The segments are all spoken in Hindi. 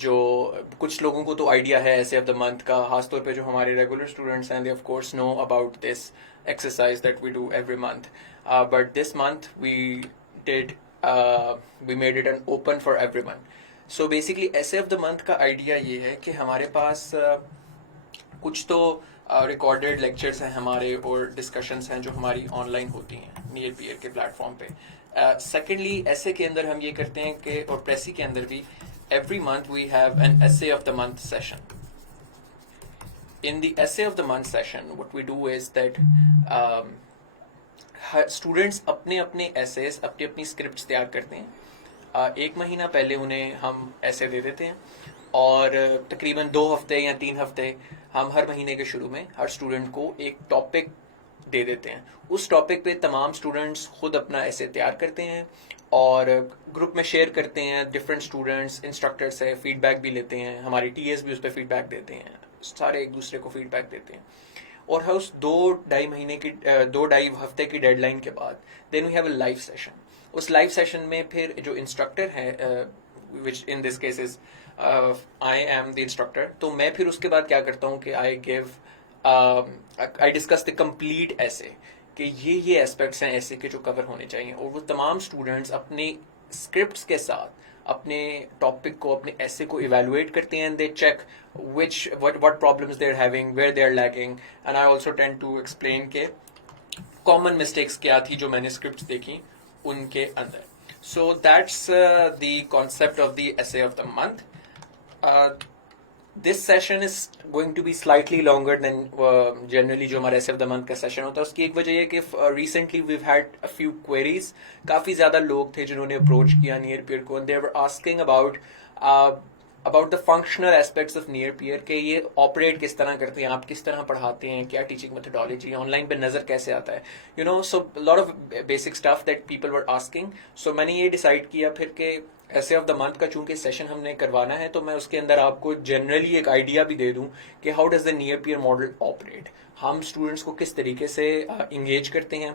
जो कुछ लोगों को तो आइडिया है ऐसे ऑफ द मंथ का, खासतौर पे जो हमारे रेगुलर स्टूडेंट्स हैं, they of course know about this exercise that we do every month. But this month did we made it an open for everyone. So basically essay of the month का idea ये है कि हमारे पास कुछ तो रिकॉर्डेड लेक्चर्स हैं हमारे और डिस्कशंस हैं जो हमारी ऑनलाइन होती हैं नियर पीयर के प्लेटफॉर्म पे. सेकेंडली ऐसे के अंदर हम ये करते हैं कि, और प्रेसी के अंदर भी, every month we have an essay of the month session. In the essay of the month session, what we do is that students अपने अपने एसेस, अपनी अपनी स्क्रिप्ट्स तैयार करते हैं. एक महीना पहले उन्हें हम ऐसे दे देते हैं और तकरीबन 2 हफ्ते या 3 हफ्ते हम हर महीने के शुरू में हर स्टूडेंट को एक टॉपिक दे देते हैं. उस टॉपिक पे तमाम स्टूडेंट्स खुद अपना ऐसे तैयार करते हैं और ग्रुप में शेयर करते हैं. डिफरेंट स्टूडेंट्स, इंस्ट्रक्टर से फीडबैक भी लेते हैं, हमारी टीएस भी उस पर फीडबैक देते हैं, सारे एक दूसरे को फीडबैक देते हैं. और उस 2-2.5 हफ्ते की डेडलाइन के बाद then we have a live session. उस लाइव सेशन में फिर जो इंस्ट्रक्टर है, which in this case is I am the instructor, तो मैं फिर उसके बाद क्या करता हूँ कि आई डिस्कस द कंप्लीट ऐसे कि ये एस्पेक्ट्स हैं ऐसे के जो कवर होने चाहिए. और वो तमाम स्टूडेंट्स अपने स्क्रिप्ट्स के साथ अपने टॉपिक को, अपने ऐसे को इवेलुएट करते हैं. दे check what problems they're having, where they're lagging, and I also tend to explain के common mistakes क्या थी जो मैंने scripts देखी उनके अंदर. So that's the concept of the essay of the month. This session is going to be slightly longer than generally जो हमारा essay of the month का session होता है. उसकी एक वजह ये कि recently we've had a few queries. काफी ज्यादा लोग थे जिन्होंने approach किया near peer को, and they were asking about the functional aspects of near peer के ये ऑपरेट किस तरह करते हैं, आप किस तरह पढ़ाते हैं, क्या टीचिंग मेथोडोलॉजी, ऑनलाइन पे नजर कैसे आता है, you know. So lot of basic stuff that people were asking. सो मैंने ये डिसाइड किया फिर के ऐसे ऑफ द मंथ का चूंकि सेशन हमने करवाना है, तो मैं उसके अंदर आपको जनरली एक आइडिया भी दे दूं कि how does the near pair model operate, हम स्टूडेंट्स को किस तरीके से इंगेज करते हैं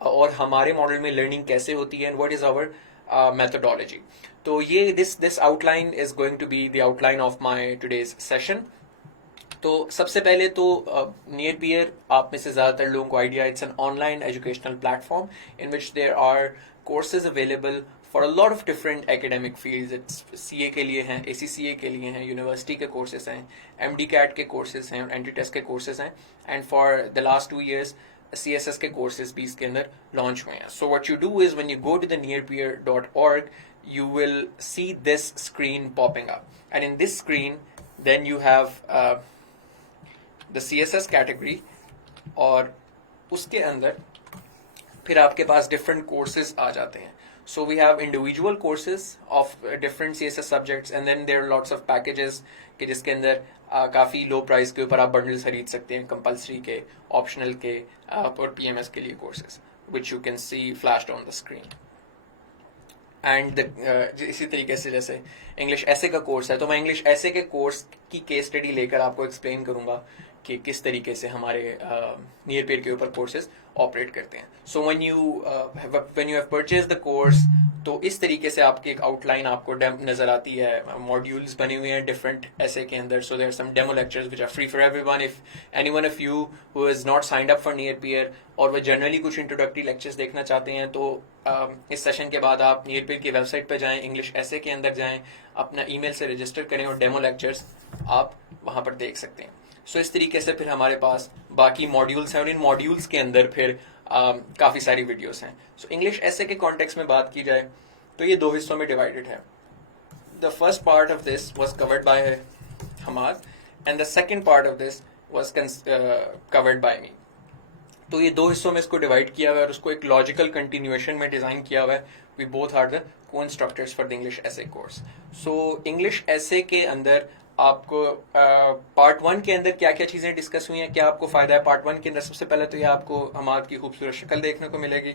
और हमारे मॉडल में लर्निंग कैसे होती है, and what is our methodology. तो ये this outline is going to be the outline of my today's session. तो सबसे पहले तो नियर पीयर आप में से ज्यादातर लोगों को idea, it's an online educational platform in which there are courses available for a lot of different academic fields. It's CA के लिए हैं, ACCA के लिए हैं, यूनिवर्सिटी के कोर्सेज हैं, MD-CAT के कोर्सेज हैं, एंट्री टेस्ट के कोर्सेज हैं, and for the last 2 years CSS के कोर्सेज भी इसके अंदर लॉन्च हुए हैं. So what you do is when you go to the nearpeer.org you will see this screen popping up, and in this screen then you have the CSS category, और उसके अंदर फिर आपके पास different courses आ जाते हैं. So we have individual courses of different CSS subjects, and then there are lots of packages कि जिसके अंदर काफी लो प्राइस के ऊपर आप बंडल्स खरीद सकते हैं, कंपल्सरी के, ऑप्शनल के और PMS के लिए courses, which you can see flashed on the screen. And इसी तरीके से जैसे इंग्लिश ऐसे का कोर्स है, तो मैं इंग्लिश ऐसे के कोर्स की केस स्टडी लेकर आपको एक्सप्लेन करूंगा कि किस तरीके से हमारे नियर पेयर के ऊपर कोर्सेज ऑपरेट करते हैं. So when you have purchase the course, तो इस तरीके से आपकी एक आउटलाइन आपको नजर आती है. मॉड्यूल्स बने हुए हैं डिफरेंट ऐसे के अंदर. So there are some demo lectures which are free for everyone. If anyone of you who is not signed up for Nearpeer और वह जनरली कुछ इंट्रोडक्टरी लेक्चर्स देखना चाहते हैं, तो इस सेशन के बाद आप नियर पेयर की वेबसाइट पर जाएं, इंग्लिश ऐसे के अंदर जाएं, अपना ईमेल से रजिस्टर करें और डेमो लेक्चर्स आप वहां पर देख सकते हैं. सो इस तरीके से फिर हमारे पास बाकी मॉड्यूल्स हैं और इन मॉड्यूल्स के अंदर फिर काफी सारी वीडियोस हैं. सो इंग्लिश ऐसे के कॉन्टेक्स्ट में बात की जाए तो ये 2 हिस्सों में डिवाइडेड है. The first part of this was covered by Hamad and the second part of this was covered by me. तो ये 2 हिस्सों में इसको डिवाइड किया हुआ है और उसको एक लॉजिकल कंटिन्यूएशन में डिजाइन किया हुआ है. वी बोथ आर द को इंस्ट्रक्टर्स फॉर द इंग्लिश ऐसे कोर्स. सो इंग्लिश ऐसे के अंदर आपको पार्ट 1 के अंदर क्या क्या चीजें डिस्कस हुई हैं, क्या आपको फायदा है पार्ट 1 के अंदर. सबसे पहले तो ये आपको हमाद की खूबसूरत शक्ल देखने को मिलेगी.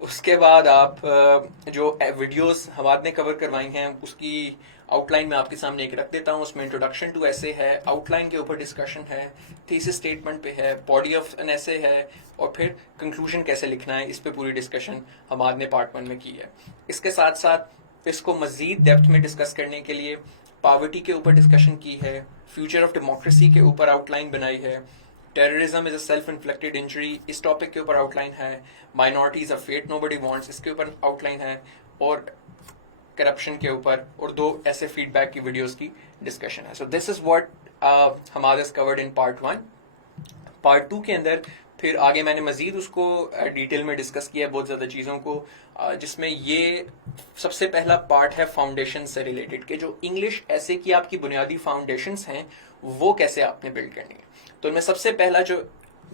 उसके बाद आप जो वीडियोस हमाद ने कवर करवाई हैं उसकी आउटलाइन में आपके सामने एक रख देता हूँ. उसमें इंट्रोडक्शन टू ऐसे है, आउटलाइन के ऊपर डिस्कशन है, थीसिस स्टेटमेंट पे है, बॉडी ऑफ एन ऐसे है, और फिर कंक्लूजन कैसे लिखना है, इस पे पूरी डिस्कशन हमाद ने पार्ट 1 में की है. इसके साथ साथ इसको मजीद डेप्थ में डिस्कस करने के लिए पावर्टी के ऊपर डिस्कशन की है, फ्यूचर ऑफ डेमोक्रेसी के ऊपर आउटलाइन बनाई है, terrorism is a self inflicted injury इस टॉपिक के ऊपर आउटलाइन है, माइनॉरिटीज अ फेट नोबडी वांट्स इसके ऊपर आउटलाइन है, और करप्शन के ऊपर और 2 ऐसे फीडबैक की वीडियोस की डिस्कशन है. सो दिस इज व्हाट हमारा कवर्ड इन पार्ट 1. पार्ट 2 के अंदर फिर आगे मैंने मजीद उसको डिटेल में डिस्कस किया बहुत ज़्यादा चीज़ों को, जिसमें ये सबसे पहला पार्ट है फाउंडेशन से रिलेटेड कि जो इंग्लिश ऐसे की आपकी बुनियादी फाउंडेशंस हैं वो कैसे आपने बिल्ड करनी है. तो इनमें सबसे पहला जो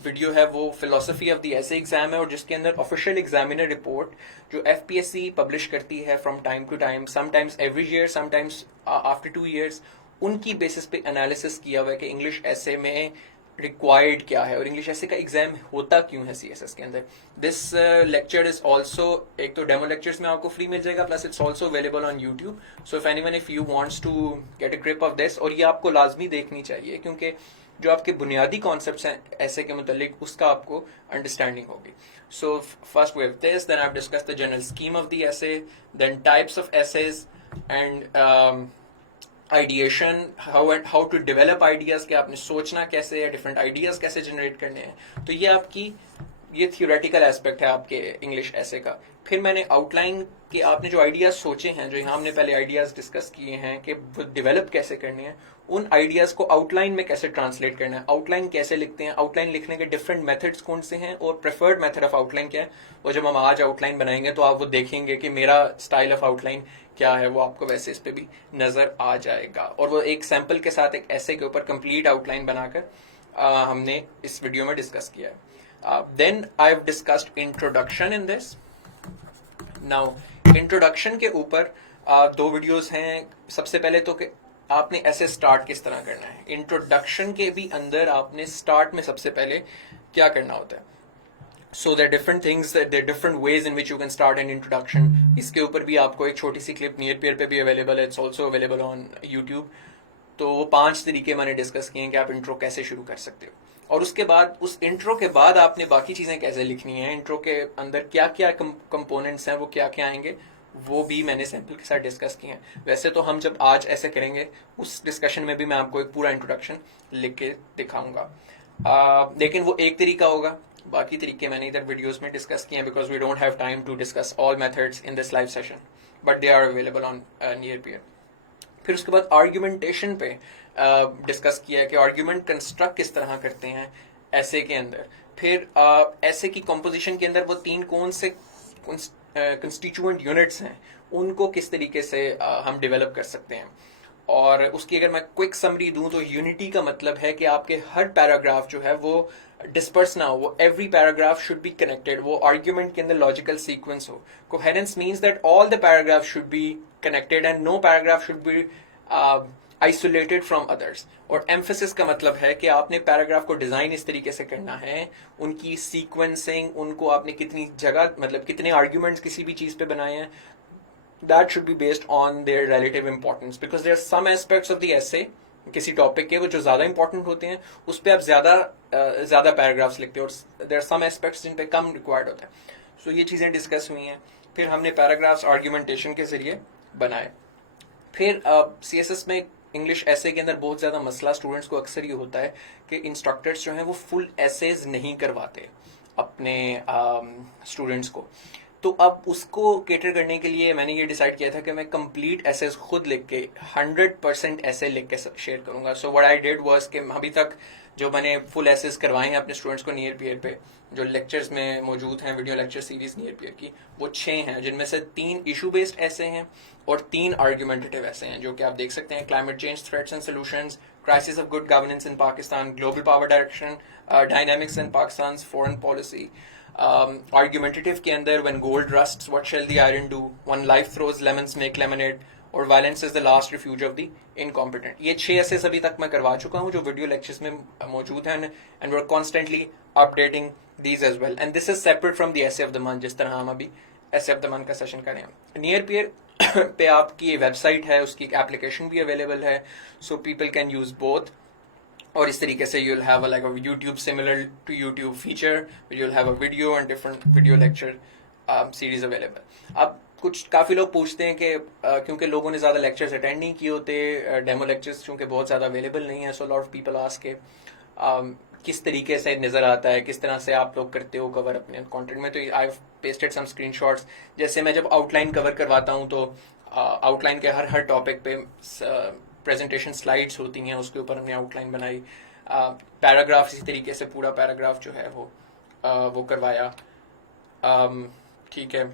वीडियो है वो philosophy of the essay exam है, और जिसके अंदर ऑफिशियल एग्जामिनर रिपोर्ट जो एफपीएससी पब्लिश करती है from time to time, sometimes every year, sometimes after 2 years, उनकी बेसिस पे एनालिसिस किया हुआ है कि इंग्लिश ऐसे में रिक्वायर्ड क्या है और इंग्लिश ऐसे का एग्जाम होता क्यों है सीएसएस के अंदर. दिस लेक्चर इज ऑल्सो, एक तो डेमो लेक्चर्स में आपको फ्री मिल जाएगा, plus it's also available on YouTube. So if anyone if you wants to get a grip of this, और ये आपको लाजमी देखनी चाहिए क्योंकि जो आपके बुनियादी कॉन्सेप्ट्स हैं ऐसे के मुतालिक उसका आपको अंडरस्टैंडिंग होगी. So first we have this, then I have discussed the general scheme of the essay, then types of essays and ideation, how to develop ideas, कि आपने सोचना कैसे है, डिफरेंट आइडियाज कैसे जनरेट करने हैं. तो ये आपकी ये थियोरेटिकल एस्पेक्ट है आपके इंग्लिश ऐसे का. फिर मैंने आउटलाइन के आपने जो आइडियाज सोचे हैं, जो यहाँ हमने पहले आइडियाज डिस्कस किए हैं कि डेवलप कैसे करने हैं, उन आइडियाज को आउटलाइन में कैसे ट्रांसलेट करना है, आउटलाइन कैसे लिखते हैं, आउटलाइन लिखने के डिफरेंट मेथड्स कौन से हैं और प्रेफर्ड मेथड ऑफ आउटलाइन क्या है. और जब हम आज आउटलाइन बनाएंगे तो आप वो देखेंगे कि मेरा स्टाइल ऑफ आउटलाइन क्या है, वो आपको वैसे इस पे भी नजर आ जाएगा. और वो एक सैंपल के साथ एक ऐसे के ऊपर कंप्लीट आउटलाइन बनाकर हमने इस वीडियो में डिस्कस किया है. Then I have discussed introduction in this. Now introduction के ऊपर 2 वीडियोस हैं. सबसे पहले तो आपने ऐसे स्टार्ट किस तरह करना है. इंट्रोडक्शन के भी अंदर आपने स्टार्ट में सबसे पहले क्या करना होता है. So there are different things, there are different ways in which you can start an introduction. इसके ऊपर भी आपको एक छोटी सी क्लिप नियर पेयर पे भी अवेलेबल है, it's also available on YouTube. तो वो 5 तरीके मैंने डिस्कस किए हैं कि आप इंट्रो कैसे शुरू कर सकते हो, और उसके बाद उस इंट्रो के बाद आपने बाकी चीजें कैसे लिखनी है, इंट्रो के अंदर क्या क्या कंपोनेंट्स हैं, वो क्या क्या आएंगे, वो भी मैंने सैंपल के साथ डिस्कस किए हैं. वैसे तो हम जब आज ऐसे करेंगे उस डिस्कशन में भी मैं आपको एक पूरा इंट्रोडक्शन लिख के दिखाऊंगा. लेकिन वो एक तरीका होगा, बाकी तरीके मैंने इधर वीडियोस में डिस्कस किए हैं because we don't have time to discuss all methods in this live session, but they are available on Nearpeer. फिर उसके बाद आर्ग्यूमेंटेशन पे डिस्कस किया है कि आर्ग्यूमेंट कंस्ट्रक्ट किस तरह करते हैं ऐसे के अंदर. फिर ऐसे की कंपोजिशन के अंदर वो 3 कौन से कंस्टिट्यूएंट यूनिट्स हैं, उनको किस तरीके से हम डेवलप कर सकते हैं. और उसकी अगर मैं क्विक समरी दूं तो यूनिटी का मतलब है कि आपके हर पैराग्राफ जो है वो डिस्पर्स ना हो, वो every paragraph should be connected, वो आर्ग्यूमेंट के अंदर लॉजिकल सीक्वेंस हो. Coherence means that all the paragraph should be connected and no paragraph should be isolated from others. और एम्फेसिस का मतलब है कि आपने पैराग्राफ को डिजाइन इस तरीके से करना है, उनकी सीक्वेंसिंग, उनको आपने कितनी जगह मतलब कितने आर्ग्यूमेंट्स किसी भी चीज पे बनाए हैं, that should be based on their relative importance because there are some aspects of the essay किसी टॉपिक के वो जो ज्यादा इंपॉर्टेंट होते हैं उस पर आप ज्यादा पैराग्राफ्स लिखते हो, और देयर आर सम एस्पेक्ट्स जिन पे कम रिक्वायर्ड होता है. सो ये चीजें डिस्कस हुई हैं. फिर हमने पैराग्राफ्स आर्ग्यूमेंटेशन के जरिए बनाए. फिर सीएसएस में इंग्लिश ऐसे के अंदर बहुत ज्यादा मसला स्टूडेंट्स को अक्सर ये होता है कि इंस्ट्रक्टर्स जो हैं वो फुल एसेज नहीं करवाते अपने स्टूडेंट्स को. तो अब उसको केटर करने के लिए मैंने ये डिसाइड किया था कि मैं कंप्लीट एसेज खुद लिख के 100% ऐसे लिख के शेयर करूंगा. So what I did was कि अभी तक जो मैंने फुल एसेज करवाए हैं अपने स्टूडेंट्स को नियर पीयर पे, जो लेक्चर्स में मौजूद हैं, video lecture series near peer की, वो 6 हैं, जिनमें से 3 इशू बेस्ड ऐसे हैं और 3 आर्ग्यूमेंटेटिव ऐसे हैं, जो कि आप देख सकते हैं. Climate change threats and solutions, crisis of good governance in Pakistan, global power direction, dynamics in Pakistan foreign policy. Argumentative के अंदर when gold rusts what shall the iron do, when life throws lemons make lemonade, और violence is the last refuge of the incompetent. ये 6 ऐसे अभी तक मैं करवा चुका हूं जो वीडियो लेक्चर्स में मौजूद हैं, and we are constantly updating these as well. And this is separate from the essay of the month, जिस तरह हम अभी एसे ऑफ द मंथ का सेशन करें. नियर पीयर पे आपकी वेबसाइट है, उसकी एप्लीकेशन भी अवेलेबल है, so people can use both. और इस तरीके से you'll have like a YouTube similar to YouTube feature where you'll have a video and different video lecture series available. अब कुछ काफ़ी लोग पूछते हैं कि क्योंकि लोगों ने ज़्यादा लेक्चर्स अटेंड नहीं किए होते, डेमो लेक्चर्स चूँकि बहुत ज़्यादा अवेलेबल नहीं है, सो लॉट ऑफ पीपल आस्क के किस तरीके से नज़र आता है, किस तरह से आप लोग करते हो कवर अपने कंटेंट में। तो आई पेस्टेड सम स्क्रीनशॉट्स। जैसे मैं जब आउटलाइन कवर करवाता हूँ तो आउटलाइन के हर टॉपिक पे प्रेजेंटेशन स्लाइड्स होती हैं, उसके ऊपर हमने आउटलाइन बनाई। पैराग्राफ इसी तरीके से पूरा पैराग्राफ जो है वो करवाया। ठीक है,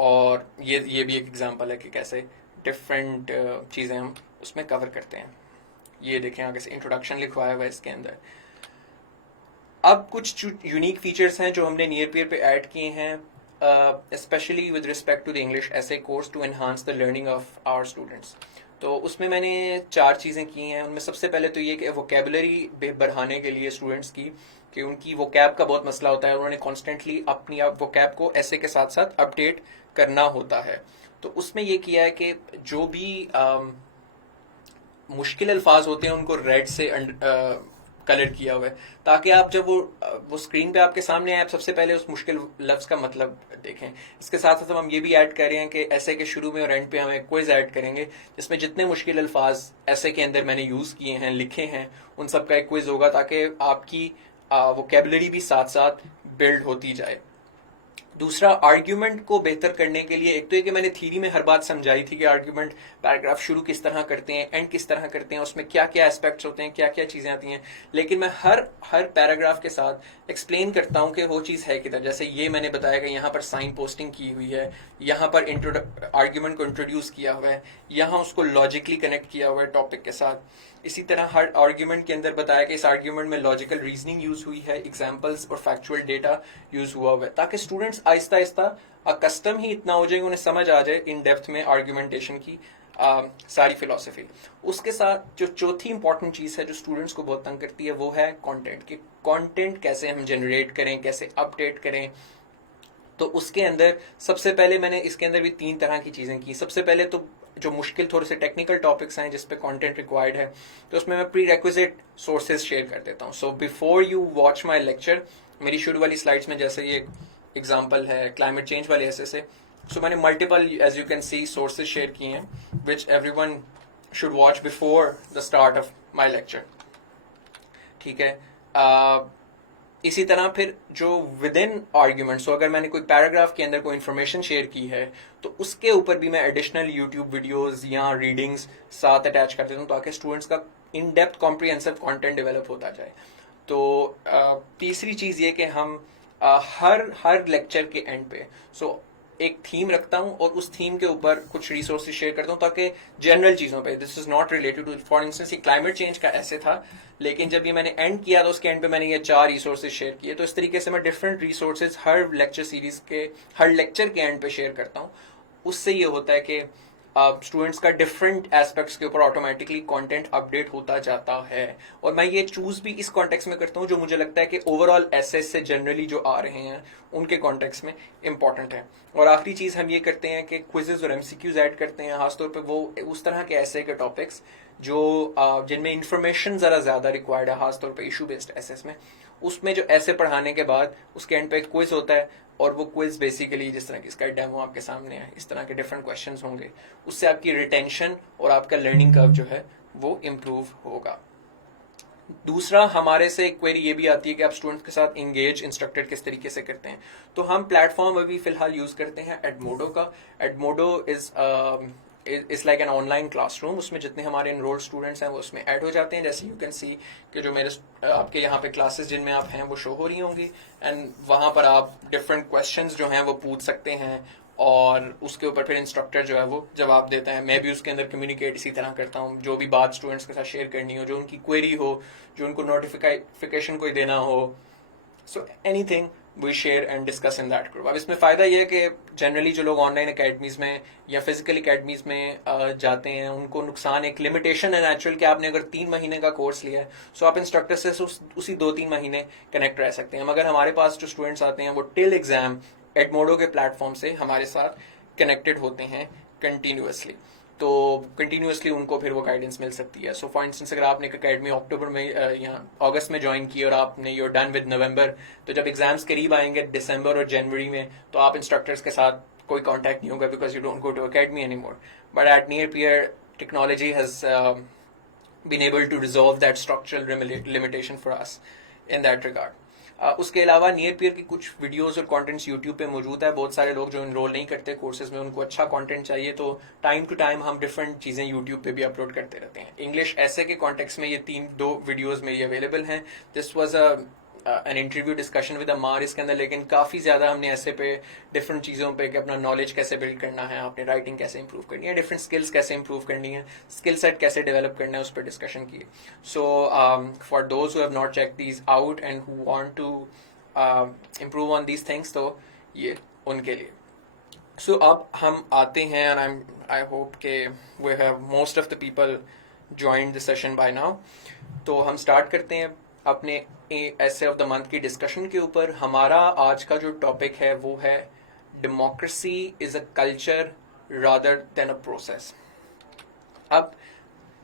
और ये भी एक एग्जांपल है कि कैसे डिफरेंट चीज़ें हम उसमें कवर करते हैं। ये देखें, आगे से इंट्रोडक्शन लिखवाया हुआ है इसके अंदर। अब कुछ यूनिक फीचर्स हैं जो हमने नियर पेयर पे ऐड किए हैं, specially with respect to the English essay course to enhance the learning of our students. तो उसमें मैंने 4 चीज़ें की हैं। उनमें सबसे पहले तो ये कि वोकेबलरी बढ़ाने के लिए स्टूडेंट्स की, कि उनकी वोकैब का बहुत मसला होता है, उन्होंने कॉन्स्टेंटली अपनी वोकैब को ऐसे के साथ साथ अपडेट करना होता है। तो उसमें ये किया है कि जो भी मुश्किल अल्फाज होते हैं उनको रेड से कलर किया हुआ है, ताकि आप जब वो स्क्रीन पे आपके सामने आए, आप सबसे पहले उस मुश्किल लफ्ज का मतलब देखें। इसके साथ साथ हम ये भी ऐड कर रहे हैं कि ऐसे के शुरू में और एंड पे हम एक क्विज ऐड करेंगे, जिसमें जितने मुश्किल अल्फाज ऐसे के अंदर मैंने यूज किए हैं, लिखे हैं, उन सब का एक क्विज होगा, ताकि आपकी वोकेबलरी भी साथ साथ बिल्ड होती जाए। दूसरा, आर्ग्यूमेंट को बेहतर करने के लिए, एक तो ये कि मैंने थ्योरी में हर बात समझाई थी कि आर्ग्यूमेंट पैराग्राफ शुरू किस तरह करते हैं, एंड किस तरह करते हैं, उसमें क्या क्या एस्पेक्ट्स होते हैं, क्या क्या चीजें आती हैं, लेकिन मैं हर पैराग्राफ के साथ एक्सप्लेन करता हूं कि वो चीज है किधर। जैसे ये मैंने बताया कि यहाँ पर साइन पोस्टिंग की हुई है, यहाँ पर आर्ग्यूमेंट को इंट्रोड्यूस किया हुआ है, यहाँ उसको लॉजिकली कनेक्ट किया हुआ है टॉपिक के साथ। इसी तरह हर आर्ग्यूमेंट के अंदर बताया कि इस आर्ग्यूमेंट में लॉजिकल रीजनिंग यूज हुई है, एग्जांपल्स और फैक्चुअल डेटा यूज हुआ है, ताकि स्टूडेंट्स आहिस्ता आहिस्ता कस्टम ही इतना हो जाएंगे, उन्हें समझ आ जाए इन डेप्थ में आर्ग्यूमेंटेशन की सारी फिलोसफी। उसके साथ जो चौथी इंपॉर्टेंट चीज है जो स्टूडेंट्स को बहुत तंग करती है, वो है कंटेंट। कि कंटेंट कैसे हम जनरेट करें, कैसे अपडेट करें। तो उसके अंदर सबसे पहले मैंने इसके अंदर भी 3 तरह की चीजें की। सबसे पहले तो जो मुश्किल थोड़े से टेक्निकल टॉपिक्स हैं जिसपे कंटेंट रिक्वायर्ड है, तो उसमें मैं प्री रेक्विजिट सोर्सेज शेयर कर देता हूँ। So before you watch my lecture, मेरी शुरू वाली स्लाइड्स में जैसे ये एग्जाम्पल है क्लाइमेट चेंज वाले ऐसे, सो मैंने multiple, as you can see, sources share किए हैं which everyone should watch before the start of my lecture. ठीक है, इसी तरह फिर जो विद इन आर्ग्यूमेंट, सो अगर मैंने कोई पैराग्राफ के अंदर कोई इन्फॉर्मेशन शेयर की है, तो उसके ऊपर भी मैं एडिशनल यूट्यूब वीडियोस या रीडिंग्स साथ अटैच कर देता हूँ, ताकि स्टूडेंट्स का in depth comprehensive content develop होता जाए। तो तीसरी चीज ये कि हम हर लेक्चर के एंड पे एक थीम रखता हूं और उस थीम के ऊपर कुछ रिसोर्सेज शेयर करता हूं, ताकि जनरल चीजों पे, this is not related to, for instance ये क्लाइमेट चेंज का ऐसे था, लेकिन जब ये मैंने एंड किया तो उसके एंड पे मैंने ये 4 रिसोर्सेज शेयर किए। तो इस तरीके से मैं डिफरेंट रिसोर्सेज हर लेक्चर सीरीज के, हर लेक्चर के एंड पे शेयर करता हूं। उससे ये होता है कि स्टूडेंट्स का डिफरेंट एस्पेक्ट्स के ऊपर ऑटोमेटिकली कंटेंट अपडेट होता जाता है। और मैं ये चूज भी इस कॉन्टेक्स्ट में करता हूँ जो मुझे लगता है कि ओवरऑल एसेस से जनरली जो आ रहे हैं उनके कॉन्टेक्स्ट में इंपॉर्टेंट है। और आखिरी चीज हम ये करते हैं कि क्विजेज और एमसीक्यूज ऐड करते हैं, खासतौर पे वो उस तरह के ऐसे के टॉपिक्स जो जिनमें इंफॉर्मेशन जरा ज्यादा रिक्वायर्ड है, खासतौर पे इशू बेस्ड एसेस में। उसमें जो ऐसे पढ़ाने के बाद उसके एंड पे एक क्विज होता है, और वो क्विज बेसिकली जिस तरह की इसका डेमो आपके सामने है, इस तरह के डिफरेंट क्वेश्चंस होंगे, उससे आपकी रिटेंशन और आपका लर्निंग कर्व जो है वो इम्प्रूव होगा। दूसरा, हमारे से एक क्वेरी ये भी आती है कि आप स्टूडेंट्स के साथ इंगेज इंस्ट्रक्टर किस तरीके से करते हैं। तो हम प्लेटफॉर्म अभी फिलहाल यूज करते हैं एडमोडो का। Edmodo is like an online classroom. उसमें जितने हमारे एनरोल्ड स्टूडेंट्स हैं वो उसमें ऐड हो जाते हैं। जैसे यू कैन सी कि जो मेरे आपके यहाँ पे क्लासेस जिनमें आप हैं वो शो हो रही होंगी, एंड वहां पर आप डिफरेंट क्वेश्चंस जो हैं वो पूछ सकते हैं, और उसके ऊपर फिर इंस्ट्रक्टर जो है वो जवाब देता है। मैं भी उसके अंदर कम्युनिकेट इसी तरह करता हूँ, जो भी बात स्टूडेंट्स के साथ शेयर करनी हो, जो उनकी क्वेरी हो, जो उनको नोटिफिकेशन कोई देना हो, so anything we share and discuss in that group. अब इसमें फायदा यह है कि जनरली जो लोग ऑनलाइन अकेडमीज में या फिजिकल अकेडमीज में जाते हैं, उनको नुकसान, एक लिमिटेशन है नेचुरल कि आपने अगर 3 महीने का कोर्स लिया है, सो आप इंस्ट्रक्टर से उसी 2-3 महीने कनेक्ट रह सकते हैं। मगर हमारे पास जो स्टूडेंट्स आते हैं वो टिल एग्जाम एडमोडो के प्लेटफॉर्म से हमारे साथ कनेक्टेड होते हैं कंटिन्यूअसली। तो कंटिन्यूअसली उनको फिर वो गाइडेंस मिल सकती है। सो फॉर इंस्टेंस अगर आपने एक अकेडमी अक्टूबर में या अगस्त में ज्वाइन की और आपने यूर डन विद नवंबर, तो जब एग्जाम्स करीब आएंगे दिसंबर और जनवरी में, तो आप इंस्ट्रक्टर्स के साथ कोई कांटेक्ट नहीं होगा because you don't go to academy any more, but at near peer technology has been able to resolve that structural limitation for us in that regard. उसके अलावा नियर पीयर की कुछ वीडियोस और कंटेंट्स यूट्यूब पे मौजूद है. बहुत सारे लोग जो इनरोल नहीं करते कोर्सेज में, उनको अच्छा कंटेंट चाहिए, तो टाइम टू टाइम हम डिफरेंट चीजें यूट्यूब पे भी अपलोड करते रहते हैं. इंग्लिश ऐसे के कॉन्टेक्स्ट में ये दो वीडियोस में ये अवेलेबल हैं. This was an interview discussion with Ammar इसके अंदर, लेकिन काफी ज्यादा हमने ऐसे पे डिफरेंट चीजों पे कि अपना नॉलेज कैसे बिल्ड करना है, आपने राइटिंग कैसे इंप्रूव करनी है, डिफरेंट स्किल्स कैसे इंप्रूव करनी है, स्किल सेट कैसे डेवलप करना है, उस पर डिस्कशन की. So for those who have not check these out and who want to improve on these things, तो ये उनके लिए. सो अब हम आते हैं, एंड आई होप के we have most of the people joined the session by now. तो हम स्टार्ट करते हैं अपने एसे ऑफ द मंथ की डिस्कशन के ऊपर. हमारा आज का जो टॉपिक है वो है democracy is a culture rather than a process. अब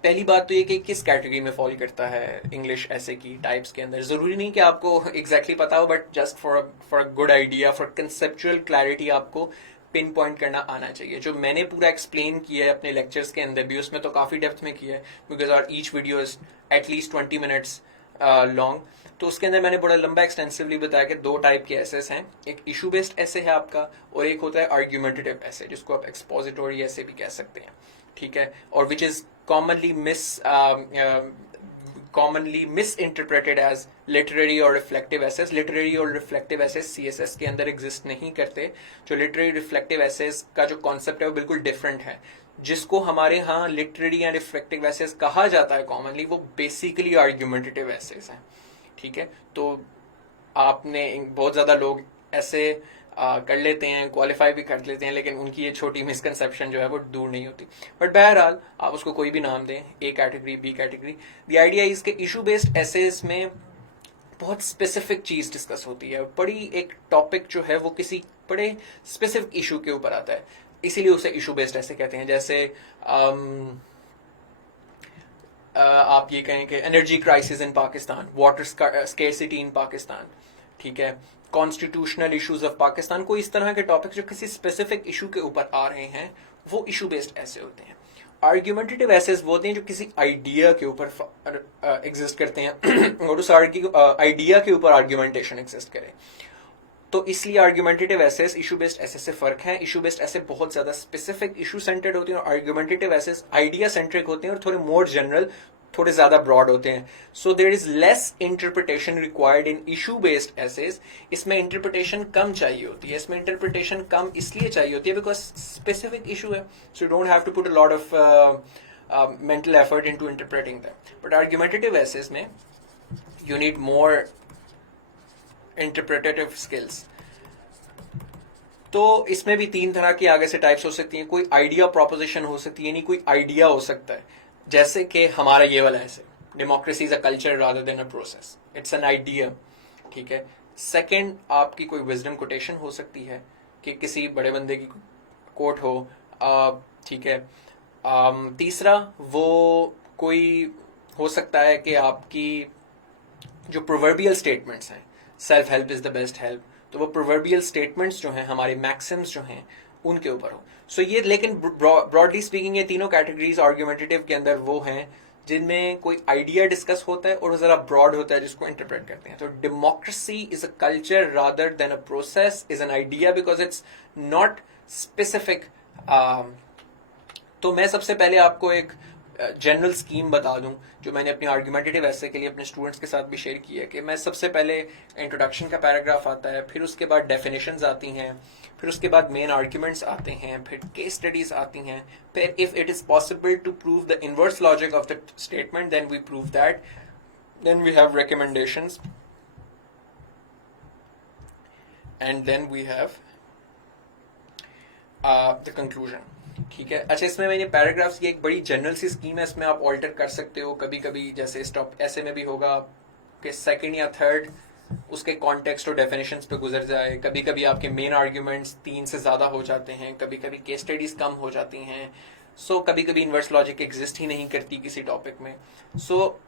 पहली बात तो ये कि किस कैटेगरी में फॉलो करता है इंग्लिश ऐसे की टाइप्स के अंदर. जरूरी नहीं कि आपको एग्जैक्टली पता हो, but just for a good idea, for conceptual clarity आपको पिन पॉइंट करना आना चाहिए. जो मैंने पूरा एक्सप्लेन किया है अपने लेक्चर्स के अंदर भी, उसमें तो काफी डेप्थ में किया है, because our each video is at least 20 minutes long. तो उसके अंदर मैंने बड़ा लंबा एक्सटेंसिवली बताया कि दो टाइप के एसेस हैं. एक इशू बेस्ड एसे है आपका, और एक होता है आर्ग्यूमेंटेटिव एसे, जिसको आप एक्सपोजिटोरी एसे भी कह सकते हैं. ठीक है, और which is commonly misinterpreted as literary or reflective essays. Literary और reflective essays CSS के अंदर exist नहीं करते. जो literary reflective essays का जो concept है वो बिल्कुल different है. जिसको हमारे यहाँ literary and reflective essays कहा जाता है commonly, वो basically argumentative essays हैं. ठीक है, तो आपने बहुत ज्यादा लोग ऐसे कर लेते हैं, क्वालिफाई भी कर लेते हैं, लेकिन उनकी ये छोटी मिसकंसेप्शन जो है वो दूर नहीं होती. बट बहरहाल आप उसको कोई भी नाम दें, A category, B category, the idea इसके इशू बेस्ड एसेज में बहुत स्पेसिफिक चीज डिस्कस होती है. बड़ी एक टॉपिक जो है वो किसी बड़े स्पेसिफिक इशू के ऊपर आता है, इसीलिए उसे इशू बेस्ड ऐसे कहते हैं. जैसे आप ये कहें कि energy crisis in Pakistan, water scarcity in Pakistan, ठीक है, कॉन्स्टिट्यूशनल इश्यूज ऑफ पाकिस्तान. कोई इस तरह के टॉपिक जो किसी स्पेसिफिक इशू के ऊपर आ रहे हैं, वो इशू बेस्ड ऐसे होते हैं. आर्ग्यूमेंटेटिव एसेस वो होते हैं जो किसी आइडिया के ऊपर एग्जिस्ट करते हैं और उस आइडिया के ऊपर आर्ग्यूमेंटेशन एग्जिस्ट करे. तो इसलिए argumentative essays issue based essays से फर्क है. इशू बेस्ड ऐसे बहुत ज्यादा स्पेसिफिक इशू सेंटर्ड होते हैं, और आर्ग्यूमेंटेटिव एसेस आइडिया सेंट्रिक होते हैं और थोड़े मोर जनरल, थोड़े ज्यादा ब्रॉड होते हैं. So there is less interpretation required in issue based essays. इसमें इंटरप्रिटेशन कम चाहिए होती है. इसमें इंटरप्रिटेशन कम इसलिए चाहिए होती है बिकॉज स्पेसिफिक इशू है, so you don't have to put a lot of mental effort into interpreting them. But argumentative essays में you need more interpretative skills. तो इसमें भी तीन तरह की आगे से टाइप्स हो सकती हैं. कोई आइडिया प्रोपोजिशन हो सकती है, यानी कोई आइडिया हो सकता है, जैसे कि हमारा ये वाला ऐसे, democracy is a culture rather than a process. It's an idea. ठीक है. सेकंड, आपकी कोई विजडम कोटेशन हो सकती है कि किसी बड़े बंदे की कोट हो. ठीक है. तीसरा, वो कोई हो सकता है कि आपकी जो प्रोवर्बियल स्टेटमेंट्स हैं, self help is the best help, तो वो प्रोवर्बियल स्टेटमेंट्स जो हैं, हमारे मैक्सिम्स जो हैं, उनके ऊपर हो. सो ये, लेकिन ब्रॉडली स्पीकिंग ये तीनों कैटेगरीज आर्ग्यूमेंटेटिव के अंदर वो हैं जिनमें कोई आइडिया डिस्कस होता है और जरा ब्रॉड होता है जिसको इंटरप्रेट करते हैं. तो democracy is a culture rather than a process is an idea because it's not specific. तो मैं सबसे पहले आपको एक जनरल स्कीम बता दूं जो मैंने अपनी आर्ग्यूमेंटेटिव ऐसे के लिए अपने स्टूडेंट्स के साथ भी शेयर की है, कि मैं सबसे पहले इंट्रोडक्शन का पैराग्राफ आता है, फिर उसके बाद डेफिनेशंस आती हैं, फिर उसके बाद मेन आर्ग्यूमेंट्स आते हैं, फिर केस स्टडीज आती हैं, फिर if it is possible to prove the inverse logic of the statement then we prove that, then we have recommendations, and then we have the conclusion. ठीक है. अच्छा, इसमें मैंने पैराग्राफ्स की एक बड़ी जनरल सी स्कीम है, इसमें आप ऑल्टर कर सकते हो. कभी कभी जैसे स्टॉप ऐसे में भी होगा कि सेकंड या थर्ड उसके कॉन्टेक्स्ट और डेफिनेशंस पे गुजर जाए. कभी कभी आपके मेन आर्ग्यूमेंट्स 3 से ज्यादा हो जाते हैं, कभी कभी केस स्टडीज कम हो जाती हैं. सो कभी कभी इनवर्स लॉजिक एग्जिस्ट ही नहीं करती किसी टॉपिक में. सो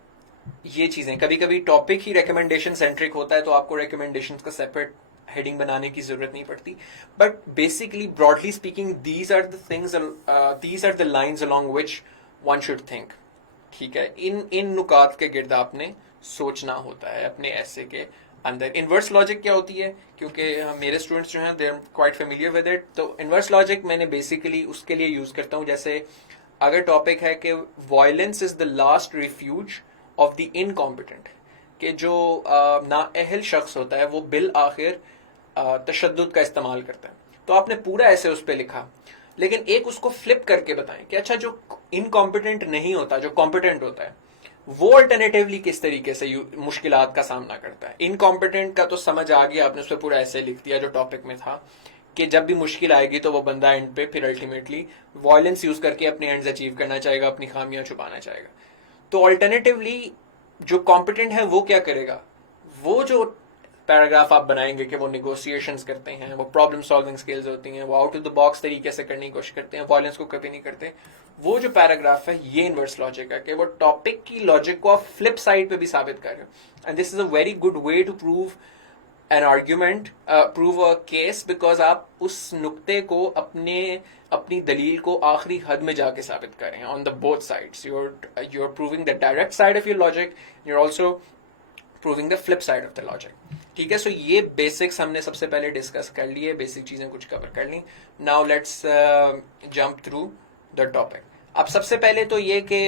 ये चीजें, कभी कभी टॉपिक ही रिकमेंडेशन सेंट्रिक होता है, तो आपको रिकमेंडेशंस का सेपरेट हेडिंग बनाने की जरूरत नहीं पड़ती, but basically broadly speaking these are the things, these are the lines along which one should think. ठीक है, इन इन नुकात के गिर्द आपने सोचना होता है अपने ऐसे के अंदर। इनवर्स लॉजिक क्या होती है, क्योंकि मेरे स्टूडेंट्स जो हैं they are quite familiar with it, तो इनवर्स लॉजिक मैंने बेसिकली उसके लिए यूज करता हूँ। जैसे अगर टॉपिक है कि violence is the last refuge of the incompetent, कि जो नाअहल शख्स होता है वो बिल आखिर तशद्दुद का इस्तेमाल करता है, तो आपने पूरा ऐसे उस पर लिखा, लेकिन एक उसको फ्लिप करके बताएं कि अच्छा जो इनकॉम्पिटेंट नहीं होता, जो कॉम्पिटेंट होता है, वो अल्टरनेटिवली किस तरीके से मुश्किलात का सामना करता है। इनकॉम्पिटेंट का तो समझ आ गया, आपने उस पर पूरा ऐसे लिख दिया जो टॉपिक में था, कि जब भी मुश्किल आएगी तो वो बंदा एंड पे फिर अल्टीमेटली वायलेंस यूज करके अपने एंड्स अचीव करना चाहेगा, अपनी खामियां छुपाना चाहेगा। तो अल्टरनेटिवली जो कॉम्पिटेंट है वो क्या करेगा, वो जो पैराग्राफ आप बनाएंगे कि वो निगोशिएशंस करते हैं, वो प्रॉब्लम सॉल्विंग स्किल्स होती हैं, वो आउट ऑफ द बॉक्स तरीके से करने की कोशिश करते हैं, वायलेंस को कभी नहीं करते, वो जो पैराग्राफ है ये इनवर्स लॉजिक है, कि वो टॉपिक की लॉजिक को आप फ्लिप साइड पे भी साबित कर रहे हो। And this is a very good way to prove an argument, prove a case, because आप उस नुक्ते को अपनी दलील को आखिरी हद में जाके साबित कर रहे हैं on the both sides. You are proving the direct side of your logic, you are also proving the flip side of the logic. ठीक है, सो ये बेसिक्स हमने सबसे पहले डिस्कस कर लिए, बेसिक चीजें कुछ कवर कर ली। Now let's jump through the topic. अब सबसे पहले तो ये कि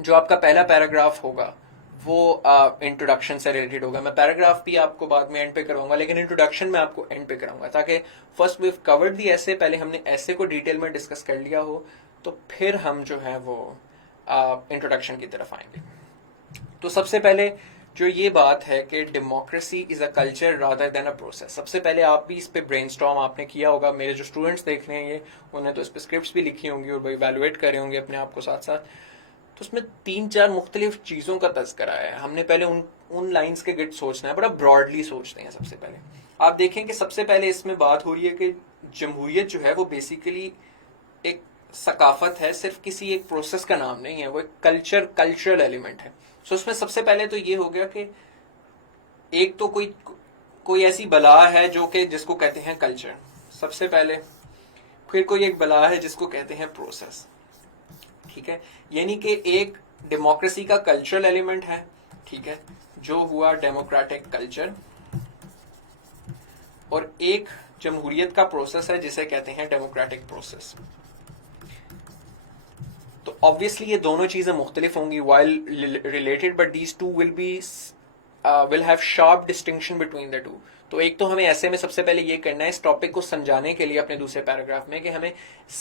जो आपका पहला पैराग्राफ होगा वो इंट्रोडक्शन से रिलेटेड होगा। मैं पैराग्राफ भी आपको बाद में एंड पे करवाऊंगा, लेकिन इंट्रोडक्शन में आपको एंड पे कराऊंगा, ताकि फर्स्ट वी कवर्ड दी ऐसे, पहले हमने ऐसे को डिटेल में डिस्कस कर लिया हो, तो फिर हम जो है वो इंट्रोडक्शन की तरफ आएंगे। तो सबसे पहले जो ये बात है कि democracy is a culture rather than a process, सबसे पहले आप भी इस पे ब्रेनस्टॉर्म आपने किया होगा। मेरे जो स्टूडेंट्स देख रहे हैं ये, उन्हें तो इस पे स्क्रिप्ट्स भी लिखी होंगी और वो इवेलुएट कर रहे होंगे अपने आप को साथ साथ। तो उसमें 3-4 मुख्तलिफ चीजों का तज़किरा है। हमने पहले उन लाइंस के गिर्द सोचना है, बड़ा ब्रॉडली सोचते हैं। सबसे पहले आप देखें कि सबसे पहले इसमें बात हो रही है कि जमहूरियत जो है वो बेसिकली एक सकाफत है, सिर्फ किसी एक प्रोसेस का नाम नहीं है, वो एक कल्चरल एलिमेंट है। सो उसमें सबसे पहले तो ये हो गया कि एक तो कोई ऐसी बला है जो कि जिसको कहते हैं कल्चर, सबसे पहले। फिर कोई एक बला है जिसको कहते हैं प्रोसेस। ठीक है, यानी कि एक डेमोक्रेसी का कल्चरल एलिमेंट है, ठीक है, जो हुआ डेमोक्रेटिक कल्चर, और एक जमहूरियत का प्रोसेस है जिसे कहते हैं डेमोक्रेटिक प्रोसेस। तो ऑब्वियसली ये दोनों चीजें मुख्तलिफ होंगी while related, but these two will have sharp distinction between the two. तो एक तो हमें ऐसे में सबसे पहले ये करना है इस टॉपिक को समझाने के लिए अपने दूसरे पैराग्राफ में, कि हमें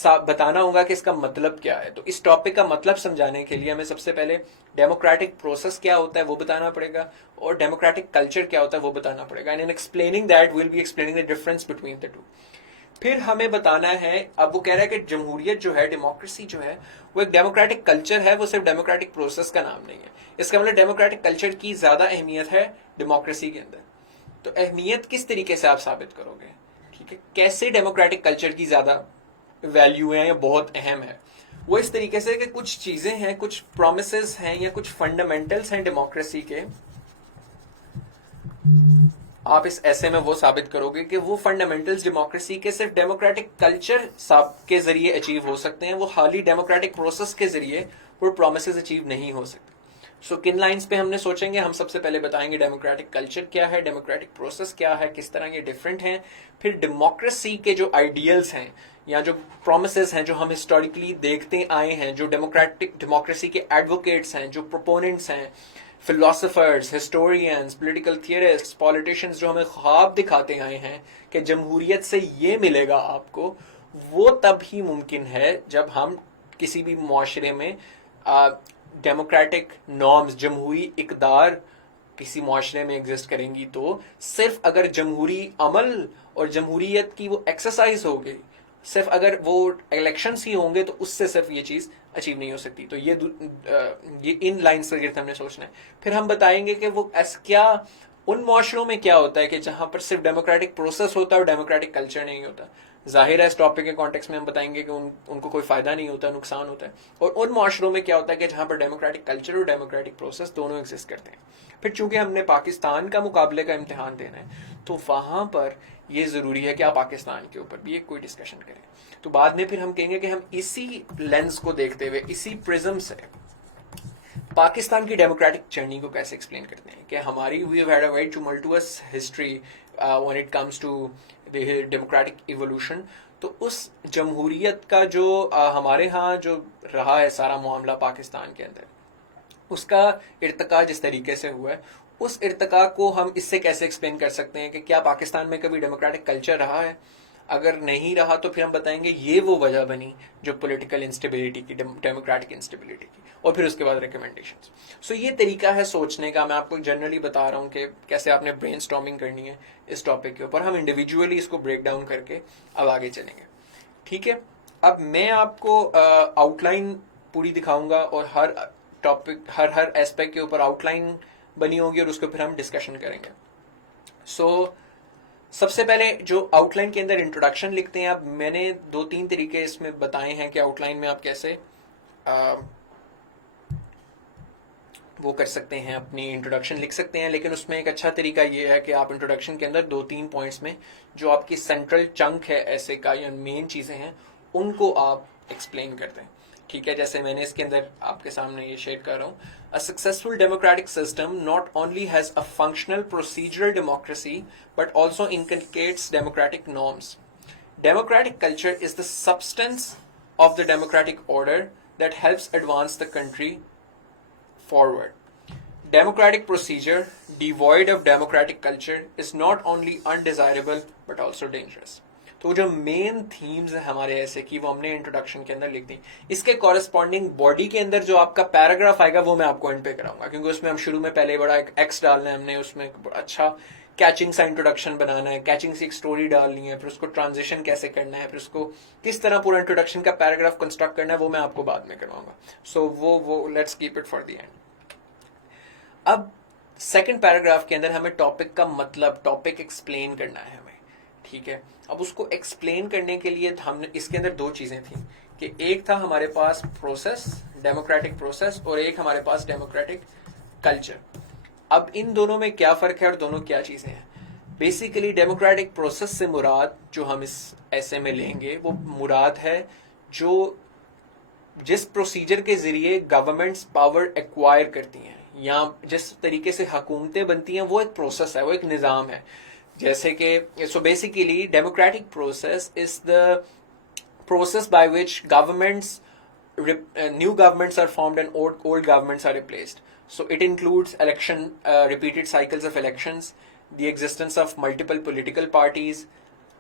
बताना होगा कि इसका मतलब क्या है। तो इस टॉपिक का मतलब समझाने के लिए हमें सबसे पहले डेमोक्रेटिक प्रोसेस क्या होता है वो बताना पड़ेगा, और डेमोक्रेटिक कल्चर क्या होता है वो बताना पड़ेगा। And in explaining that will be explaining the difference between the two. फिर हमें बताना है, अब वो कह रहा है कि जमहूरियत जो है, डेमोक्रेसी जो है, वो एक डेमोक्रेटिक कल्चर है, वो सिर्फ डेमोक्रेटिक प्रोसेस का नाम नहीं है। इसका मतलब डेमोक्रेटिक कल्चर की ज्यादा अहमियत है डेमोक्रेसी के अंदर। तो अहमियत किस तरीके से आप साबित करोगे, ठीक है, कैसे डेमोक्रेटिक कल्चर की ज्यादा वैल्यू है या बहुत अहम है, वो इस तरीके से कि कुछ चीजें हैं, कुछ प्रोमिसेस हैं या कुछ फंडामेंटल्स हैं डेमोक्रेसी के, आप इस ऐसे में वो साबित करोगे कि वो फंडामेंटल्स डेमोक्रेसी के सिर्फ डेमोक्रेटिक कल्चर के जरिए अचीव हो सकते हैं, वो हाली डेमोक्रेटिक प्रोसेस के जरिए वो प्रोमिसेस अचीव नहीं हो सकते। सो किन लाइंस पे हमने सोचेंगे, हम सबसे पहले बताएंगे डेमोक्रेटिक कल्चर क्या है, डेमोक्रेटिक प्रोसेस क्या है, किस तरह ये डिफरेंट हैं। फिर डेमोक्रेसी के जो आइडियल्स हैं या जो प्रोमिसेस हैं जो हम हिस्टोरिकली देखते आए हैं, जो डेमोक्रेसी के एडवोकेट्स हैं, जो प्रोपोनेंट्स हैं, फिलोसोफर्स, हिस्टोरियंस, पॉलिटिकल थियरिस्ट्स, पॉलिटिशियंस, जो हमें ख्वाब दिखाते आए हैं कि जमहूरियत से ये मिलेगा आपको, वो तब ही मुमकिन है जब हम किसी भी मुआशरे में डेमोक्रेटिक नॉर्म्स, जमहूरी इकदार किसी मुआशरे में एग्जिस्ट करेंगी। तो सिर्फ अगर जमहूरी अमल और जमहूरियत की वो एक्सरसाइज होगी, सिर्फ अगर वो इलेक्शंस ही होंगे, तो उससे सिर्फ ये चीज अचीव नहीं हो सकती। तो ये इन लाइन्स के गिर्द हमने सोचना है। फिर हम बताएंगे कि वो क्या उन मुआशरों में क्या होता है कि जहां पर सिर्फ डेमोक्रेटिक प्रोसेस होता है और डेमोक्रेटिक कल्चर नहीं होता। जाहिर है इस टॉपिक के कॉन्टेक्स्ट में हम बताएंगे कि उनको कोई फायदा नहीं होता, नुकसान होता है। और उन माशरों में क्या होता है कि जहां पर डेमोक्रेटिक कल्चर और डेमोक्रेटिक प्रोसेस दोनों एग्जिस्ट करते हैं। फिर चूंकि हमने पाकिस्तान का मुकाबले का इम्तिहान देना है तो वहां पर ये जरूरी है कि आप पाकिस्तान के ऊपर भी एक कोई डिस्कशन करें। तो बाद में फिर हम कहेंगे कि हम इसी लेंस को देखते हुए, इसी प्रिज्म से पाकिस्तान की डेमोक्रेटिक जर्नी को कैसे एक्सप्लेन करते हैं कि हमारी we have had a very tumultuous history when it comes to the democratic evolution. तो उस जमहूरियत का जो हमारे यहाँ जो रहा है सारा मामला पाकिस्तान के अंदर, उसका इर्तका जिस तरीके से हुआ है, उस इर्तका को हम इससे कैसे एक्सप्लेन कर सकते हैं कि क्या पाकिस्तान में कभी डेमोक्रेटिक कल्चर रहा है। अगर नहीं रहा तो फिर हम बताएंगे ये वो वजह बनी जो पॉलिटिकल इंस्टेबिलिटी की, डेमोक्रेटिक इंस्टेबिलिटी की, और फिर उसके बाद रिकमेंडेशंस। सो ये तरीका है सोचने का। मैं आपको जनरली बता रहा हूँ कि कैसे आपने ब्रेनस्टॉर्मिंग करनी है इस टॉपिक के ऊपर। हम इंडिविजुअली इसको ब्रेक डाउन करके अब आगे चलेंगे, ठीक है। अब मैं आपको आउटलाइन पूरी दिखाऊंगा और हर टॉपिक, हर एस्पेक्ट के ऊपर आउटलाइन बनी होगी और उसको फिर हम डिस्कशन करेंगे। सो सबसे पहले जो आउटलाइन के अंदर इंट्रोडक्शन लिखते हैं, अब मैंने 2-3 तरीके इसमें बताए हैं कि आउटलाइन में आप कैसे वो कर सकते हैं, अपनी इंट्रोडक्शन लिख सकते हैं। लेकिन उसमें एक अच्छा तरीका ये है कि आप इंट्रोडक्शन के अंदर 2-3 पॉइंट्स में जो आपकी सेंट्रल चंक है ऐसे का या मेन चीजें हैं उनको आप एक्सप्लेन कर दें, ठीक है। जैसे मैंने इसके अंदर आपके सामने ये शेयर कर रहा हूं। A successful democratic system not only has a functional procedural democracy but also inculcates democratic norms. Democratic culture is the substance of the democratic order that helps advance the country forward. Democratic procedure devoid of democratic culture is not only undesirable but also dangerous. तो जो मेन थीम्स है हमारे ऐसे की वो हमने इंट्रोडक्शन के अंदर लिख दी। इसके कॉरेस्पॉन्डिंग बॉडी के अंदर जो आपका पैराग्राफ आएगा वो मैं आपको एंड पे कराऊंगा, क्योंकि उसमें हम शुरू में पहले बड़ा एक एक्स डालना है हमने, उसमें अच्छा कैचिंग सा इंट्रोडक्शन बनाना है, कैचिंग सी एक स्टोरी डालनी है, फिर उसको ट्रांजिशन कैसे करना है, फिर उसको किस तरह पूरा इंट्रोडक्शन का पैराग्राफ कंस्ट्रक्ट करना है, वो मैं आपको बाद में करवाऊंगा। सो वो let's keep it for the end. अब सेकंड पैराग्राफ के अंदर हमें टॉपिक का मतलब, टॉपिक एक्सप्लेन करना है हमें, ठीक है। अब उसको एक्सप्लेन करने के लिए हमने इसके अंदर 2 चीजें थी कि एक था हमारे पास प्रोसेस, डेमोक्रेटिक प्रोसेस, और एक हमारे पास डेमोक्रेटिक कल्चर। अब इन दोनों में क्या फर्क है और दोनों क्या चीजें हैं। बेसिकली डेमोक्रेटिक प्रोसेस से मुराद जो हम इस ऐसे में लेंगे वो मुराद है जो जिस प्रोसीजर के जरिए गवर्नमेंट्स पावर एक्वायर करती हैं या जिस तरीके से हुकूमतें बनती हैं, वो एक प्रोसेस है, वो एक निज़ाम है। जैसे कि so basically democratic process is the process by which governments, new governments are formed and old governments are replaced. So it includes election, repeated cycles of elections, the existence of multiple political parties,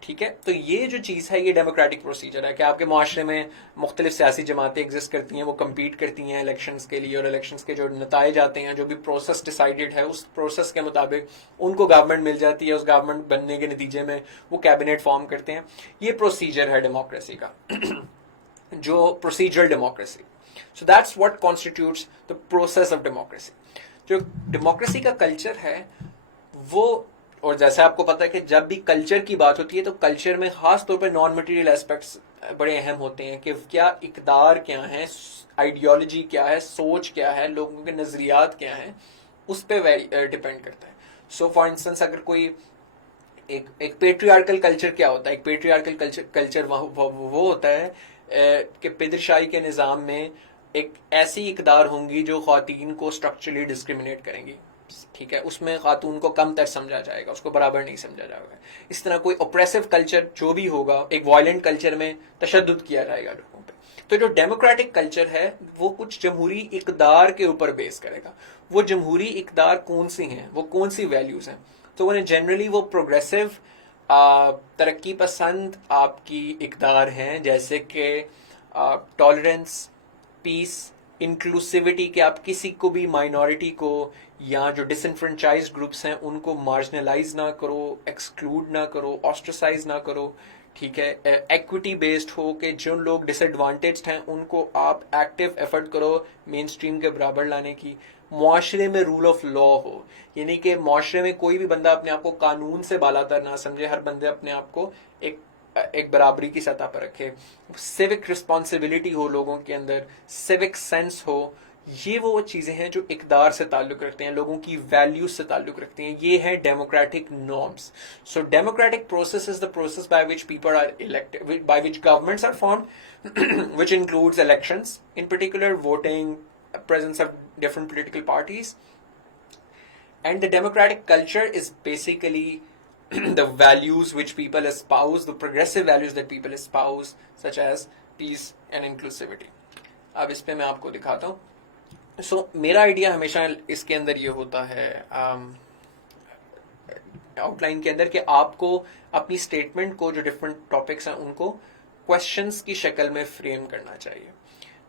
ठीक है। तो ये जो चीज़ है ये डेमोक्रेटिक प्रोसीजर है कि आपके माशरे में मुख्तलिफ सियासी जमातें एग्जिस्ट करती हैं, वो कम्पीट करती हैं इलेक्शंस के लिए, और इलेक्शंस के जो नताइज आते हैं, जो भी प्रोसेस डिसाइडेड है उस प्रोसेस के मुताबिक उनको गवर्नमेंट मिल जाती है। उस गवर्नमेंट बनने के नतीजे में वो कैबिनेट फॉर्म करते हैं। ये प्रोसीजर है डेमोक्रेसी का जो procedural democracy. So that's what constitutes the process of democracy. जो डेमोक्रेसी का कल्चर है वो, और जैसे आपको पता है कि जब भी कल्चर की बात होती है तो कल्चर में खास तौर पर नॉन मटेरियल एस्पेक्ट्स बड़े अहम होते हैं कि क्या इकदार क्या है, आइडियोलॉजी क्या है, सोच क्या है, लोगों के नजरियात क्या हैं, उस पर डिपेंड करता है। सो फॉर इंस्टेंस अगर कोई एक पेट्रियार्कल कल्चर क्या होता है, एक पेट्रियार्कल कल्चर वो होता है कि पिदरशाही के निज़ाम में एक ऐसी इकदार होंगी जो ख्वातीन को स्ट्रक्चरली डिस्क्रिमिनेट करेंगी, ठीक है। उसमें खातून को कम तर समझा जाएगा, उसको बराबर नहीं समझा जाएगा। इस तरह कोई ऑप्रेसिव कल्चर जो भी होगा, एक वायलेंट कल्चर में तशद्दुद किया जाएगा लोगों पे। तो जो डेमोक्रेटिक कल्चर है वो कुछ जमहूरी इकदार के ऊपर बेस करेगा। वो जमहूरी इकदार कौन सी हैं, वो कौन सी वैल्यूज हैं, तो उन्हें जनरली वो प्रोग्रेसिव, तरक्की पसंद आपकी इकदार हैं, जैसे कि टॉलरेंस, पीस, इंक्लूसिविटी, कि आप किसी को भी माइनॉरिटी को या जो डिसइनफ्रेंचाइज्ड ग्रुप्स हैं उनको मार्जिनलाइज ना करो, एक्सक्लूड ना करो, ऑस्ट्रसाइज ना करो, ठीक है। एक्विटी बेस्ड हो कि जो लोग डिसएडवांटेज्ड हैं उनको आप एक्टिव एफर्ट करो मेन स्ट्रीम के बराबर लाने की। मुआशरे में रूल ऑफ लॉ हो, यानी कि मुआशरे में कोई भी बंदा अपने आप को कानून से बालातर ना समझे, हर बंदे अपने आप को एक एक बराबरी की सतह पर रखे, सिविक रिस्पॉन्सिबिलिटी हो लोगों के अंदर, सिविक सेंस हो। ये वो चीजें हैं जो इकदार से ताल्लुक रखते हैं, लोगों की वैल्यूज से ताल्लुक रखते हैं। ये है democratic norms. So democratic process is the process by which people are elected, by which governments are formed, which includes elections, in particular voting, presence of different political parties. And the democratic culture is basically the values which people espouse, the progressive values that people espouse, such as peace and inclusivity. अब इस पे मैं आपको दिखाता हूँ। मेरा आइडिया हमेशा इसके अंदर ये होता है, आउटलाइन के अंदर, कि आपको अपनी स्टेटमेंट को, जो डिफरेंट टॉपिक्स हैं उनको क्वेश्चंस की शक्ल में फ्रेम करना चाहिए,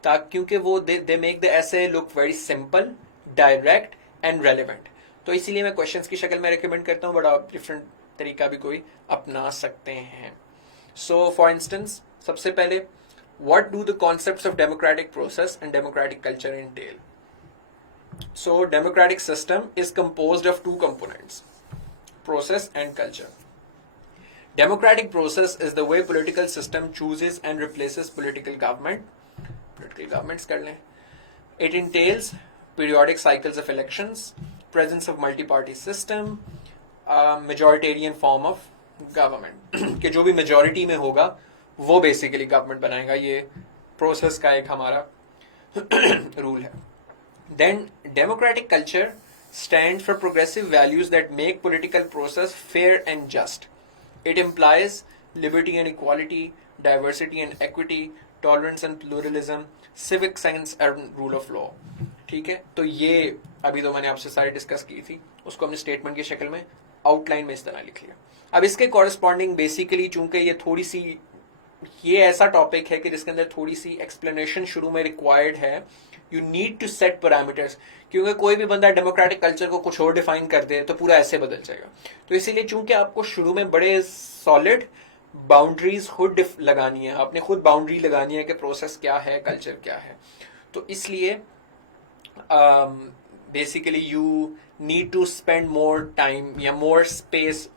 ताकि क्योंकि वो दे मेक द ऐसे look very simple, direct and relevant. तो इसीलिए मैं क्वेश्चंस की शक्ल में रिकमेंड करता हूँ, बट आप डिफरेंट तरीका भी कोई अपना सकते हैं। सो फॉर इंस्टेंस, सबसे पहले, what do the concepts of democratic process and democratic culture entail? So democratic system is composed of two components, process and culture. Democratic process is the way political system chooses and replaces political governments कर लें. It entails periodic cycles of elections, presence of multi-party system, majoritarian form of government कि जो भी majority में होगा वो basically government बनाएगा। ये process का एक हमारा rule है। Then democratic culture stands for progressive values that make political process fair and just. It implies liberty and equality, diversity and equity, tolerance and pluralism, civic sense and rule of law. ठीक है, तो ये अभी तो मैंने आपसे सारी डिस्कस की थी, उसको हमने स्टेटमेंट की शक्ल में आउटलाइन में इस तरह लिख लिया। अब इसके कॉरेस्पॉन्डिंग बेसिकली, चूंकि ये थोड़ी सी, ये ऐसा टॉपिक है कि जिसके अंदर थोड़ी सी एक्सप्लेनेशन शुरू में रिक्वायर्ड है। You need to set parameters, क्योंकि कोई भी बंदा डेमोक्रेटिक कल्चर को कुछ और डिफाइन कर दे तो पूरा ऐसे बदल जाएगा। तो इसीलिए चूंकि आपको शुरू में बड़े सॉलिड बाउंड्रीज खुद लगानी है, आपने खुद बाउंड्री लगानी है कि प्रोसेस क्या है, कल्चर क्या है, तो इसलिए basically you need to spend more time या more space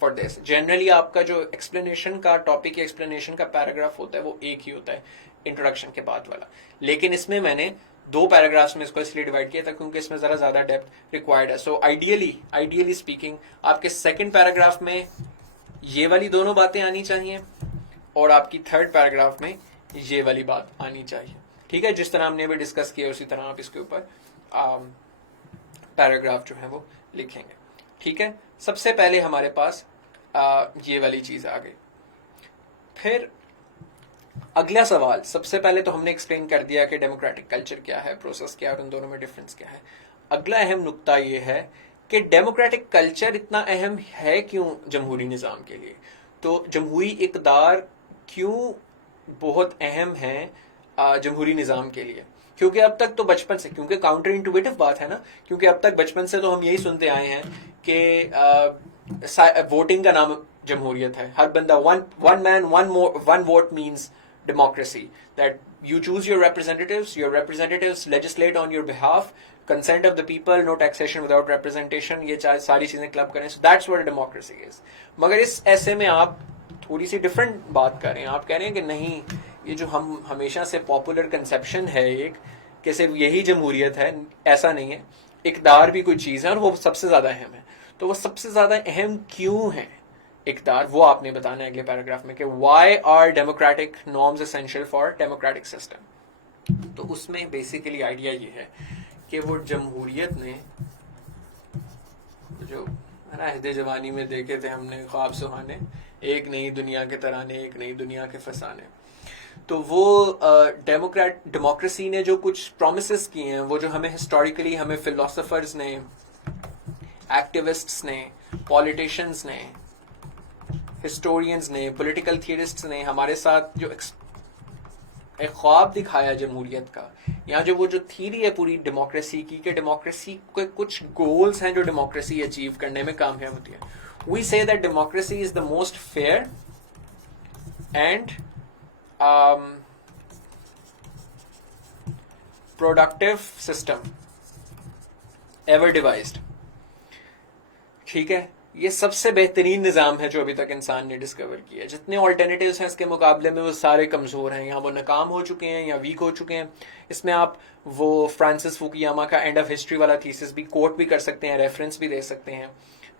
for this. Generally आपका जो एक्सप्लेनेशन का टॉपिक या एक्सप्लेनेशन का पैराग्राफ होता है वो एक ही होता है, इंट्रोडक्शन के बाद वाला, लेकिन इसमें मैंने 2 पैराग्राफ्स में इसको इसलिए डिवाइड किया था क्योंकि इसमें जरा ज्यादा डेप्थ रिक्वायर्ड है। सो आइडियली स्पीकिंग, आपके सेकंड पैराग्राफ में ये वाली दोनों बातें आनी चाहिए और आपकी थर्ड पैराग्राफ में ये वाली बात आनी चाहिए। ठीक है, जिस तरह हमने अभी डिस्कस किया उसी तरह आप इसके ऊपर पैराग्राफ जो है वो लिखेंगे। ठीक है, सबसे पहले हमारे पास ये वाली चीज आ गई। फिर अगला सवाल, सबसे पहले तो हमने एक्सप्लेन कर दिया कि डेमोक्रेटिक कल्चर क्या है, प्रोसेस क्या है और उन दोनों में डिफरेंस क्या है। अगला अहम नुक्ता ये है कि डेमोक्रेटिक कल्चर इतना अहम है क्यों जमहूरी निज़ाम के लिए। तो जमहूरी इक़दार क्यों बहुत अहम है जमहूरी निज़ाम के लिए? क्योंकि अब तक तो बचपन से, क्योंकि काउंटर इंटुइटिव बात है ना, क्योंकि अब तक बचपन से तो हम यही सुनते आए हैं कि वोटिंग का नाम जमहूरियत है। हर बंदा one man one vote means democracy, that you choose your representatives legislate on your behalf, consent of the people, no taxation without representation, ये सारी चीजें क्लब करें, so that's what a democracy is। मगर इस ऐसे में आप थोड़ी सी डिफरेंट बात कर रहे हैं, आप कह रहे हैं कि नहीं, ये जो हम हमेशा से पॉपुलर कंसेप्शन है एक कि सिर्फ यही जमहूरियत है, ऐसा नहीं है, इक़दार भी कोई चीज है और वो सबसे ज्यादा अहम है। तो वो सबसे ज्यादा अहम क्यों है इक़दार, वो आपने बताना है अगले पैराग्राफ में कि why are democratic norms essential for democratic system. तो उसमें बेसिकली आइडिया ये है कि वो जमहूरियत ने जो अहद जवानी में देखे थे हमने ख्वाब सुहाने, एक नई दुनिया के तराने, एक नई दुनिया के फसाने, तो वो डेमोक्रेसी ने जो कुछ प्रोमिसेस किए हैं, वो जो हमें हिस्टोरिकली, हमें फिलोसोफर्स ने, एक्टिविस्ट्स ने, पॉलिटिशियंस ने, हिस्टोरियंस ने, पॉलिटिकल थियरिस्ट्स ने हमारे साथ जो एक ख्वाब दिखाया जमहूरियत का, यहाँ जो वो जो थीरी है पूरी डेमोक्रेसी की, कि डेमोक्रेसी के कुछ गोल्स हैं जो डेमोक्रेसी अचीव करने में कामयाब होती है। We say that democracy is the most fair and productive system ever devised. ठीक है, ये सबसे बेहतरीन निज़ाम है जो अभी तक इंसान ने डिस्कवर किया है। जितने ऑल्टरनेटिव्स हैं इसके मुकाबले में वो सारे कमज़ोर हैं, या वो नाकाम हो चुके हैं या वीक हो चुके हैं। इसमें आप वो फ्रांसिस फुकुयामा का एंड ऑफ हिस्ट्री वाला थीसिस भी कोट भी कर सकते हैं, रेफरेंस भी दे सकते हैं,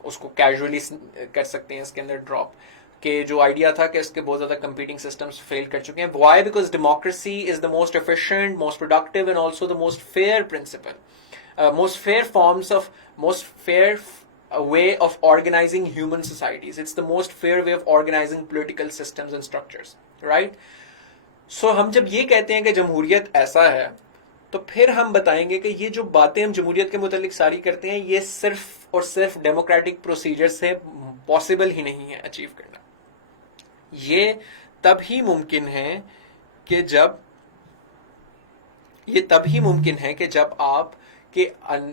उसको कैजुअली कर सकते हैं इसके अंदर ड्रॉप के जो आइडिया था कि इसके बहुत ज्यादा कंपीटिंग सिस्टम्स फेल कर चुके हैं। Why? Because democracy is the most efficient, most productive and also the most fair principle, most fair forms of most fair way of organizing human societies. It's the most fair way of organizing political systems and structures, right? So हम जब ये कहते हैं कि जमहूरियत ऐसा है, तो फिर हम बताएंगे कि ये जो बातें हम जमहूरियत के मुतालिक सारी करते हैं ये सिर्फ और सिर्फ डेमोक्रेटिक प्रोसीजर से पॉसिबल ही नहीं है अचीव करना। ये तब ही मुमकिन है कि जब आप के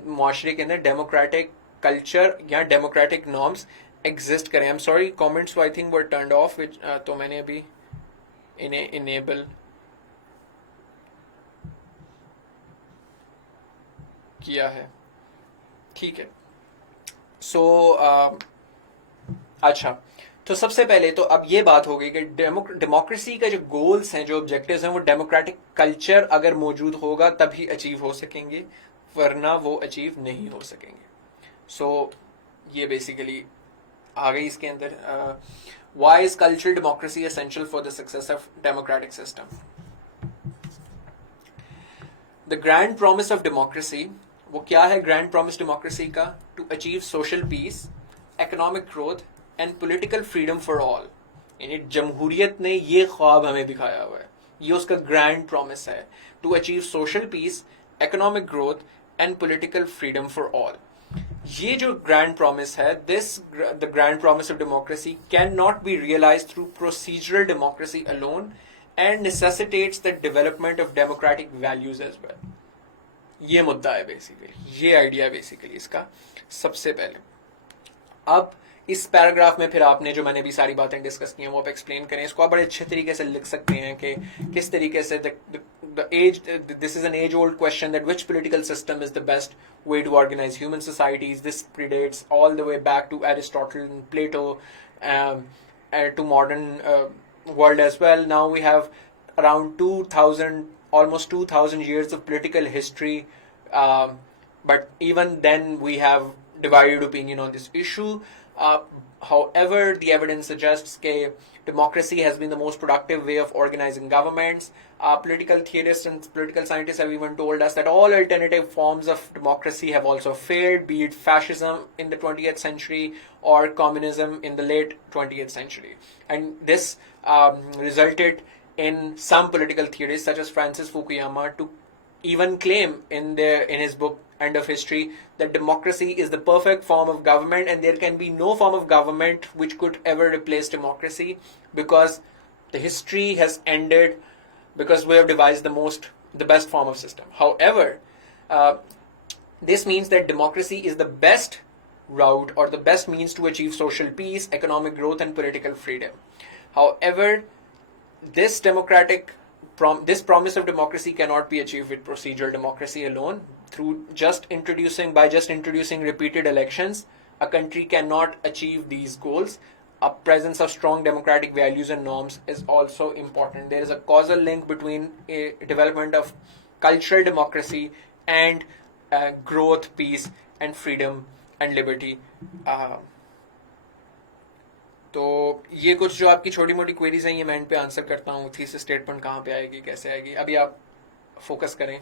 मुआशरे के अंदर डेमोक्रेटिक कल्चर या डेमोक्रेटिक नॉर्म्स एग्जिस्ट करें। I am sorry, comments I think were turned of, तो मैंने अभी इन्हें इनेबल किया है, ठीक है। सो अच्छा, तो सबसे पहले तो अब ये बात हो गई कि डेमोक्रेसी का जो गोल्स हैं, जो ऑब्जेक्टिव्स हैं, वो डेमोक्रेटिक कल्चर अगर मौजूद होगा तभी अचीव हो सकेंगे, वरना वो अचीव नहीं हो सकेंगे। सो ये बेसिकली आ गई इसके अंदर। Why is cultural democracy essential for the success of democratic system? The grand promise of democracy, वो क्या है ग्रैंड प्रॉमिस डेमोक्रेसी का? To achieve social peace, economic growth and political freedom for all. यानी जमहूरियत ने ये ख्वाब हमें दिखाया हुआ है, ये उसका ग्रैंड प्रॉमिस है, to achieve social peace, economic growth and political freedom for all. ये जो ग्रैंड प्रॉमिस है, the grand promise of democracy can not be realised through procedural democracy alone and necessitates the development of democratic values as well. ये मुद्दा है बेसिकली, ये आइडिया बेसिकली इसका सबसे पहले। अब इस पैराग्राफ में फिर आपने जो मैंने भी सारी बातें डिस्कस की हैं वो आप एक्सप्लेन करें, इसको आप बड़े अच्छे तरीके से लिख सकते हैं कि किस तरीके से this is an age-old question that which political system is the best way to organize human societies. This predates all the way back to Aristotle and Plato, to modern world as well. Now we have around almost 2,000 years of political history, but even then we have divided opinion on this issue. However, the evidence suggests that democracy has been the most productive way of organizing governments. Political theorists and political scientists have even told us that all alternative forms of democracy have also failed, be it fascism in the 20th century or communism in the late 20th century. And this resulted in some political theorists such as Francis Fukuyama to even claim in his book End of History that democracy is the perfect form of government and there can be no form of government which could ever replace democracy because the history has ended because we have devised the best form of system. However, this means that democracy is the best route or the best means to achieve social peace, economic growth and political freedom. However, this promise of democracy cannot be achieved with procedural democracy alone. By just introducing repeated elections, a country cannot achieve these goals. A presence of strong democratic values and norms is also important. There is a causal link between a development of cultural democracy and growth, peace and freedom and liberty. तो ये कुछ जो आपकी छोटी मोटी क्वेरीज हैं ये मैं इन पे आंसर करता हूँ। थीसिस स्टेटमेंट कहाँ पे आएगी, कैसे आएगी, अभी आप फोकस करें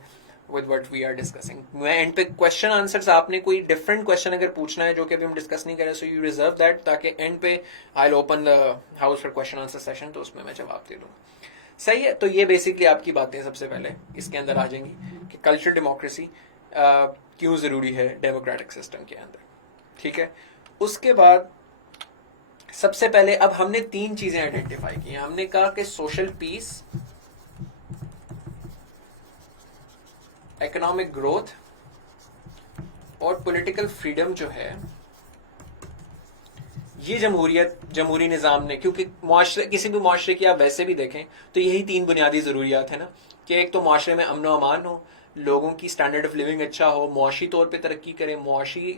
with what we are discussing. मैं एंड पे क्वेश्चन आंसर्स, आपने कोई डिफरेंट क्वेश्चन अगर पूछना है जो कि अभी हम डिस्कस नहीं करें, सो यू रिजर्व दैट, ताकि एंड पे I will open the house for question answer session, तो उसमें मैं जवाब दे दूंगा। सही है, तो ये बेसिकली आपकी बातें सबसे पहले इसके अंदर आ जाएंगी कि कल्चर डेमोक्रेसी क्यों जरूरी है डेमोक्रेटिक सिस्टम के अंदर। ठीक है, उसके बाद सबसे पहले अब हमने 3 चीजें आइडेंटिफाई की हैं। हमने कहा कि सोशल पीस, इकोनॉमिक ग्रोथ और पॉलिटिकल फ्रीडम जो है ये जमहूरी निजाम ने, क्योंकि मुआशरे, किसी भी मुआशरे की आप वैसे भी देखें तो यही 3 बुनियादी जरूरियात है ना, कि एक तो मुआशरे में अमन व अमान हो, लोगों की स्टैंडर्ड ऑफ लिविंग अच्छा हो, मुआशी तौर पे तरक्की करें, मुआशी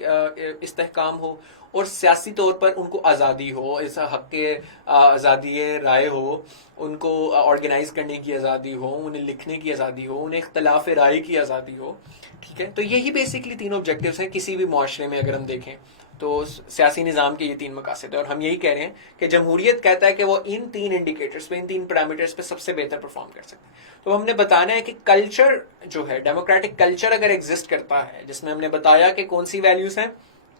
इस्तेहकाम हो, और सियासी तौर पर उनको आज़ादी हो, इस हक के आज़ादी राय हो, उनको ऑर्गेनाइज करने की आज़ादी हो, उन्हें लिखने की आज़ादी हो, उन्हें इख्तलाफ राय की आज़ादी हो। ठीक है, तो यही बेसिकली तीन ऑब्जेक्टिव्स हैं किसी भी मुआशरे में अगर हम देखें तो सियासी निज़ाम के ये तीन मकासद है। और हम यही कह रहे हैं कि जमहूरियत कहता है कि वो इन तीन इंडिकेटर्स पे, इन तीन पैरामीटर्स पे सबसे बेहतर परफॉर्म कर सकते हैं। तो हमने बताना है कि कल्चर जो है, डेमोक्रेटिक कल्चर अगर एग्जिस्ट करता है, जिसमें हमने बताया कि कौन सी वैल्यूज हैं,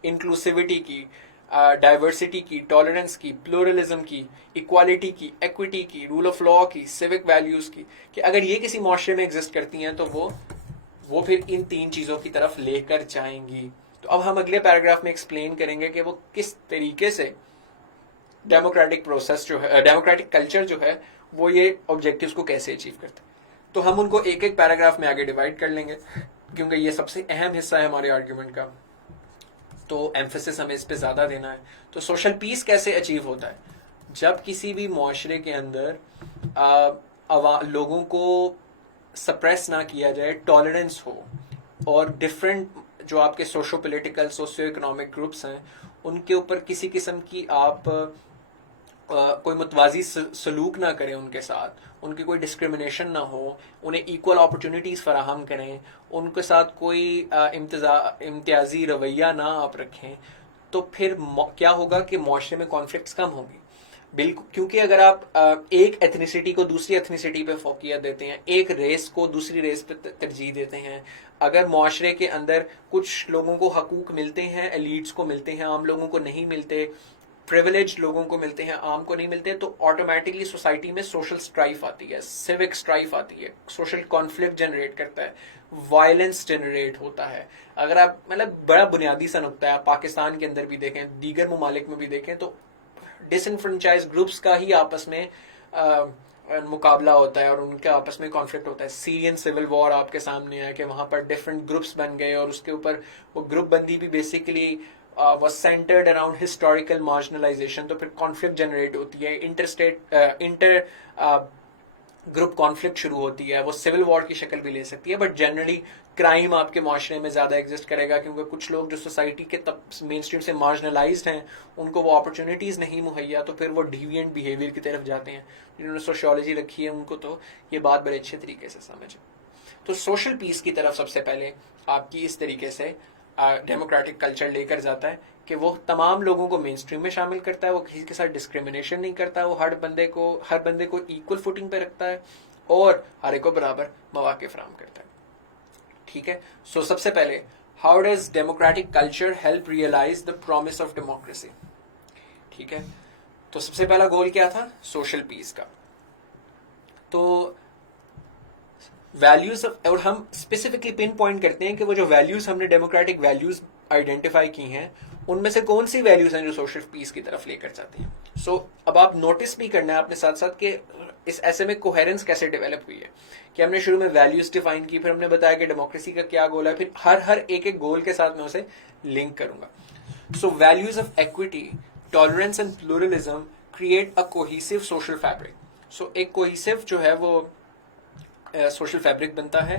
इंक्लूसिविटी की, डाइवर्सिटी की, टॉलरेंस की, प्लूरलिज्म की, इक्वालिटी की, एक्विटी की, रूल ऑफ लॉ की, सिविक वैल्यूज की, कि अगर ये किसी मुआशरे में एग्जिस्ट करती हैं तो वो फिर इन तीन चीजों की तरफ लेकर जाएंगी। तो अब हम अगले पैराग्राफ में एक्सप्लेन करेंगे कि वो किस तरीके से डेमोक्रेटिक प्रोसेस जो है, डेमोक्रेटिक कल्चर जो है, वो ये ऑब्जेक्टिव्स को कैसे अचीव करते हैं। तो हम उनको एक एक पैराग्राफ में आगे डिवाइड कर लेंगे, क्योंकि ये सबसे अहम हिस्सा है हमारे आर्ग्यूमेंट का, तो एम्फेसिस हमें इस पे ज्यादा देना है। तो सोशल पीस कैसे अचीव होता है? जब किसी भी मुआशरे के अंदर लोगों को सप्रेस ना किया जाए, टॉलरेंस हो, और डिफरेंट जो आपके socio political, socio economic groups हैं, उनके ऊपर किसी किस्म की आप कोई मुतवाजी सलूक ना करें उनके साथ, उनकी कोई डिस्क्रिमिनेशन ना हो, उन्हें इक्वल अपॉर्चुनिटीज फराहम करें, उनके साथ कोई इम्तियाजी रवैया ना आप रखें, तो फिर क्या होगा कि मुआशरे में कॉन्फ्लिक्ट्स कम होंगी। बिल्कुल, क्योंकि अगर आप एक एथनिसिटी को दूसरी एथनिसिटी पे फोकियत देते हैं, एक रेस को दूसरी रेस पे तरजीह देते हैं, अगर मुआशरे के अंदर कुछ लोगों को हकूक मिलते हैं, एलीट्स को मिलते हैं, आम लोगों को नहीं मिलते, प्रिविलेज लोगों को मिलते हैं, आम को नहीं मिलते, तो ऑटोमेटिकली सोसाइटी में सोशल स्ट्राइफ आती है, सिविक स्ट्राइफ आती है, सोशल कॉन्फ्लिक्ट जनरेट करता है, वायलेंस जनरेट होता है। अगर आप मतलब बड़ा बुनियादी सा नुकता है, आप पाकिस्तान के अंदर भी देखें, दीगर ममालिक में भी देखें, तो डिसइनफ्रेंचाइज ग्रुप्स का ही आपस में मुकाबला होता है और उनके आपस में कॉन्फ्लिक्ट होता है। सीरियन सिविल वॉर आपके सामने है कि वहां पर डिफरेंट ग्रुप्स बन गए, और उसके ऊपर वो ग्रुप बंदी भी basically was centered around historical marginalization, तो फिर कॉन्फ्लिक्ट जनरेट होती है, इंटर ग्रुप कॉन्फ्लिक्ट शुरू होती है, वो सिविल वॉर की शक्ल भी ले सकती है, बट जनरली क्राइम आपके माशरे में ज्यादा एग्जिस्ट करेगा, क्योंकि कुछ लोग जो सोसाइटी के मेन स्ट्रीम से मार्जिनलाइज्ड हैं, उनको वो अपॉर्चुनिटीज नहीं मुहैया, तो फिर वो डिविएंट बिहेवियर की तरफ जाते हैं। जिन्होंने सोशियोलॉजी रखी है उनको तो ये बात बड़े अच्छे तरीके से समझ। तो सोशल पीस की तरफ सबसे पहले आपकी इस तरीके से डेमोक्रेटिक कल्चर लेकर जाता है कि वो तमाम लोगों को मेन स्ट्रीम में शामिल करता है, वो किसी के साथ डिस्क्रिमिनेशन नहीं करता, वो हर बंदे को इक्वल फुटिंग पे रखता है, और हर एक को बराबर मौके फराहम करता है। ठीक है, सो सबसे पहले, how does democratic culture help realise the promise of democracy? ठीक है, तो सबसे पहला गोल क्या था? सोशल पीस का। तो वैल्यूज, और हम स्पेसिफिकली पिन पॉइंट करते हैं कि वो जो वैल्यूज हमने डेमोक्रेटिक वैल्यूज आइडेंटिफाई की हैं, उनमें से कौन सी वैल्यूज हैं जो सोशल पीस की तरफ लेकर जाती हैं। सो अब आप नोटिस भी करना है अपने साथ साथ कि इस ऐसे में कोहेरेंस कैसे डेवलप हुई है, कि हमने शुरू में वैल्यूज डिफाइन की, फिर हमने बताया कि डेमोक्रेसी का क्या गोल है, फिर हर एक एक गोल के साथ मैं उसे लिंक करूंगा। So values of equity, tolerance and pluralism create a cohesive social fabric. सो एक कोहेसिव जो है वो सोशल फैब्रिक बनता है,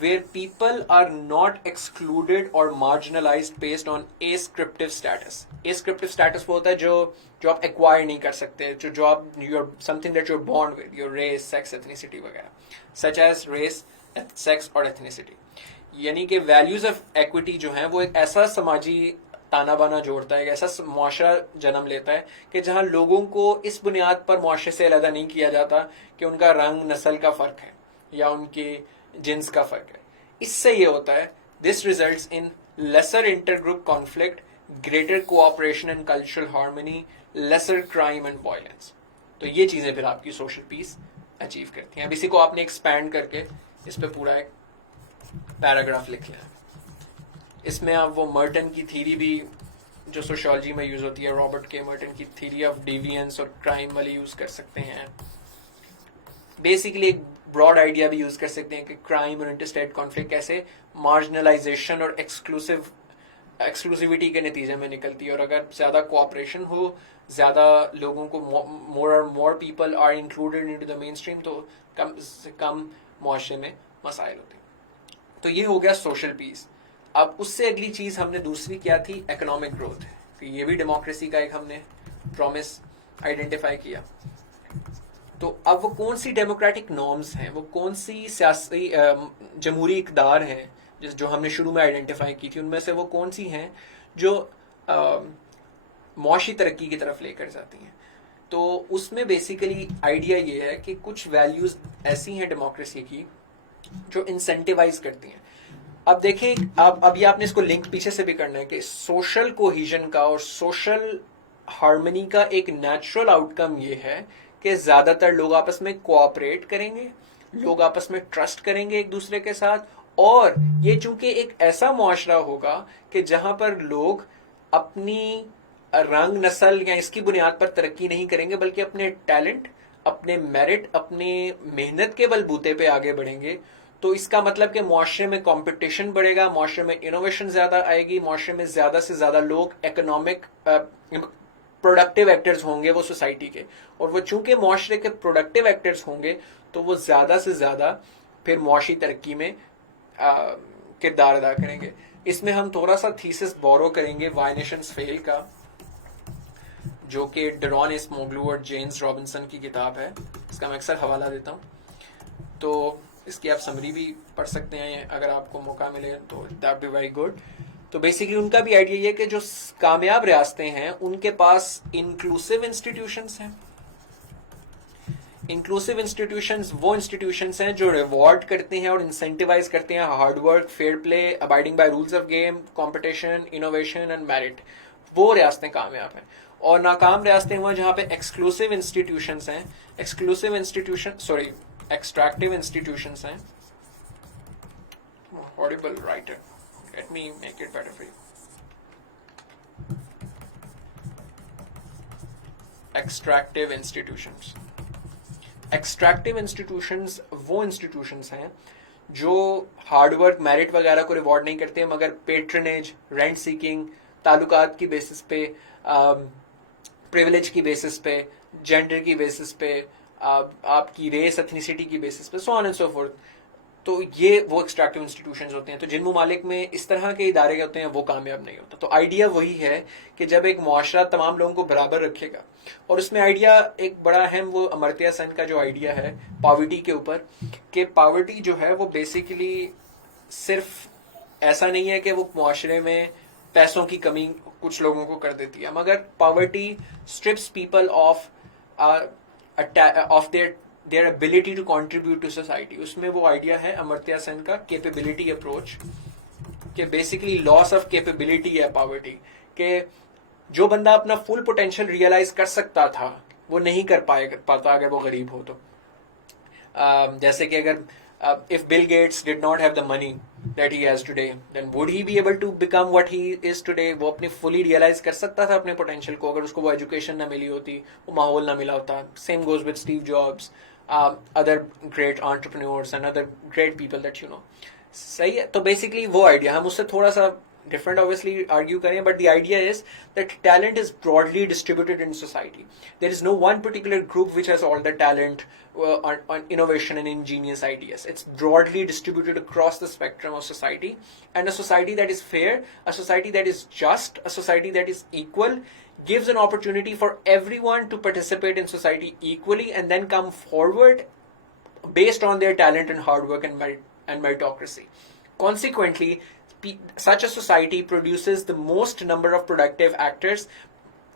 where people are not excluded और marginalised based on ascriptive status. Ascriptive status वो होता है जो आप एक्वायर नहीं कर सकते, जो आप something that you are born with, your race, sex, ethnicity वगैरह, सच एज रेस, सेक्स और एथनिसिटी। यानी कि वैल्यूज ऑफ इक्विटी जो है वो एक ऐसा समाजी ताना बाना जोड़ता है, एक ऐसा मुआशरा जन्म लेता है कि जहां लोगों को इस बुनियाद पर मुआशरे से अलग नहीं किया जाता कि उनका रंग, नस्ल का फर्क है या उनके जिन्स का फर्क है। इससे ये होता है, this results in lesser intergroup conflict, greater cooperation and cultural harmony, lesser crime and violence. तो ये चीजें फिर आपकी सोशल पीस अचीव करती हैं। अब इसी को आपने एक्सपैंड करके इस पे पूरा एक पैराग्राफ लिख लिया। इसमें आप वो मर्टन की थीरी भी जो सोशियोलॉजी में यूज होती है, रॉबर्ट के मर्टन की थीरी ऑफ डिवियंस और क्राइम वाली यूज कर सकते हैं। बेसिकली एक ब्रॉड आइडिया भी यूज कर सकते हैं कि क्राइम और इंटरस्टेट कॉन्फ्लिक्ट कैसे मार्जिनलाइजेशन और एक्सक्लूसिविटी के नतीजे में निकलती है, और अगर ज्यादा कोऑपरेशन हो, ज्यादा लोगों को, मोर और more people are included into the mainstream, तो कम से कम मुआशरे में मसाइल होते हैं। तो ये हो गया सोशल पीस। अब उससे अगली चीज हमने दूसरी क्या थी, इकोनॉमिक ग्रोथ। तो ये भी डेमोक्रेसी का एक हमने प्रॉमिस आइडेंटिफाई किया। तो अब वो कौन सी डेमोक्रेटिक नॉर्म्स हैं, वो कौन सी सियासी जमहूरी इकदार हैं जो हमने शुरू में आइडेंटिफाई की थी, उनमें से वो कौन सी हैं जो मुआशी तरक्की की तरफ लेकर जाती हैं। तो उसमें बेसिकली आइडिया ये है कि कुछ वैल्यूज ऐसी हैं डेमोक्रेसी की जो इंसेंटिवाइज करती हैं। अब देखें, अब ये आपने इसको लिंक पीछे से भी करना है कि सोशल कोहिजन का और सोशल हार्मनी का एक नेचुरल आउटकम ये है कि ज्यादातर लोग आपस में कोऑपरेट करेंगे, लोग आपस में ट्रस्ट करेंगे एक दूसरे के साथ, और ये चूंकि एक ऐसा मुआशरा होगा कि जहां पर लोग अपनी रंग नस्ल या इसकी बुनियाद पर तरक्की नहीं करेंगे, बल्कि अपने टैलेंट, अपने मेरिट, अपने मेहनत के बलबूते पे आगे बढ़ेंगे। तो इसका मतलब कि मुआशरे में कंपटीशन बढ़ेगा, मुआशरे में इनोवेशन ज्यादा आएगी, मुआशरे में ज्यादा से ज्यादा लोग इकोनॉमिक प्रोडक्टिव एक्टर्स होंगे वो सोसाइटी के, और वो चूंकि मुआशरे के प्रोडक्टिव एक्टर्स होंगे तो वो ज्यादा से ज्यादा फिर मुआशी तरक्की में किरदार अदा करेंगे। इसमें हम थोड़ा सा थीसिस बोरो करेंगे व्हाई नेशंस फेल का, जो कि डरॉन एसमोग्लू और जेम्स रॉबिन्सन की किताब है। इसका मैं अक्सर हवाला देता हूँ, तो इसकी आप समरी भी पढ़ सकते हैं अगर आपको मौका मिले तो, दैट बी वेरी गुड। तो बेसिकली उनका भी आइडिया ये कि जो कामयाब रियासतें हैं उनके पास इंक्लूसिव इंस्टीट्यूशंस हैं। इंक्लूसिव इंस्टीट्यूशंस वो इंस्टीट्यूशंस हैं जो रिवॉर्ड करते हैं और इंसेंटिवाइज करते हैं hard work, fair play, abiding by rules of game, competition, innovation and merit. वो रियासतें कामयाब हैं। और नाकाम रियासतें वो जहां पे एक्सक्लूसिव इंस्टीट्यूशंस हैं, एक्सट्रैक्टिव इंस्टीट्यूशंस हैं। Horrible writer. Let me make it better for you. Extractive institutions. Extractive institutions वो institutions हैं जो हार्डवर्क, मेरिट वगैरह को रिवॉर्ड नहीं करते, मगर पेट्रनेज, रेंट सीकिंग, ताल्लुकात की बेसिस पे, प्रिविलेज की बेसिस पे, जेंडर की बेसिस पे, आपकी रेस, एथनिसिटी की बेसिस पे, so on and so fourth. तो ये वो एक्सट्रैक्टिव इंस्टीट्यूशंस होते हैं। तो जिन ममालिक में इस तरह के इदारे होते हैं वो कामयाब नहीं होता। तो आइडिया वही है कि जब एक मुआशरा तमाम लोगों को बराबर रखेगा, और उसमें आइडिया एक बड़ा अहम वो अमर्त्य सेन का जो आइडिया है पॉवर्टी के ऊपर, कि पॉवर्टी जो है वो बेसिकली सिर्फ ऐसा नहीं है कि वो मुआशरे में पैसों की कमी कुछ लोगों को कर देती है, मगर poverty strips people of their ability to contribute to society. उसमें वो आइडिया है अमर्त्य सेन का कैपेबिलिटी अप्रोच, कि बेसिकली लॉस ऑफ कैपेबिलिटी है पॉवर्टी, कि जो बंदा अपना फुल पोटेंशियल रियलाइज कर सकता था वो नहीं कर पाता अगर वो गरीब हो तो। जैसे कि अगर if Bill Gates did not have the money that he has today, then would he be able to become what he is today? वो अपनी fully realize कर सकता था अपने potential को, अगर उसको वो education ना मिली होती, वो माहौल ना मिला होता। Same goes with Steve Jobs, other great entrepreneurs and other great people that you know. सही है। तो basically वो idea हम उससे थोड़ा सा different obviously argue करें, but the idea is that talent is broadly distributed in society. There is no one particular group which has all the talent on innovation and ingenious ideas. It's broadly distributed across the spectrum of society, and a society that is fair, a society that is just, a society that is equal, gives an opportunity for everyone to participate in society equally and then come forward based on their talent and hard work and meritocracy. Consequently, such a society produces the most number of productive actors.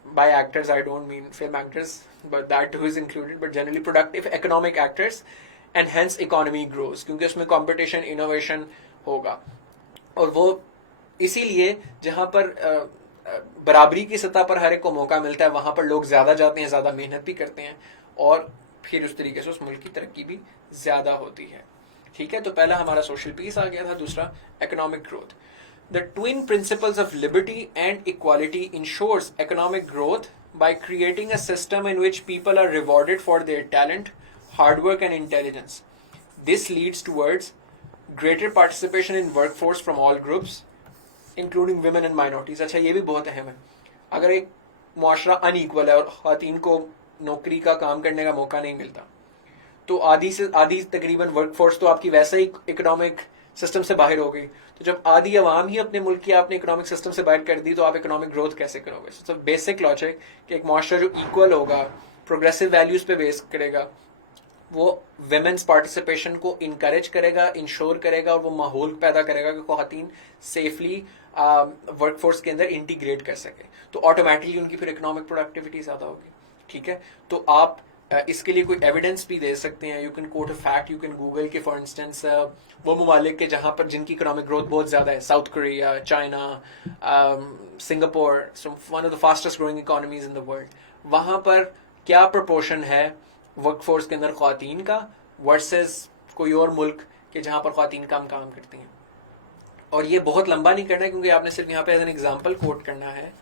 By actors I don't mean film actors, but that too is included, but generally productive economic actors, and hence economy grows, क्योंकि उसमें competition, innovation होगा। और वो इसीलिए जहां पर बराबरी की सतह पर हर एक को मौका मिलता है वहां पर लोग ज्यादा जाते हैं, ज्यादा मेहनत भी करते हैं, और फिर उस तरीके से उस मुल्क की तरक्की भी ज्यादा होती है। ठीक है, तो पहला हमारा सोशल पीस आ गया था, दूसरा economic growth. The twin principles of liberty and equality ensures economic growth by creating a system in which people are rewarded for their talent, hard work and intelligence. This leads towards greater participation in workforce from all groups, including women and minorities. अच्छा, ये भी बहुत अहम है। अगर एक मुआशरा अनइक्वल है और ख़वातीन को नौकरी का काम करने का मौका नहीं मिलता, तो आधी से आधी तकरीबन वर्कफोर्स तो आपकी वैसे ही इकोनॉमिक सिस्टम से बाहर हो गई। तो जब आधी आवाम ही अपने मुल्क की आपने इकोनॉमिक सिस्टम से बाहर कर दी तो आप इकोनॉमिक ग्रोथ कैसे करोगे? तो बेसिक लॉजिक कि एक माशरा जो इक्वल होगा, प्रोग्रेसिव वैल्यूज पे बेस करेगा, वो वेमेन्स पार्टिसिपेशन को इनकरेज करेगा, इंश्योर करेगा, और वो माहौल पैदा करेगा कि ख़वातीन सेफली वर्कफोर्स के अंदर इंटीग्रेट कर सके, तो ऑटोमेटिकली उनकी फिर इकोनॉमिक प्रोडक्टिविटी ज़्यादा होगी। ठीक है, तो आप इसके लिए कोई एविडेंस भी दे सकते हैं। You can coat a fact, you can Google के फॉर इंस्टेंस वो ममालिक के जहाँ पर जिनकी इकोनॉमिक ग्रोथ बहुत ज़्यादा है, south Korea, China, Singapore, one of the fastest growing economies in the world, वहाँ पर क्या प्रोपोर्शन है वर्कफोर्स के अंदर ख्वातीन का वर्सेस कोई और मुल्क के जहाँ पर ख्वातीन कम काम करती हैं। और ये बहुत लंबा नहीं करना है क्योंकि आपने सिर्फ यहाँ पे एज एन एग्जाम्पल कोट करना है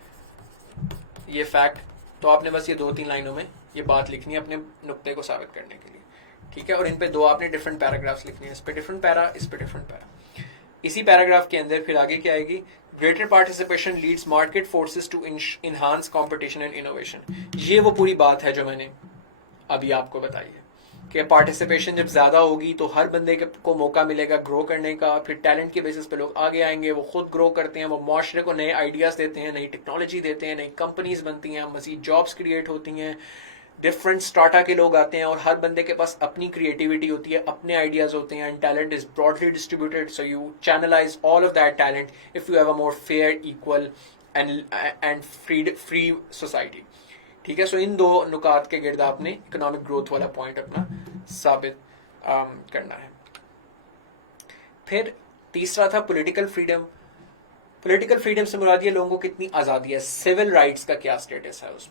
ये फैक्ट, तो आपने बस ये 2-3 लाइनों में ये बात लिखनी है अपने नुक्ते को साबित करने के लिए। ठीक है, और इन पे 2 आपने डिफरेंट पैराग्राफ्स लिखनी है, इस पे डिफरेंट पैरा, इस पे डिफरेंट पैरा। इसी पैराग्राफ के अंदर फिर आगे क्या आएगी, greater participation leads market forces to enhance competition and innovation. ये वो पूरी बात है जो मैंने अभी आपको बताई है कि पार्टिसिपेशन जब ज्यादा होगी तो हर बंदे को मौका मिलेगा ग्रो करने का, फिर टैलेंट के बेसिस पे लोग आगे आएंगे, वो खुद ग्रो करते हैं, वो माशरे को नए आइडियाज देते हैं, नई टेक्नोलॉजी देते हैं, नई कंपनीज बनती हैं, मजीद जॉब्स क्रिएट होती हैं, डिफरेंट स्टार्टा के लोग आते हैं, और हर बंदे के पास अपनी क्रिएटिविटी होती है, अपने आइडियाज होते हैं, and talent is broadly distributed, so you channelize all of that talent if you have a more fair, equal and free society. ठीक है, सो इन 2 नुकात के गिर्द आपने इकोनॉमिक ग्रोथ वाला पॉइंट अपना साबित करना है। फिर तीसरा था पॉलिटिकल फ्रीडम। पॉलिटिकल फ्रीडम से मुराद ये लोगों को कितनी आज़ादी है, सिविल राइट्स का क्या स्टेटस है उस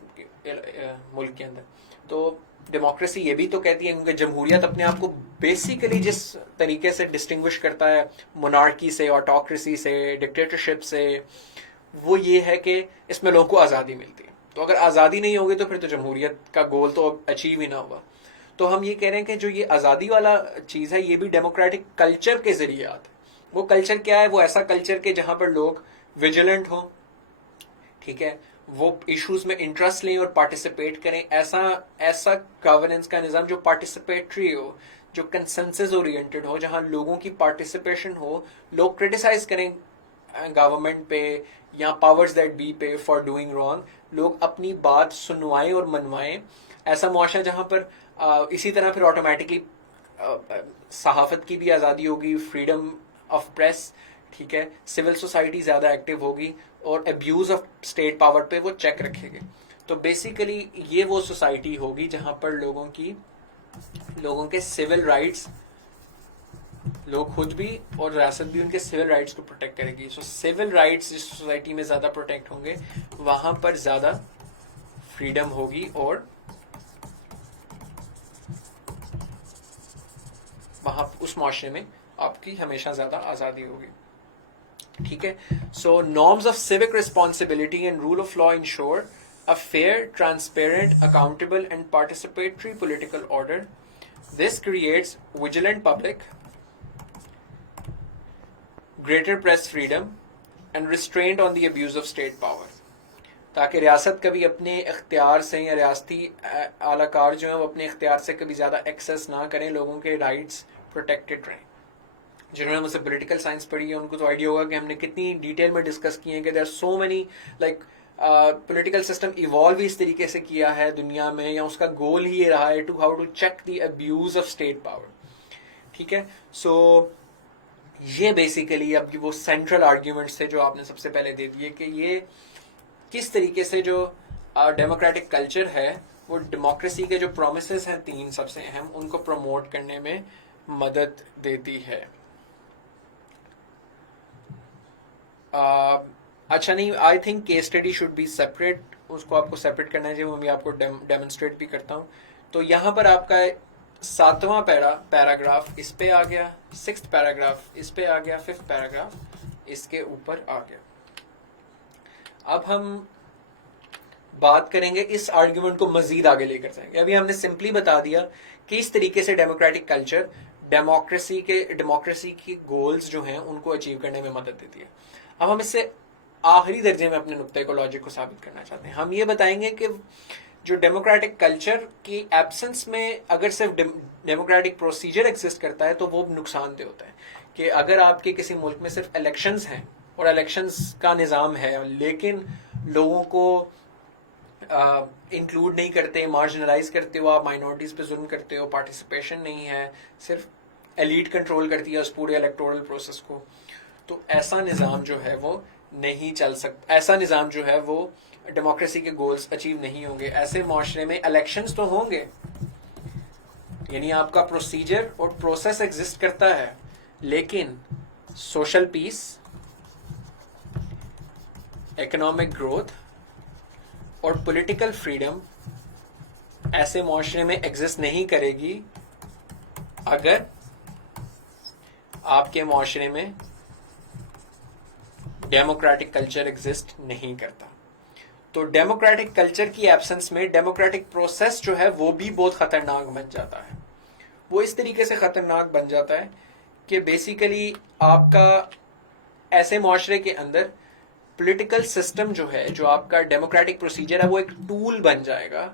मुल्क के अंदर। तो डेमोक्रेसी ये भी तो कहती है, क्योंकि जमहूरियत अपने आप को बेसिकली जिस तरीके से डिस्टिंग्विश करता है मोनार्की से, ऑटोक्रेसी से, डिक्टेटरशिप से, वो ये है कि इसमें लोगों को आज़ादी मिलती है। तो अगर आज़ादी नहीं होगी तो फिर तो जमहूरियत का गोल तो अचीव ही ना हुआ। तो हम ये कह रहे हैं कि जो ये आज़ादी वाला चीज़ है ये भी डेमोक्रेटिक कल्चर के जरिए आता है। वो कल्चर क्या है, वो ऐसा कल्चर के जहां पर लोग विजिलेंट हो, ठीक है, वो इश्यूज में इंटरेस्ट लें और पार्टिसिपेट करें, ऐसा गवर्नेंस का निज़ाम जो पार्टिसिपेटरी हो, जो कंसेंसस ओरिएंटेड हो, जहां लोगों की पार्टिसिपेशन हो, लोग क्रिटिसाइज करें गवर्नमेंट पे या पावर्स दैट बी पे फॉर डूइंग रॉन्ग, लोग अपनी बात सुनवाएं और मनवाएं। ऐसा मुआशरा जहां पर इसी तरह फिर ऑटोमेटिकली सहाफत की भी आज़ादी होगी, फ्रीडम ऑफ प्रेस, ठीक है, सिविल सोसाइटी ज़्यादा एक्टिव होगी, और अब्यूज ऑफ स्टेट पावर पे वो चेक रखेंगे। तो बेसिकली ये वो सोसाइटी होगी जहां पर लोगों के सिविल राइट्स, लोग खुद भी और रियासत भी उनके सिविल राइट्स को प्रोटेक्ट करेगी। सो सिविल राइट्स जिस सोसाइटी में ज़्यादा प्रोटेक्ट होंगे वहां पर ज़्यादा फ्रीडम होगी, और वहां उस माशरे में आपकी हमेशा ज्यादा आजादी होगी। ठीक है, so norms of civic responsibility and rule of law ensure a fair, transparent, accountable and participatory political order. This creates vigilant public, greater press freedom and restraint on the abuse of state power, ताकि रियासत कभी अपने इख्तियार से या रियासती आलाकार जो है वो अपने इख्तियार से कभी ज़्यादा एक्सेस ना करें, लोगों के राइट्स प्रोटेक्टेड रहें। जिन्होंने मुझसे पॉलिटिकल साइंस पढ़ी है उनको तो आइडिया होगा कि हमने कितनी डिटेल में डिस्कस किए हैं कि there are so many like political system evolve इस तरीके से किया है दुनिया में, या उसका गोल ही ये रहा है to how to check the abuse of state power. ठीक है, सो ये बेसिकली अब वो सेंट्रल आर्ग्यूमेंट्स थे जो आपने सबसे पहले दे दिए कि ये किस तरीके से जो डेमोक्रेटिक कल्चर है वो डेमोक्रेसी के जो प्रोमिसेस हैं 3 सबसे अहम, उनको प्रमोट करने में मदद देती है। अच्छा नहीं, I think case study should be separate, उसको आपको सेपरेट करना चाहिए, वो मैं आपको डेमोन्स्ट्रेट भी करता हूँ। तो यहाँ पर आपका 7वां पैराग्राफ इस पे आ गया, 6th पैराग्राफ इस पे आ गया, 5th पैराग्राफ इसके ऊपर आ गया। अब हम बात करेंगे इस आर्ग्यूमेंट को मजीद आगे लेकर जाएंगे। अभी हमने सिंपली बता दिया कि इस तरीके से डेमोक्रेटिक कल्चर डेमोक्रेसी की गोल्स जो हैं उनको अचीव करने में मदद देती है। अब हम इससे आखिरी दर्जे में अपने नुक्ते को लॉजिक को साबित करना चाहते हैं। हम ये बताएंगे कि जो डेमोक्रेटिक कल्चर की एब्सेंस में अगर सिर्फ डेमोक्रेटिक प्रोसीजर एग्जिस्ट करता है तो वो नुकसानदेह होता है। कि अगर आपके किसी मुल्क में सिर्फ इलेक्शंस हैं और इलेक्शंस का निज़ाम है, लेकिन लोगों को इंक्लूड नहीं करते, मार्जिनलाइज करते हो, आप माइनॉरिटीज़ पे जुल्म करते हो, पार्टिसिपेशन नहीं है, सिर्फ एलीट कंट्रोल करती है उस पूरे इलेक्टोरल प्रोसेस को, तो ऐसा निज़ाम जो है वो नहीं चल सकता, ऐसा निज़ाम जो है वो डेमोक्रेसी के गोल्स अचीव नहीं होंगे। ऐसे माशरे में इलेक्शंस तो होंगे, यानी आपका प्रोसीजर और प्रोसेस एग्जिस्ट करता है, लेकिन सोशल पीस, इकोनॉमिक ग्रोथ और पॉलिटिकल फ्रीडम ऐसे माशरे में एग्जिस्ट नहीं करेगी अगर आपके माशरे में डेमोक्रेटिक कल्चर एग्जिस्ट नहीं करता। तो डेमोक्रेटिक कल्चर की एब्सेंस में डेमोक्रेटिक प्रोसेस जो है वो भी बहुत खतरनाक बन जाता है। वो इस तरीके से खतरनाक बन जाता है कि बेसिकली आपका ऐसे माशरे के अंदर पॉलिटिकल सिस्टम जो है, जो आपका डेमोक्रेटिक प्रोसीजर है, वो एक टूल बन जाएगा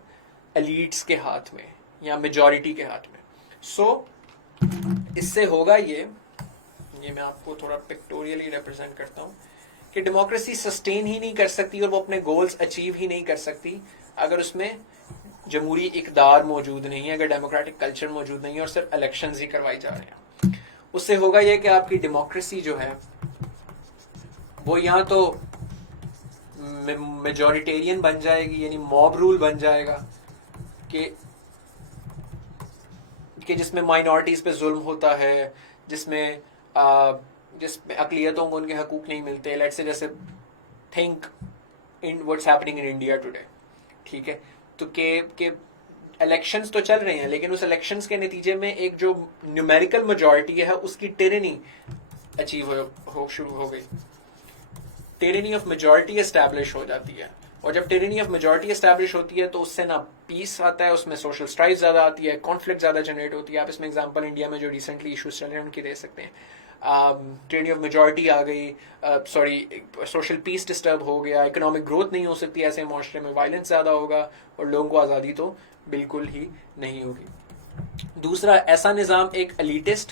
एलीट्स के हाथ में या मेजॉरिटी के हाथ में। सो इससे होगा ये मैं आपको थोड़ा पिक्टोरियली रिप्रेजेंट करता हूँ कि डेमोक्रेसी सस्टेन ही नहीं कर सकती और वो अपने गोल्स अचीव ही नहीं कर सकती अगर उसमें जमहूरी इकदार मौजूद नहीं है, अगर डेमोक्रेटिक कल्चर मौजूद नहीं है और सिर्फ इलेक्शंस ही करवाई जा रहे हैं। उससे होगा ये कि आपकी डेमोक्रेसी जो है वो या तो मेजॉरिटेरियन बन जाएगी, यानी मॉब रूल बन जाएगा कि जिसमें माइनॉरिटीज पे जुल्म होता है, जिसमें अकलियतों को उनके हकूक नहीं मिलते। लेट्स से जैसे think in what's happening in India today, ठीक है, तो के इलेक्शंस तो चल रहे हैं, लेकिन उस इलेक्शंस के नतीजे में एक जो न्यूमेरिकल मेजॉरिटी है उसकी टिरनी अचीव हो शुरू हो गई, टिरनी ऑफ मेजॉरिटी एस्टैब्लिश हो जाती है। और जब टिरनी ऑफ मेजॉरिटी एस्टैब्लिश होती है तो उससे ना पीस आता है, उसमें सोशल स्ट्राइफ ज्यादा आती है, कॉन्फ्लिक्ट ज्यादा जनरेट होती है। आप इसमें एग्जांपल इंडिया में जो रिसेंटली इश्यूज चल रहे हैं उनकी दे सकते हैं। टिरनी ऑफ मेजॉरिटी आ गई, सोशल पीस डिस्टर्ब हो गया, इकोनॉमिक ग्रोथ नहीं हो सकती ऐसे माशरे में, वायलेंस ज्यादा होगा और लोगों को आज़ादी तो बिल्कुल ही नहीं होगी। दूसरा, ऐसा निज़ाम एक एलिटिस्ट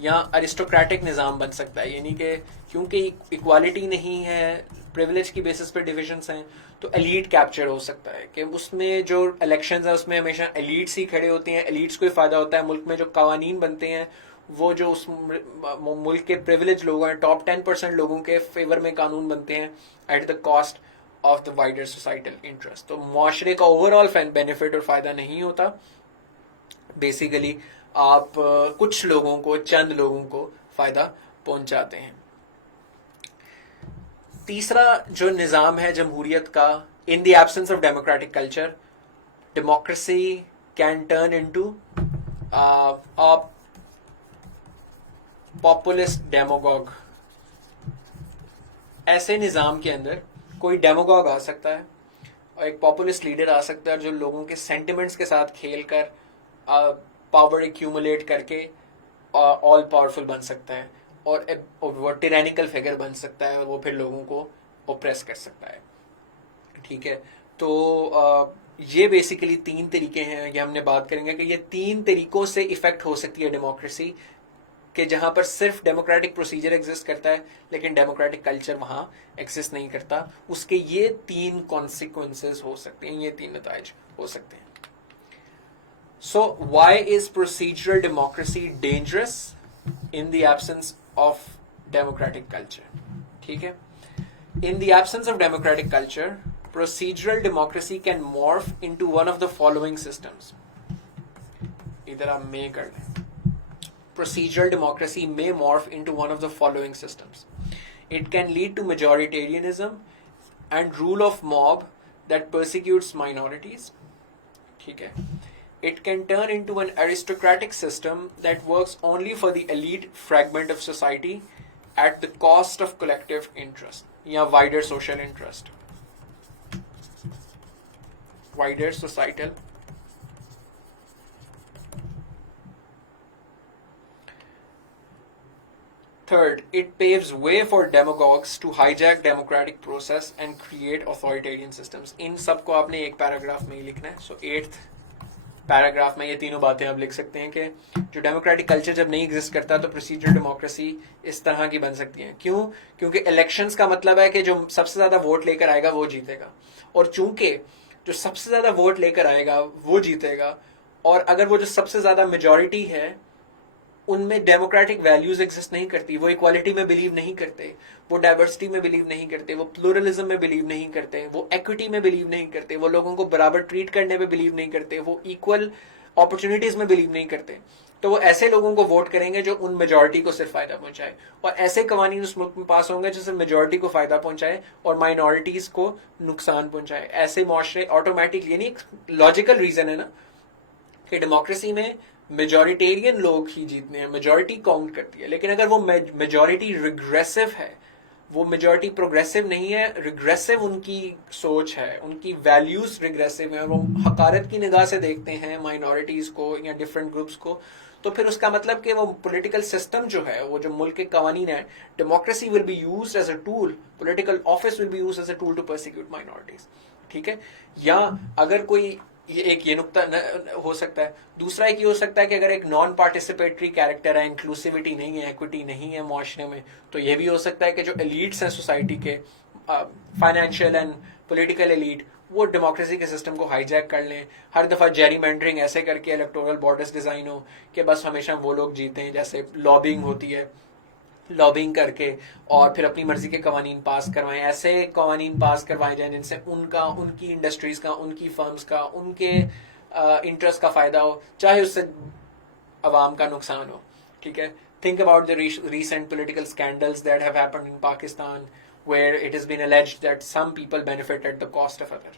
या अरिस्टोक्रेटिक निज़ाम बन सकता है, यानी कि क्योंकि इक्वालिटी नहीं है, प्रिविलेज की बेसिस पर डिविजन्स हैं, तो एलीट कैप्चर हो सकता है कि उसमें जो इलेक्शंस है उसमें हमेशा एलीट्स ही खड़े होते हैं, एलीट्स को ही फायदा होता है। मुल्क में जो कवानीन बनते हैं वो जो उस मुल्क के प्रिविलेज लोग हैं, टॉप 10% लोगों के फेवर में कानून बनते हैं at the cost of the wider societal interest. तो मुआशरे का ओवरऑल बेनिफिट और फायदा नहीं होता, बेसिकली आप कुछ लोगों को, चंद लोगों को फायदा पहुंचाते हैं। तीसरा जो निज़ाम है जमहूरियत का, in the absence of democratic culture, democracy can turn into a populist demagogue. ऐसे निज़ाम के अंदर कोई डेमोगॉग आ सकता है और एक पॉपुलिस्ट लीडर आ सकता है जो लोगों के सेंटिमेंट्स के साथ खेलकर पावर एक्यूमुलेट करके ऑल पावरफुल बन सकता है और वो टिरैनिकल फिगर बन सकता है और वो फिर लोगों को ओप्रेस कर सकता है। ठीक है, तो ये बेसिकली 3 तरीके हैं, ये हमने बात करेंगे कि ये 3 तरीकों से इफेक्ट हो सकती है डेमोक्रेसी, कि जहां पर सिर्फ डेमोक्रेटिक प्रोसीजर एग्जिस्ट करता है लेकिन डेमोक्रेटिक कल्चर वहां एग्जिस्ट नहीं करता। उसके ये 3 कॉन्सिक्वेंसेस हो सकते हैं, ये 3 नताइज हो सकते हैं। So why is procedural democracy dangerous in the absence of democratic culture? ठीक है, in the absence of democratic culture, procedural democracy can morph into one of the following systems. इधर आप may कर लें। Procedural democracy may morph into one of the following systems. It can lead to majoritarianism and rule of mob that persecutes minorities. ठीक है, it can turn into an aristocratic system that works only for the elite fragment of society at the cost of collective interest या wider social interest, wider societal. Third, it paves way for demagogues to hijack democratic process and create authoritarian systems. इन सबको आपने एक पैराग्राफ में ही लिखना है। So 8th पैराग्राफ में ये तीनों बातें आप लिख सकते हैं कि जो डेमोक्रेटिक कल्चर जब नहीं एग्जिस्ट करता तो प्रोसीजरल डेमोक्रेसी इस तरह की बन सकती है। क्यों? क्योंकि इलेक्शंस का मतलब है कि जो सबसे ज्यादा वोट लेकर आएगा वो जीतेगा, और चूंकि जो सबसे ज्यादा वोट लेकर आएगा वो जीतेगा, और अगर वो जो सबसे ज्यादा मेजोरिटी है उनमें डेमोक्रेटिक वैल्यूज एग्जिस्ट नहीं करती, वो इक्वालिटी में बिलीव नहीं करते, वो डाइवर्सिटी में बिलीव नहीं करते, वो प्लूरलिज्म में बिलीव नहीं करते, वो एक्विटी में बिलीव नहीं करते, वो लोगों को बराबर ट्रीट करने में बिलीव नहीं करते, वो इक्वल अपॉर्चुनिटीज में बिलीव नहीं करते, तो वो ऐसे लोगों को वोट करेंगे जो उन मेजोरिटी को सिर्फ फायदा पहुंचाए, और ऐसे कवानीन उस मुल्क में पास होंगे जो सिर्फ मेजोरिटी को फायदा पहुंचाए और माइनॉरिटीज को नुकसान पहुंचाए। ऐसे मुआशरे ऑटोमेटिकली, यानी लॉजिकल रीजन है ना कि डेमोक्रेसी में मेजोरिटेरियन लोग ही जीतने हैं, मेजोरिटी काउंट करती है। लेकिन अगर वो मेजोरिटी रिग्रेसिव है, वो मेजोरिटी प्रोग्रेसिव नहीं है, रिग्रेसिव उनकी सोच है, उनकी वैल्यूज रिग्रेसिव है, वो हकारत की निगाह से देखते हैं माइनॉरिटीज को या डिफरेंट ग्रुप्स को, तो फिर उसका मतलब कि वो पॉलिटिकल सिस्टम जो है, वो जो मुल्क के कवानीन है, democracy will be used as a tool, political office will be used as a tool to persecute minorities. ठीक है? या अगर कोई ये नुक्ता हो सकता है। दूसरा एक ये हो सकता है कि अगर एक नॉन पार्टिसिपेटरी कैरेक्टर है, इंक्लूसिविटी नहीं है, एक्विटी नहीं है मुआशरे में, तो ये भी हो सकता है कि जो एलीट्स हैं सोसाइटी के, फाइनेंशियल एंड पॉलिटिकल एलीट, वो डेमोक्रेसी के सिस्टम को हाईजैक कर लें। हर दफा जेरीमेंडरिंग ऐसे करके इलेक्टोरल बॉर्डर्स डिजाइन हो कि बस हमेशा वो लोग जीते हैं, जैसे लॉबिंग होती है, लॉबिंग करके और फिर अपनी मर्जी के कवानीन पास करवाएं, ऐसे कवानीन पास करवाए जाए जिनसे उनका, उनकी इंडस्ट्रीज का, उनकी फर्म्स का, उनके इंटरेस्ट का फायदा हो, चाहे उससे अवाम का नुकसान हो। ठीक है? Think about the recent political scandals that have happened in Pakistan where it has been alleged that some people benefit at the cost of other।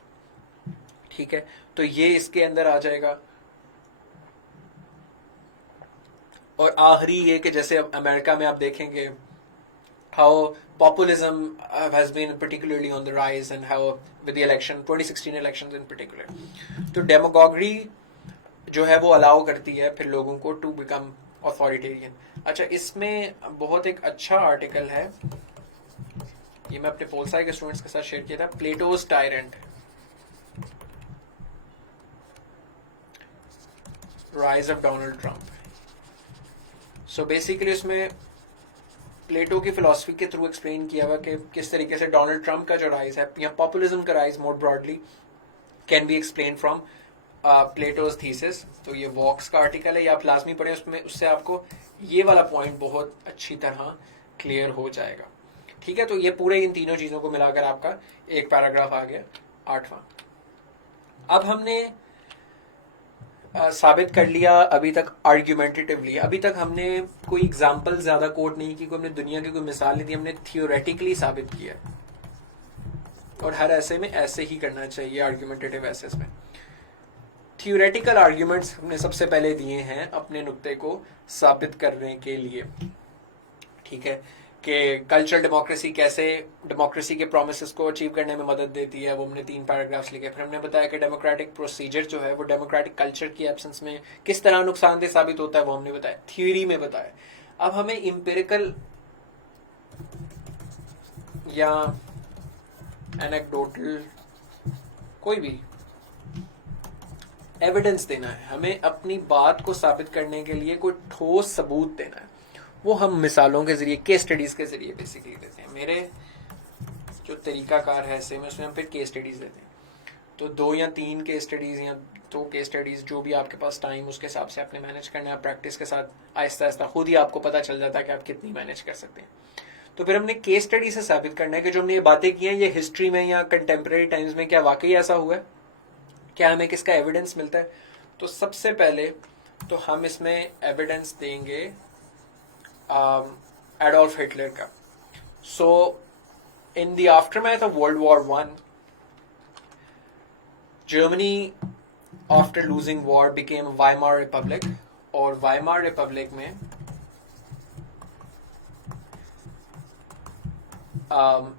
ठीक है? तो ये इसके अंदर आ जाएगा। और आखिरी ये कि जैसे अब अमेरिका में आप देखेंगे how populism has been particularly on the rise and how with the election 2016 elections in particular, तो डेमोगॉगी जो है वो अलाउ करती है फिर लोगों को टू बिकम ऑथोरिटेरियन। अच्छा, इसमें बहुत एक अच्छा आर्टिकल है, ये मैं अपने पोलसाई के स्टूडेंट्स के साथ शेयर किया था, Plato's tyrant, rise of Donald Trump. So basically उसमें प्लेटो की फिलॉसफी के थ्रू एक्सप्लेन किया हुआ कि किस तरीके से डोनाल्ड ट्रंप का जो राइज है या पॉपुलिज्म का rise more broadly can be explain from Plato's thesis. तो ये वॉक्स का आर्टिकल है, ये आप लाजमी पढ़ें, उसमें उससे आपको ये वाला पॉइंट बहुत अच्छी तरह क्लियर हो जाएगा। ठीक है? तो ये पूरे इन तीनों चीजों को मिलाकर आपका एक पैराग्राफ आ गया, 8वां। अब हमने साबित कर लिया अभी तक आर्ग्यूमेंटेटिवली, अभी तक हमने कोई एग्जाम्पल ज्यादा कोट नहीं की, कोई हमने दुनिया की कोई मिसाल नहीं दी, हमने थियोरेटिकली साबित किया, और हर ऐसे में ऐसे ही करना चाहिए आर्ग्यूमेंटेटिव एसेस में। थियोरेटिकल आर्ग्यूमेंट्स हमने सबसे पहले दिए हैं अपने नुक्ते को साबित करने के लिए। ठीक है? कि कल्चरल डेमोक्रेसी कैसे डेमोक्रेसी के प्रोमिसेस को अचीव करने में मदद देती है, वो हमने 3 पैराग्राफ्स लिखे। फिर हमने बताया कि डेमोक्रेटिक प्रोसीजर जो है वो डेमोक्रेटिक कल्चर की एब्सेंस में किस तरह नुकसानदेह साबित होता है, वो हमने बताया, थ्योरी में बताया। अब हमें इम्पेरिकल या एनेक्डोटल कोई भी एविडेंस देना है, हमें अपनी बात को साबित करने के लिए कोई ठोस सबूत देना है, वो हम मिसालों के जरिए, केस स्टडीज के जरिए बेसिकली देते हैं। मेरे जो तरीकाकार है ऐसे में, उसमें हम फिर केस स्टडीज देते हैं, तो 2 या 3 केस स्टडीज या 2 केस स्टडीज, जो भी आपके पास टाइम उसके हिसाब से आपने मैनेज करना है। प्रैक्टिस के साथ आहिस्ता आहिस्ता खुद ही आपको पता चल जाता है कि आप कितनी मैनेज कर सकते हैं। तो फिर हमने केस स्टडी से साबित करना है कि जो हमने ये बातें की हैं, ये हिस्ट्री में या कंटेम्प्रेरी टाइम्स में क्या वाकई ऐसा हुआ है, क्या हमें किसका एविडेंस मिलता है। तो सबसे पहले तो हम इसमें एविडेंस देंगे एडोल्फ हिटलर का। So in the aftermath of World War 1, Germany after losing war became Weimar Republic, और वाइमार रिपब्लिक में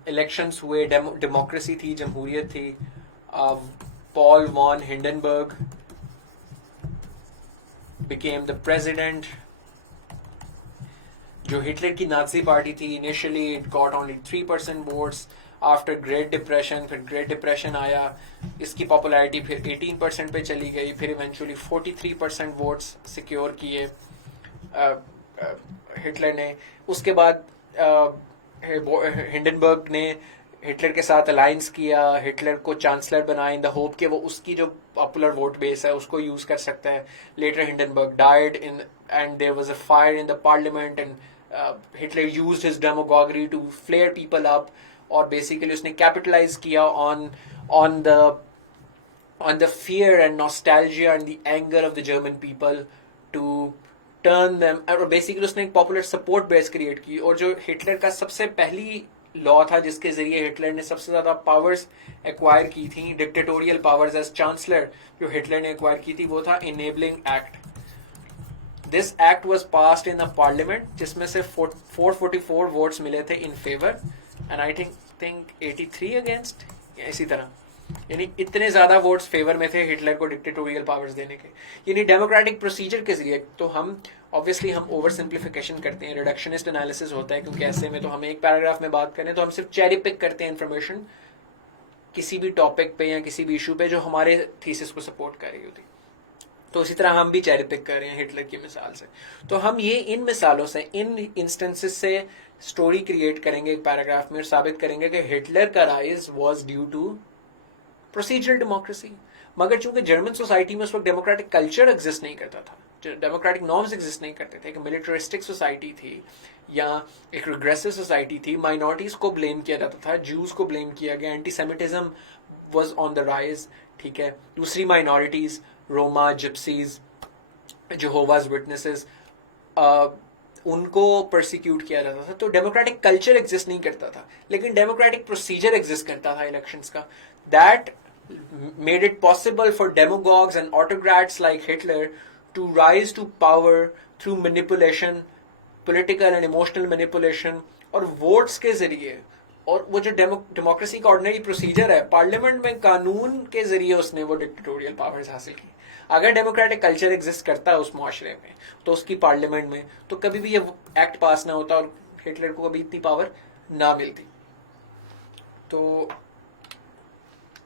इलेक्शंस हुए, डेमोक्रेसी थी, जमहूरियत थी। Paul von Hindenburg became the president। जो हिटलर की नाजी पार्टी थी, initially it got only 3% votes, after great depression, फिर ग्रेट डिप्रेशन आया, इसकी पॉपुलैरिटी फिर 18% पे चली गई, फिर इवेंचुअली 43% वोट्स सिक्योर किए हिटलर ने। उसके बाद हिंडनबर्ग ने हिटलर के साथ अलायंस किया, हिटलर को चांसलर बनाया इन द होप कि वो उसकी जो पॉपुलर वोट बेस है उसको यूज कर सकता है। Later Hindenburg died in and there was a fire in the parliament and Hitler used his demagogy to flare people up, और बेसिकली उसने कैपिटलाइज किया ऑन the fear and nostalgia and the anger of the German people to turn them, और बेसिकली उसने एक पॉपुलर सपोर्ट बेस क्रिएट की। और जो हिटलर का सबसे पहली लॉ था जिसके जरिए हिटलर ने सबसे ज्यादा पावर्स एक्वायर की थी, डिक्टेटोरियल पावर्स एज चांसलर जो हिटलर ने एक्वायर की थी, वो था enabling act. This act was passed in the parliament, जिसमें से 444 वोट्स मिले थे in favour and I think 83 against, इसी तरह। यानी इतने ज्यादा वोट्स फेवर में थे हिटलर को डिक्टेटोरियल पावर्स देने के, यानी डेमोक्रेटिक प्रोसीजर के जरिए। तो हम ऑब्वियसली हम ओवर सिंप्लीफिकेशन करते हैं, रिडक्शनिस्ट एनालिसिस होता है, क्योंकि ऐसे में तो हम एक पैराग्राफ में बात करें तो हम सिर्फ चेरी पिक करते हैं इन्फॉर्मेशन किसी भी टॉपिक पे या किसी भी इशू पे जो हमारे थीसिस को सपोर्ट कर रही होती। तो इसी तरह हम भी चेरी पिक कर रहे हैं हिटलर की मिसाल से। तो हम ये इन मिसालों से, इन इंस्टेंसेस से स्टोरी क्रिएट करेंगे एक पैराग्राफ में और साबित करेंगे कि हिटलर का rise was due to procedural democracy. मगर चूंकि जर्मन सोसाइटी में उस वक्त डेमोक्रेटिक कल्चर एग्जिस्ट नहीं करता था, डेमोक्रेटिक नॉर्म्स एग्जिस्ट नहीं करते थे, एक मिलिटरिस्टिक सोसाइटी थी या एक रिग्रेसिव सोसाइटी थी, माइनॉरिटीज को ब्लेम किया जाता था, ज्यूज को ब्लेम किया गया, antisemitism was on the rise, ठीक है। दूसरी माइनॉरिटीज रोमा, जिप्सीज, जेहोवाज विटनेसेस, उनको परसिक्यूट किया जाता था। तो डेमोक्रेटिक कल्चर एग्जिस्ट नहीं करता था, लेकिन डेमोक्रेटिक प्रोसीजर एग्जिस्ट करता था इलेक्शंस का। That made it possible for demagogues and autocrats like Hitler to rise to power through manipulation, political and emotional manipulation, और वोट्स के जरिए। और वो जो डेमोक्रेसी का ऑर्डिनरी प्रोसीजर है, पार्लियामेंट में कानून के जरिए उसने वो डिक्टेटोरियल पावर्स हासिल की। अगर डेमोक्रेटिक कल्चर एग्जिस्ट करता है उस मुआशरे में, तो उसकी पार्लियामेंट में, तो कभी भी ये एक्ट पास ना होता और हिटलर को कभी इतनी पावर ना मिलती। तो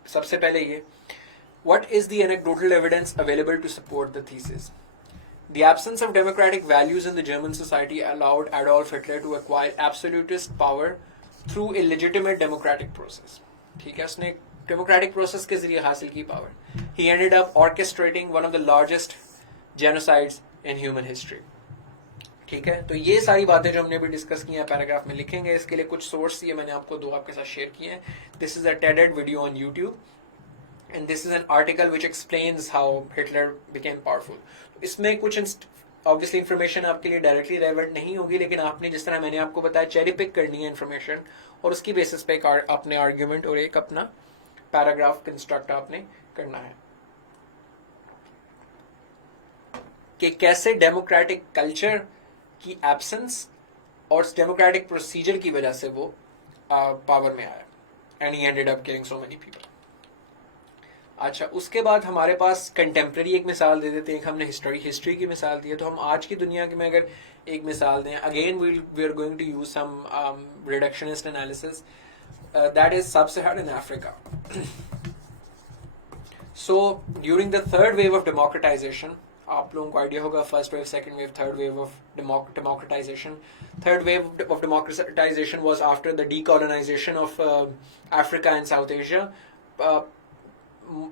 सबसे पहले ये, what is the anecdotal evidence available to support the thesis? The absence of democratic values in the German society allowed Adolf Hitler to acquire absolutist power through a legitimate democratic process. ठीक है, उसने democratic process के जरिए हासिल की power. He ended up orchestrating one of the largest genocides in human history. ठीक है, तो ये सारी बातें जो हमने अभी डिस्कस की हैं पैराग्राफ में लिखेंगे। इसके लिए कुछ सोर्स ये मैंने आपको दो आपके साथ शेयर किए हैं। This is a TED Ed video on YouTube and this is an article which explains how Hitler became powerful. इसमें कुछ ऑब्वियसली इन्फॉर्मेशन आपके लिए डायरेक्टली रेलेवेंट नहीं होगी, लेकिन आपने जिस तरह मैंने आपको बताया चेरी पिक करनी है इन्फॉर्मेशन, और उसकी बेसिस पे अपने आर्ग्यूमेंट और एक अपना पैराग्राफ कंस्ट्रक्ट आपने करना है कि कैसे डेमोक्रेटिक कल्चर की एब्सेंस और डेमोक्रेटिक प्रोसीजर की वजह से वो पावर में आया and he ended up killing so many people. अच्छा, उसके बाद हमारे पास कंटेम्प्रेरी एक मिसाल दे देते हैं। हमने हिस्ट्री की मिसाल दी है, तो हम आज की दुनिया की में अगर एक मिसाल दें, again we are going to use some reductionist analysis, that is sub Saharan Africa. So during the third wave of democratisation, आप लोगों को आइडिया होगा first wave, second wave, third wave of democratisation. Third wave of democratisation was after the decolonisation of Africa and South Asia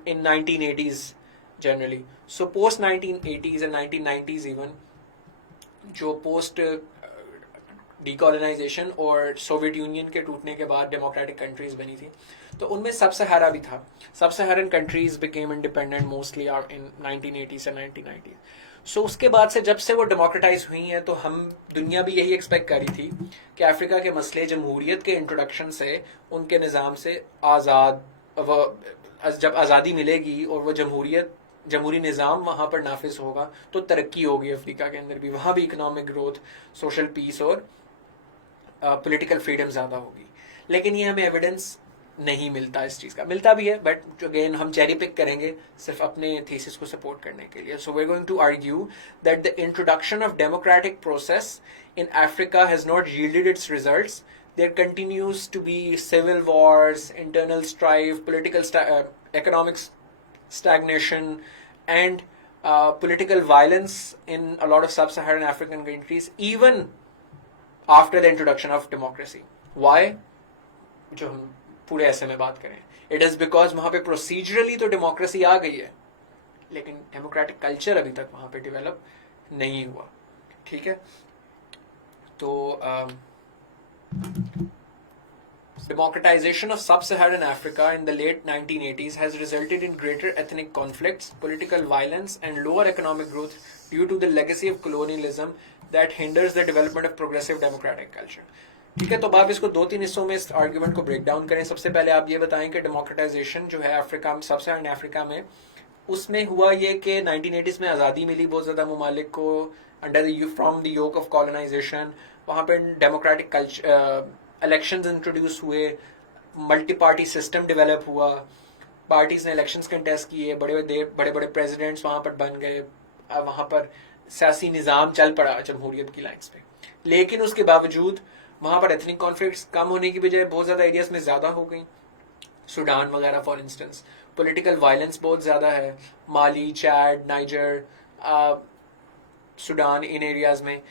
in 1980s generally. So post 1980s and 1990s even, जो post डीकोलोनाइजेशन और सोवियत यूनियन के टूटने के बाद डेमोक्रेटिक कंट्रीज बनी थी, तो उनमें सब सहारा भी था। Sub Saharan countries became independent mostly in 1980s and 1990s। So उसके बाद से जब से वो डेमोक्रेटाइज हुई हैं, तो हम दुनिया भी यही एक्सपेक्ट करी थी कि अफ्रीका के मसले जमहूरियत के इंट्रोडक्शन से, उनके निज़ाम से जब आज़ादी मिलेगी और वो जमहूरी निज़ाम वहाँ पर नाफिज होगा, तो तरक्की होगी अफ्रीका के अंदर भी, वहाँ भी इकोनॉमिक ग्रोथ, सोशल पीस और पॉलिटिकल फ्रीडम ज़्यादा होगी। लेकिन ये हमें एविडेंस नहीं मिलता इस चीज़ का। मिलता भी है, बट अगेन हम चेरी पिक करेंगे सिर्फ अपने थीसिस को सपोर्ट करने के लिए। So we are going to argue that the introduction of democratic process in Africa has not yielded its results there continues to be civil wars, internal strife, economic stagnation, and political violence in a lot of sub-Saharan African countries, even after the introduction of democracy. Why? जो हम पूरे ऐसे में बात करें, इट इज बिकॉज वहां पे प्रोसीजरली तो डेमोक्रेसी आ गई है, लेकिन डेमोक्रेटिक कल्चर अभी तक वहां पे डेवलप नहीं हुआ. ठीक है, तो democratization of sub-Saharan Africa in the late 1980s has resulted in greater ethnic conflicts, political violence, and lower economic growth due to the legacy of colonialism that hinders the development of progressive democratic culture. ठीक है, तो अब आप इसको 2-3 हिस्सों में इस आर्ग्यूमेंट को ब्रेक डाउन करें. सबसे पहले आप ये बताएं कि डेमोक्रेटाइजेशन जो है अफ्रीका में, सब साहारन अफ्रीका में, उसमें हुआ ये कि 1980s में आज़ादी मिली बहुत ज़्यादा ममालिक को under from the yoke of colonisation. वहाँ पे डेमोक्रेटिक कल्चर, इलेक्शंस इंट्रोड्यूस हुए, मल्टी पार्टी सिस्टम डेवलप हुआ, पार्टीज ने इलेक्शंस कंटेस्ट किए, बड़े बड़े प्रेसिडेंट्स वहाँ पर बन गए, वहाँ पर सियासी निज़ाम चल पड़ा जमहूरियत की लाइन्स पे. लेकिन उसके बावजूद वहां पर एथनिक कॉन्फ्लिक्ट्स कम होने की बजाय बहुत ज्यादा एरियाज में ज्यादा हो गई. सूडान वगैरह फॉर इंस्टेंस, पॉलिटिकल वायलेंस बहुत ज्यादा है. माली, चैड, नाइजर, सूडान, इन एरियाज में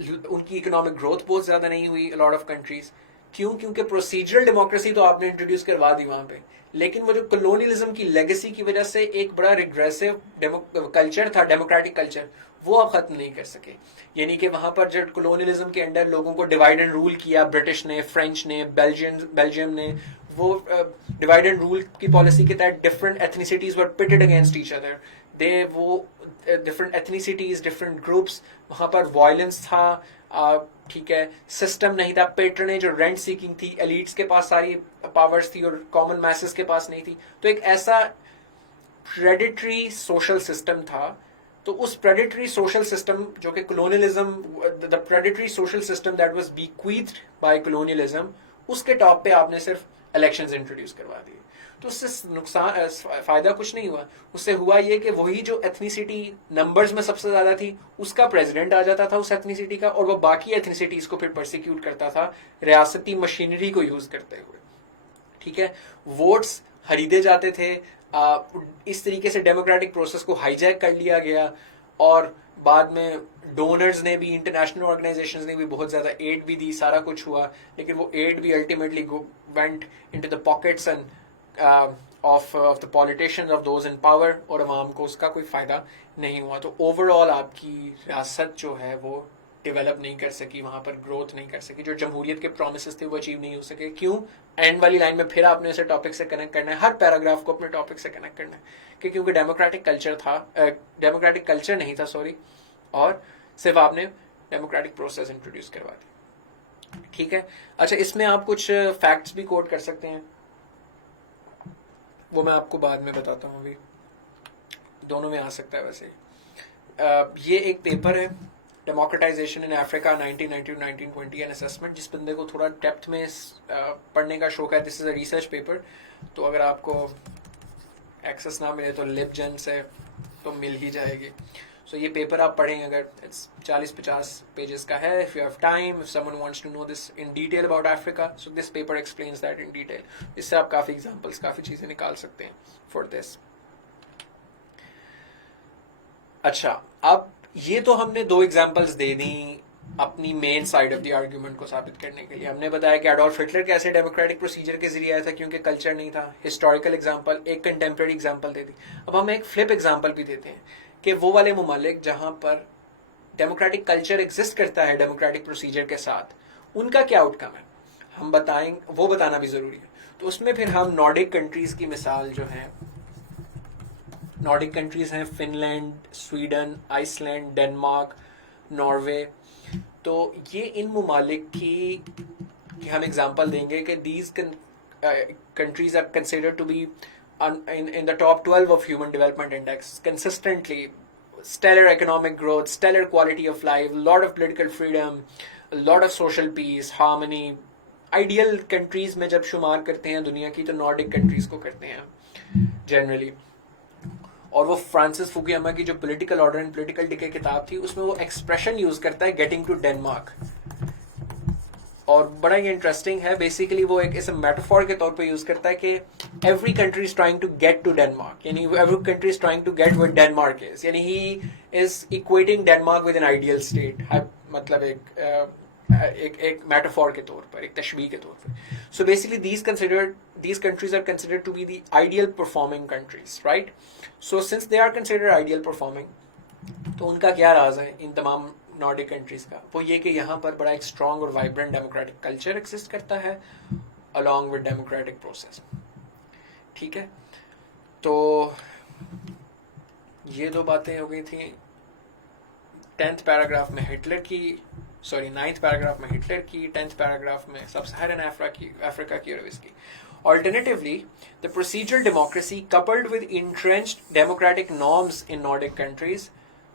उनकी इकोनॉमिक ग्रोथ बहुत ज्यादा नहीं हुई. लॉट ऑफ कंट्रीज, क्यों? क्योंकि प्रोसीजरल डेमोक्रेसी तो आपने इंट्रोड्यूस करवा दी वहां पे, लेकिन वो जो कॉलोनियलिज्म की लेगेसी की वजह से एक बड़ा रिग्रेसिव कल्चर था, डेमोक्रेटिक कल्चर, वो आप खत्म नहीं कर सके. यानी कि वहां पर जब कॉलोनियलिज्म के अंडर लोगों को डिवाइड एंड रूल किया, ब्रिटिश ने, फ्रेंच ने, बेल्जियम ने, वो डिवाइड एंड रूल की पॉलिसी के तहत डिफरेंट एथनिसिटीज वर पिटेड अगेंस्ट ईच अदर. वो डिफरेंट एथनिसिटीज, डिफरेंट ग्रुप्स, वहां पर वायलेंस था. ठीक है, सिस्टम नहीं था, पेट्रनेज और रेंट सीकिंग थी, एलिट्स के पास सारी पावर्स थी और कॉमन मैसेस के पास नहीं थी. तो एक ऐसा प्रेडिटरी सोशल सिस्टम था. तो उस प्रेडिटरी सोशल सिस्टम जो कि colonialism, the predatory social system that was bequeathed by colonialism, उसके टॉप पे आपने सिर्फ इलेक्शंस इंट्रोड्यूस करवा दिए. तो उससे नुकसान, फायदा कुछ नहीं हुआ. उससे हुआ ये कि वही जो एथनिसिटी नंबर्स में सबसे ज्यादा थी, उसका प्रेसिडेंट आ जाता था उस एथनिसिटी का, और वो बाकी एथनिसिटीज को फिर परसिक्यूट करता था रियासती मशीनरी को यूज करते हुए. ठीक है, वोट्स खरीदे जाते थे. इस तरीके से डेमोक्रेटिक प्रोसेस को हाईजैक कर लिया गया, और बाद में डोनर्स ने भी, इंटरनेशनल ऑर्गेनाइजेशंस ने भी बहुत ज्यादा एड भी दी, सारा कुछ हुआ. लेकिन वो एड भी ultimately went into the pockets end of the politicians, of those in power, और अवाम को उसका कोई फायदा नहीं हुआ. तो ओवरऑल आपकी रियासत जो है वो डेवलप नहीं कर सकी, वहां पर ग्रोथ नहीं कर सकी. जो जमहूरियत के प्रोमिसेस थे वो अचीव नहीं हो सके. क्यों? एंड वाली लाइन में फिर आपने इसे टॉपिक से कनेक्ट करना है, हर पैराग्राफ को अपने टॉपिक से कनेक्ट करना है कि क्योंकि डेमोक्रेटिक कल्चर था, डेमोक्रेटिक कल्चर नहीं था, सॉरी, और सिर्फ आपने डेमोक्रेटिक प्रोसेस इंट्रोड्यूस करवा दी. ठीक है, अच्छा, इसमें आप कुछ फैक्ट्स भी कोट कर सकते हैं, वो मैं आपको बाद में बताता हूँ. अभी दोनों में आ सकता है. वैसे ये एक पेपर है, democratisation in Africa 1990-1920 an assessment. जिस बंदे को थोड़ा डेप्थ में पढ़ने का शौक है, this is a research paper. तो अगर आपको एक्सेस ना मिले तो लिबजन से तो मिल ही जाएगी. सो ये पेपर आप पढ़ें, अगर 40-50 पेजेस का है. If you have time, if someone wants to know this in detail about Africa, so this paper explains that in detail. इससे आप काफी एग्जांपल्स, काफी चीजें निकाल सकते हैं फॉर दिस. अच्छा, अब ये तो हमने 2 एग्जांपल्स दे दी अपनी main side of the argument को साबित करने के लिए. हमने बताया कि एडोल्फ हिटलर कैसे डेमोक्रेटिक प्रोसीजर के जरिए आया था, क्योंकि कल्चर नहीं था. हिस्टोरिकल एग्जांपल, एक कंटेम्प्रेरी एग्जांपल दे दी. अब हम एक फ्लिप एग्जांपल भी देते हैं कि वो वाले ममालिक जहां पर डेमोक्रेटिक कल्चर एग्जिस्ट करता है डेमोक्रेटिक प्रोसीजर के साथ, उनका क्या आउटकम है, हम बताएंगे, वो बताना भी जरूरी है. तो उसमें फिर हम नॉर्डिक कंट्रीज की मिसाल जो है, नॉर्डिक कंट्रीज हैं Finland, Sweden, Iceland, Denmark, Norway. तो ये इन ममालिक की हम एग्जांपल देंगे कि these countries are considered to be in the top 12 of Human Development Index consistently. Stellar economic growth, stellar quality of life, a lot of political freedom, a lot of social peace, harmony. Ideal countries में जब शुमार करते हैं दुनिया की, तो नॉर्डिक कंट्रीज को करते हैं जनरली. और वो फ्रांसिस फुकुयामा की जो political order and political decay किताब थी, उसमें वो एक्सप्रेशन यूज करता है, गेटिंग टू डेनमार्क. और बड़ा ही इंटरेस्टिंग है। बेसिकली वो एक ऐसे मेटाफोर के तौर पे यूज करता है कि every country is trying to get to Denmark, यानी every country is trying to get what Denmark is, यानी he is equating Denmark with an ideal state, मतलब एक मेटाफोर के तौर पर, एक तशबीह के तौर पर। So basically these countries are considered to be the ideal performing countries, right? So since they are considered ideal performing, तो उनका क्या राज है इन तमाम नॉर्डिक कंट्रीज का? वो ये कि यहाँ पर बड़ा एक स्ट्रॉन्ग और वाइब्रेंट डेमोक्रेटिक कल्चर एग्जिस्ट करता है अलॉन्ग विद डेमोक्रेटिक प्रोसेस। ठीक है, तो ये दो बातें हो गई थी 10th पैराग्राफ में हिटलर की, 9th पैराग्राफ में हिटलर की, 10th पैराग्राफ में सब सहारन अफ्रीका की और इसकी। Alternatively, the procedural democracy coupled with entrenched democratic norms in Nordic countries,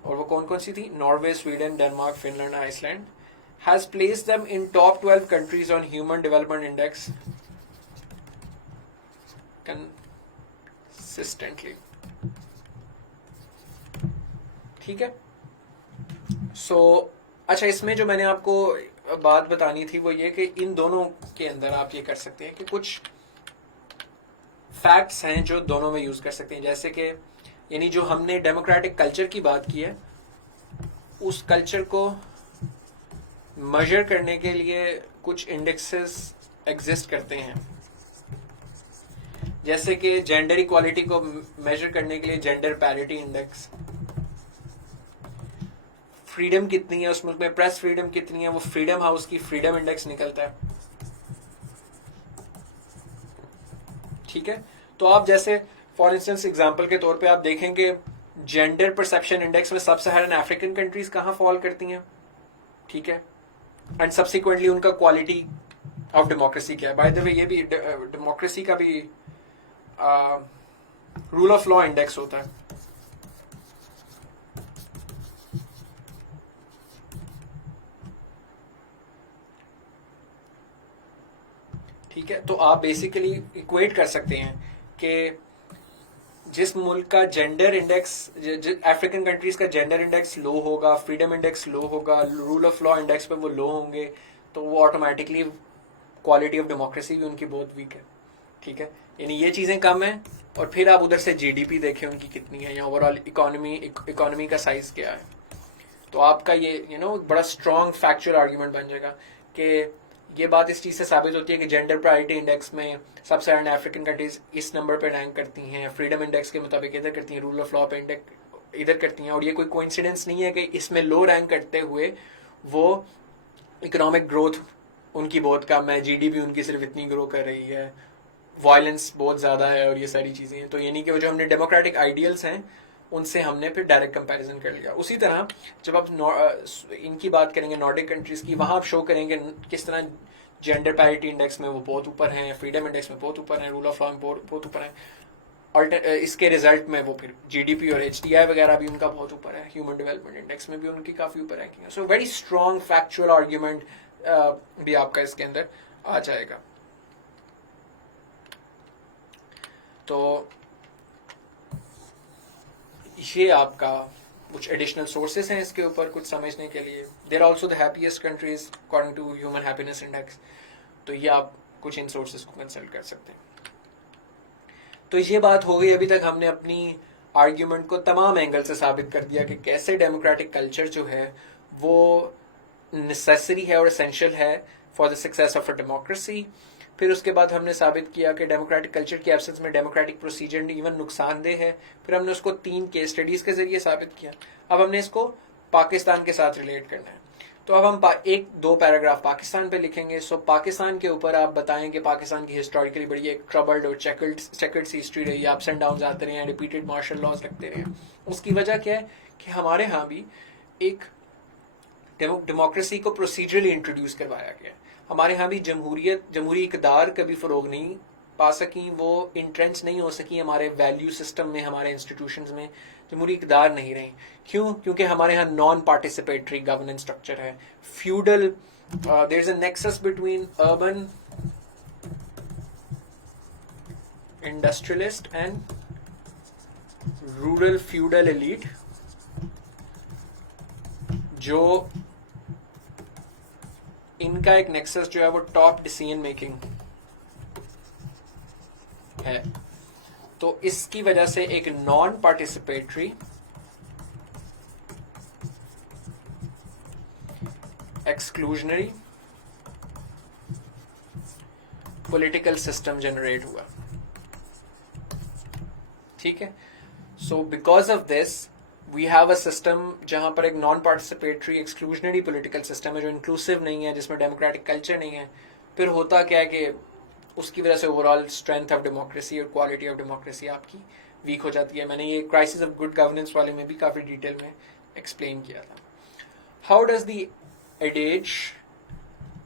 और वो कौन कौन सी थी? Norway, Sweden, Denmark, Finland, Iceland, has placed them in top 12 countries on Human Development Index consistently. ठीक है, अच्छा, इसमें जो मैंने आपको बात बतानी थी वो ये कि इन दोनों के अंदर आप ये कर सकते हैं कि कुछ फैक्ट्स हैं जो दोनों में यूज कर सकते हैं। जैसे कि यानी जो हमने डेमोक्रेटिक कल्चर की बात की है, उस कल्चर को मेजर करने के लिए कुछ इंडेक्सेस एग्जिस्ट करते हैं। जैसे कि जेंडर इक्वालिटी को मेजर करने के लिए जेंडर पैरिटी इंडेक्स, फ्रीडम कितनी है उस मुल्क में, प्रेस फ्रीडम कितनी है, वो फ्रीडम हाउस की फ्रीडम इंडेक्स निकलता है। ठीक है, तो आप जैसे फॉर इंस्टेंस एग्जांपल के तौर पे आप देखेंगे जेंडर परसेप्शन इंडेक्स में सब सहारन अफ्रीकन कंट्रीज कहाँ फॉल करती हैं। ठीक है, एंड सब्सिक्वेंटली उनका क्वालिटी ऑफ डेमोक्रेसी क्या है। बाय द वे ये भी डेमोक्रेसी का भी रूल ऑफ लॉ इंडेक्स होता है। ठीक है, तो आप बेसिकली इक्वेट कर सकते हैं कि जिस मुल्क का जेंडर इंडेक्स, अफ्रीकन कंट्रीज का जेंडर इंडेक्स लो होगा, फ्रीडम इंडेक्स लो होगा, रूल ऑफ लॉ इंडेक्स पे वो लो होंगे, तो वो ऑटोमेटिकली क्वालिटी ऑफ डेमोक्रेसी भी उनकी बहुत वीक है। ठीक है, यानी ये चीजें कम है, और फिर आप उधर से जीडीपी देखें उनकी कितनी है या ओवरऑल इकोनॉमी का साइज क्या है, तो आपका ये बड़ा स्ट्रॉन्ग फैक्चुअल आर्ग्यूमेंट बन जाएगा कि ये बात इस चीज से साबित होती है कि जेंडर प्रायोरिटी इंडेक्स में सब सहारन अफ्रीकन कंट्रीज इस नंबर पे रैंक करती हैं, फ्रीडम इंडेक्स के मुताबिक इधर करती हैं, रूल ऑफ लॉ पे इंडेक्स इधर करती हैं। और ये कोई कोइंसिडेंस नहीं है कि इसमें लो रैंक करते हुए वो इकोनॉमिक ग्रोथ उनकी बहुत कम है, जीडीपी उनकी सिर्फ इतनी ग्रो कर रही है, वायलेंस बहुत ज्यादा है, और ये सारी चीजें हैं। तो यानी कि जो हमने डेमोक्रेटिक आइडियल्स हैं उनसे हमने फिर डायरेक्ट कंपैरिजन कर लिया। उसी तरह जब आप इनकी बात करेंगे नॉर्डिक कंट्रीज की, वहां आप शो करेंगे किस तरह जेंडर पैरिटी इंडेक्स में वो बहुत ऊपर हैं, फ्रीडम इंडेक्स में बहुत ऊपर हैं, रूल ऑफ लॉ में बहुत ऊपर हैं, और इसके रिजल्ट में वो फिर जीडीपी और एचडीआई वगैरह भी उनका बहुत ऊपर है, ह्यूमन डेवलपमेंट इंडेक्स में भी उनकी काफी ऊपर रैंकिंग है। So very strong factual argument भी आपका इसके अंदर आ जाएगा। तो ये आपका कुछ एडिशनल सोर्सेस हैं इसके ऊपर कुछ समझने के लिए। They're also the happiest countries according to human happiness index, तो ये आप कुछ इन सोर्सेस को कंसल्ट कर सकते हैं। तो ये बात हो गई, अभी तक हमने अपनी आर्ग्यूमेंट को तमाम एंगल से साबित कर दिया कि कैसे डेमोक्रेटिक कल्चर जो है वो नेसेसरी है और एसेंशियल है for the success of a democracy. फिर उसके बाद हमने साबित किया कि डेमोक्रेटिक कल्चर की एब्सेंस में डेमोक्रेटिक प्रोसीजर इवन नुकसानदेह है। फिर हमने उसको 3 केस स्टडीज के जरिए साबित किया। अब हमने इसको पाकिस्तान के साथ रिलेट करना है। तो अब हम 1-2 पैराग्राफ पाकिस्तान पे लिखेंगे। सो पाकिस्तान के ऊपर आप बताएं कि पाकिस्तान की हिस्टोरिकली बड़ी एक ट्रबल्ड और चेकर्ड सी हिस्ट्री रही है, अप्स एंड डाउन आते रहे हैं, रिपीटेड मार्शल लॉज लगते रहे। उसकी वजह क्या है कि हमारे यहाँ भी एक डेमोक्रेसी को प्रोसीजरली इंट्रोड्यूस करवाया गया। हमारे यहाँ भी जमहूरी इक़दार कभी फरोग नहीं पा सकी, वो इंट्रेंच नहीं हो सकी हमारे वैल्यू सिस्टम में, हमारे इंस्टीट्यूशंस में जमहूरी इक़दार नहीं रही। क्यों? क्योंकि हमारे यहाँ नॉन पार्टिसिपेटरी गवर्नेंस स्ट्रक्चर है, feudal. There is a nexus between urban industrialist and rural feudal elite, जो इनका एक नेक्सस जो है वो टॉप डिसीजन मेकिंग है। तो इसकी वजह से एक non participatory exclusionary political system generate हुआ। ठीक है, so because of this we have a system जहां पर एक non participatory exclusionary political system है जो इंक्लूसिव नहीं है, जिसमें डेमोक्रेटिक कल्चर नहीं है। फिर होता क्या है कि उसकी वजह से ओवरऑल स्ट्रेंथ ऑफ डेमोक्रेसी और क्वालिटी ऑफ डेमोक्रेसी आपकी वीक हो जाती है। मैंने ये क्राइसिस ऑफ गुड गवर्नेंस वाले में भी काफी डिटेल में एक्सप्लेन किया था। How does the aides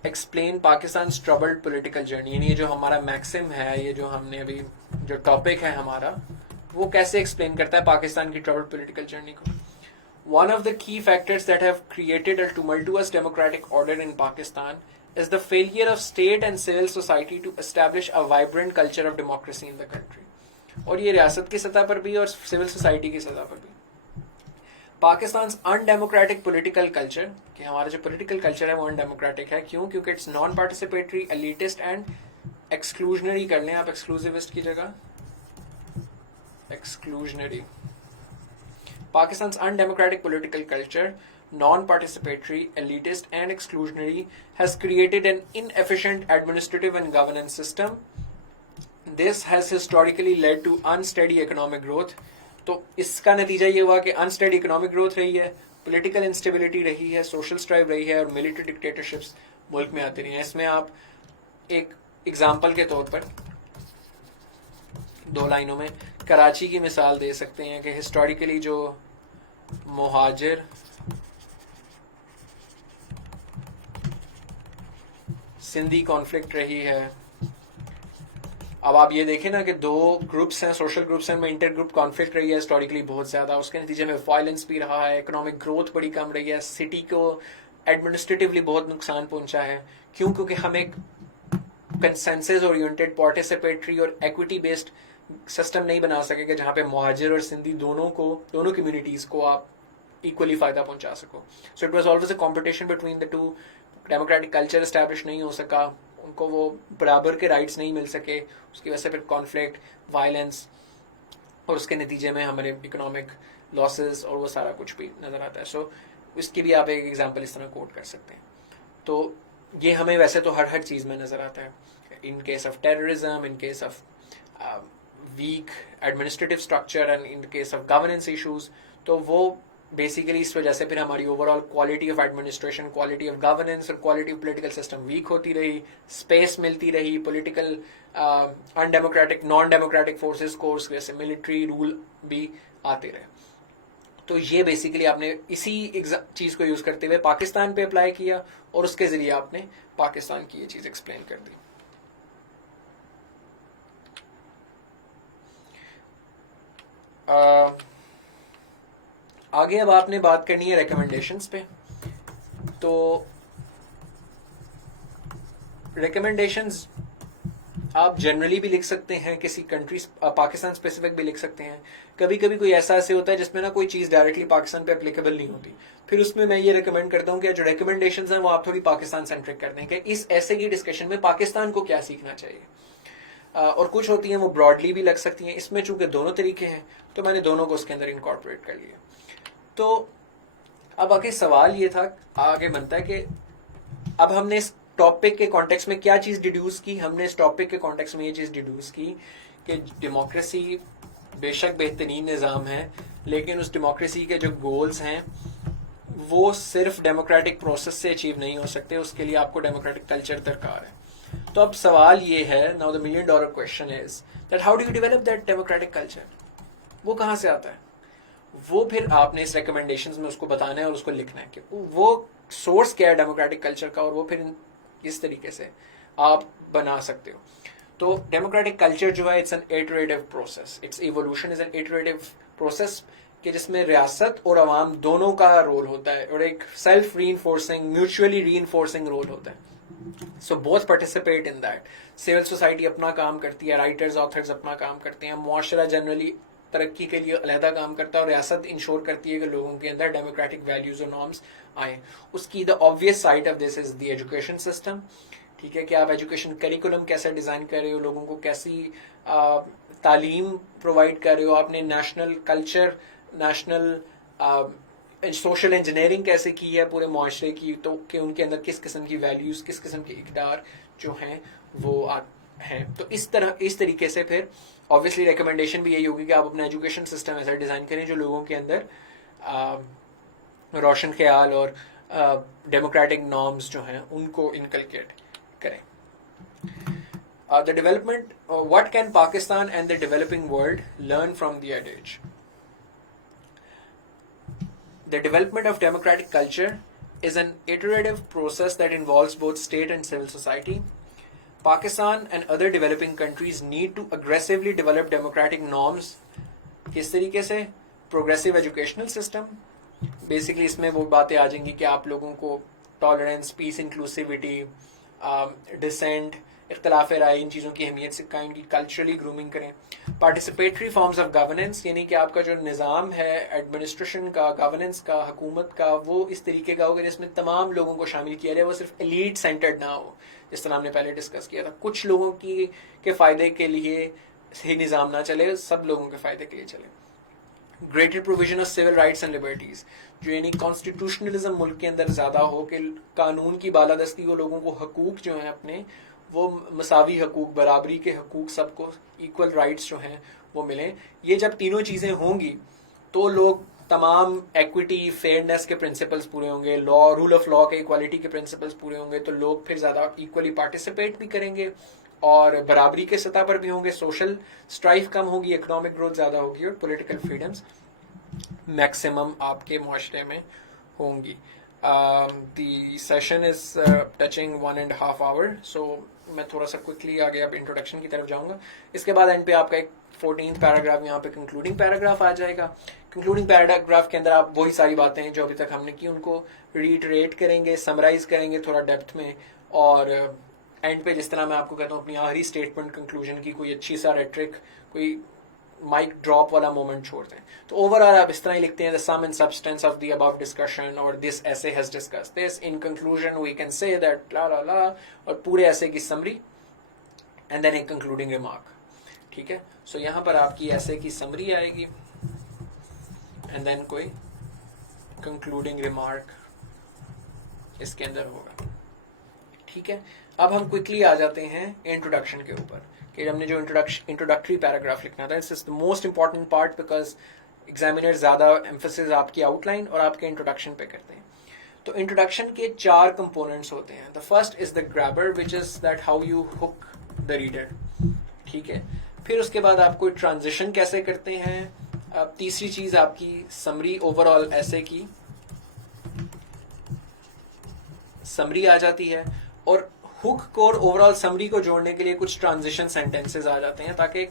explain Pakistan troubled political journey, यानी ये जो हमारा मैक्सिम है, ये जो हमने अभी जो टॉपिक है हमारा, वो कैसे एक्सप्लेन करता है पाकिस्तान की ट्रबल्ड पॉलिटिकल जर्नी को। One of the key factors that have created a tumultuous democratic order in Pakistan is the failure of state and civil society to establish a vibrant culture of democracy in the country. और ये रियासत की सतह पर भी और सिविल सोसाइटी की सतह पर भी। पाकिस्तान अनडेमोक्रेटिक पॉलिटिकल कल्चर, कि हमारा जो पॉलिटिकल कल्चर है वो अनडेमोक्रेटिक है। क्यों? क्योंकि it's non participatory, elitist and exclusionary. कर लें आप एक्सक्लूसिविस्ट की जगह exclusionary. Pakistan's undemocratic political culture, non-participatory, elitist and exclusionary, has created an inefficient administrative and governance system. This has historically led to unsteady economic growth. तो इसका नतीजा ये हुआ कि अनस्टेडी इकोनॉमिक ग्रोथ रही है, पॉलिटिकल इंस्टेबिलिटी रही है, सोशल स्ट्राइव रही है और मिलिट्री डिक्टेटरशिप्स मुल्क में आती रही हैं। इसमें आप एक एग्जाम्पल के तौर पर 2 लाइनों में कराची की मिसाल दे सकते हैं कि हिस्टोरिकली जो मुहाजिर सिंधी कॉन्फ्लिक्ट रही है, अब आप ये देखें ना कि 2 ग्रुप्स हैं, सोशल ग्रुप्स हैं, में इंटर ग्रुप कॉन्फ्लिक्ट रही है हिस्टोरिकली बहुत ज्यादा। उसके नतीजे में वायलेंस भी रहा है, इकोनॉमिक ग्रोथ बड़ी कम रही है, सिटी को एडमिनिस्ट्रेटिवली बहुत नुकसान पहुंचा है। क्यों? क्योंकि हम एक कंसेंसस ओरिएंटेड, पार्टिसिपेटरी और इक्विटी बेस्ड सिस्टम नहीं बना सकेगा जहां पे मुहाजिर और सिंधी दोनों कम्युनिटीज को आप इक्वली फायदा पहुंचा सको। So it was always a competition between the two. Democratic culture establish नहीं हो सका, उनको वो बराबर के राइट्स नहीं मिल सके, उसकी वजह से फिर कॉन्फ्लिक्ट, वायलेंस और उसके नतीजे में हमारे इकोनॉमिक लॉसेस और वो सारा कुछ भी नजर आता है। सो इसकी भी आप एक एग्जाम्पल इस तरह कोट कर सकते हैं। तो ये हमें वैसे तो हर चीज में नजर आता है, in case of terrorism, in case of weak administrative structure and in case of governance issues. तो वो बेसिकली इस वजह से फिर हमारी overall quality of administration, quality of governance और quality of political system weak होती रही, स्पेस मिलती रही political undemocratic, non democratic forces को, जैसे मिलिट्री रूल भी आते रहे। तो ये बेसिकली आपने इसी चीज को यूज करते हुए पाकिस्तान पे अप्लाई किया और उसके जरिए आपने पाकिस्तान की ये चीज एक्सप्लेन कर दी। आगे अब आपने बात करनी है रिकमेंडेशंस पे। तो रिकमेंडेशंस आप जनरली भी लिख सकते हैं, किसी कंट्री पाकिस्तान स्पेसिफिक भी लिख सकते हैं। कभी कभी कोई ऐसा ऐसे होता है जिसमें ना कोई चीज डायरेक्टली पाकिस्तान पे एप्लीकेबल नहीं होती, फिर उसमें मैं ये रिकमेंड करता हूँ कि जो रिकमेंडेशंस हैं वो आप थोड़ी पाकिस्तान सेंट्रिक कर दें कि इस ऐसे की डिस्कशन में पाकिस्तान को क्या सीखना चाहिए। और कुछ होती हैं वो ब्रॉडली भी लग सकती हैं। इसमें चूंकि दोनों तरीके हैं तो मैंने दोनों को उसके अंदर इनकॉर्पोरेट कर लिया। तो अब आगे सवाल ये था, आगे बनता है कि अब हमने इस टॉपिक के कॉन्टेक्स्ट में क्या चीज डिड्यूस की। हमने इस टॉपिक के कॉन्टेक्स्ट में ये चीज डिड्यूस की कि डेमोक्रेसी बेशक बेहतरीन निज़ाम है, लेकिन उस डेमोक्रेसी के जो गोल्स हैं वो सिर्फ डेमोक्रेटिक प्रोसेस से अचीव नहीं हो सकते, उसके लिए आपको डेमोक्रेटिक कल्चर दरकार है। तो अब सवाल ये है, now the $1 million question is that how do you develop that democratic culture. वो कहाँ से आता है? वो फिर आपने इस रिकमेंडेशंस में उसको बताना है और उसको लिखना है कि वो सोर्स क्या है डेमोक्रेटिक कल्चर का, और वो फिर इस तरीके से आप बना सकते हो। तो डेमोक्रेटिक कल्चर जो है it's an iterative process, it's evolution is an iterative process कि जिसमें रियासत और अवाम दोनों का रोल होता है और एक self reinforcing, mutually reinforcing role होता है। So both participate in that. Civil society अपना काम करती है, राइटर्स ऑथर्स अपना काम करते हैं, मुआशरा जनरली तरक्की के लिए अलहदा काम करता है और रियासत इंश्योर करती है कि लोगों के अंदर डेमोक्रेटिक वैल्यूज और नॉर्म्स आए। उसकी the obvious side of this is the education system. ठीक है कि आप एजुकेशन करिकुलम कैसे डिज़ाइन कर रहे हो, लोगों को कैसी तालीम प्रोवाइड कर रहे हो, आपने national culture, national social engineering कैसे की है पूरे माशरे की, तो कि उनके अंदर किस किस्म की वैल्यूज़, किस किस्म के इक़दार जो हैं वो हैं। तो इस तरीके से फिर ऑब्वियसली रिकमेंडेशन भी यही होगी कि आप अपना एजुकेशन सिस्टम ऐसा डिज़ाइन करें जो लोगों के अंदर रोशन ख्याल और डेमोक्रेटिक नॉर्म्स जो हैं उनको इनकलकेट करें। The development, what can Pakistan and the developing world learn from the adage? The development of democratic culture is an iterative process that involves both state and civil society. Pakistan and other developing countries need to aggressively develop democratic norms. किस तरीके से? Progressive educational system. Basically इसमें वो बातें आ जाएंगी कि आप लोगों को tolerance, peace, inclusivity, डिसेंट, इख्तलाफ राय, इन चीज़ों की अहमियत से का इनकी कल्चरली ग्रूमिंग करें। पार्टिसिपेटरी फॉर्म्स ऑफ गवर्नेंस, यानी कि आपका जो निज़ाम है एडमिनिस्ट्रेशन का, गवर्नेंस का, हुकूमत का, वो इस तरीके का होगा जिसमें तमाम लोगों को शामिल किया जाए, वो सिर्फ एलीट सेंटर्ड ना हो, जिस तरह हमने पहले डिस्कस किया था। कुछ लोगों के फ़ायदे के लिए ही निज़ाम ना चले, सब लोगों के फ़ायदे के लिए चले। Greater provision of civil rights and liberties, जो यानी कॉन्स्टिट्यूशनलिज्म मुल्क के अंदर ज़्यादा हो कि कानून की बालादस्ती हो, लोगों को हकूक जो हैं अपने वो मसावी हकूक, बराबरी के हकूक, सबको इक्वल राइट्स जो हैं वो मिलें। ये जब तीनों चीज़ें होंगी तो लोग तमाम एक्विटी, फेयरनेस के प्रिंसिपल्स पूरे होंगे, लॉ, रूल ऑफ लॉ के, इक्वालिटी के प्रिंसिपल्स पूरे होंगे, तो लोग फिर ज़्यादा इक्वली पार्टिसिपेट भी करेंगे और बराबरी के सतह पर भी होंगे, सोशल स्ट्राइफ कम होगी, इकोनॉमिक ग्रोथ ज़्यादा होगी और पॉलिटिकल फ्रीडम्स मैक्सिमम आपके मुआशरे में होंगी। The session is touching 1.5 hour, सो मैं थोड़ा सा क्विकली आगे अब इंट्रोडक्शन की तरफ जाऊंगा। इसके बाद एंड पे आपका एक 14th पैराग्राफ, यहाँ पे कंक्लूडिंग पैराग्राफ आ जाएगा। कंक्लूडिंग पैराग्राफ के अंदर आप वही सारी बातें हैं जो अभी तक हमने की उनको रीटरेट करेंगे, समराइज करेंगे थोड़ा डेप्थ में, और एंड पे जिस तरह मैं आपको कहता हूँ अपनी आखिरी स्टेटमेंट कंक्लूजन की कोई अच्छी सा रेट्रिक, कोई माइक ड्रॉप वाला मोमेंट छोड़ते हैं। तो ओवरऑल आप इस तरह ही लिखते हैं, the sum and substance of the above discussion और this essay has discussed this, in conclusion we can say that la la la, और पूरे ऐसे की समरी एंड देन एक कंक्लूडिंग रिमार्क। ठीक है, सो यहाँ पर आपकी ऐसे की समरी आएगी एंड देन कोई कंक्लूडिंग रिमार्क इसके अंदर होगा। ठीक है, अब हम क्विकली आ जाते हैं इंट्रोडक्शन के ऊपर कि हमने जो इंट्रोडक्टरी पैराग्राफ लिखना था। This is the most important part because examiner ज़्यादा एम्फेसिस आपकी आउटलाइन और आपके इंट्रोडक्शन पे करते हैं। तो इंट्रोडक्शन के 4 कंपोनेंट्स होते हैं। The first is the grabber which is that how you hook the reader. ठीक है, फिर उसके बाद आप कोई ट्रांजिशन कैसे करते हैं। अब तीसरी चीज आपकी समरी, ओवरऑल ऐसे की समरी आ जाती है, और हुक को और ओवरऑल समरी को जोड़ने के लिए कुछ ट्रांजिशन सेंटेंसेस आ जाते हैं ताकि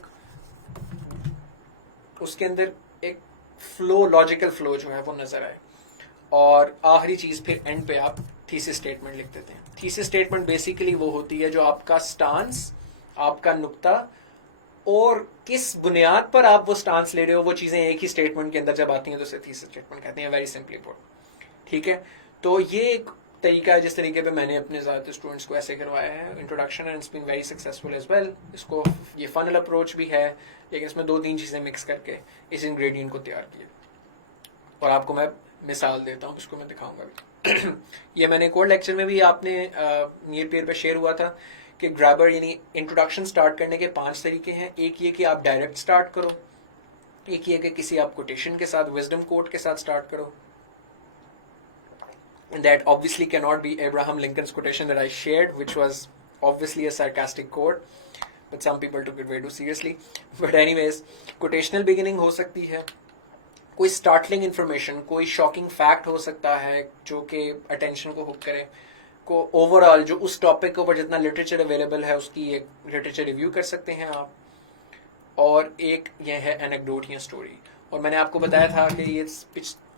उसके अंदर एक फ्लो, लॉजिकल फ्लो जो है वो नजर आए। और आखिरी चीज फिर एंड पे आप थीसिस स्टेटमेंट लिख देते हैं। थीसिस स्टेटमेंट बेसिकली वो होती है जो आपका स्टांस, आपका नुक्ता, और किस बुनियाद पर आप वो स्टांस ले रहे हो, वो चीजें एक ही स्टेटमेंट के अंदर जब आती हैं तो उसे थीसिस स्टेटमेंट कहते हैं, वेरी सिंपली पुट। ठीक है, तो ये एक तरीका है जिस तरीके पे मैंने अपने ज़्यादातर स्टूडेंट्स को ऐसे करवाया है introduction, and it's been very successful as well. इसको ये फनल अप्रोच भी है, लेकिन इसमें 2-3 चीज़ें मिक्स करके इस इंग्रेडिएंट को तैयार किया। और आपको मैं मिसाल देता हूँ, इसको मैं दिखाऊंगा भी। ये मैंने कोड लेक्चर में भी आपने नियर पेयर पे शेयर हुआ था कि ग्रैबर यानी इंट्रोडक्शन स्टार्ट करने के 5 तरीके हैं। एक ये कि आप डायरेक्ट स्टार्ट करो, एक ये कि किसी आप कोटेशन के साथ, विजडम कोट के साथ स्टार्ट करो। And that obviously cannot be Abraham Lincoln's quotation that I shared, which was obviously a sarcastic quote, but some people took it way too seriously. But anyways, quotational beginning हो सकती है, कोई startling information, कोई shocking fact हो सकता है जो कि attention को hook करे, को overall जो उस topic के ऊपर जितना literature available है उसकी एक literature review कर सकते हैं आप, और एक ये है anecdote या story। और मैंने आपको बताया था कि ये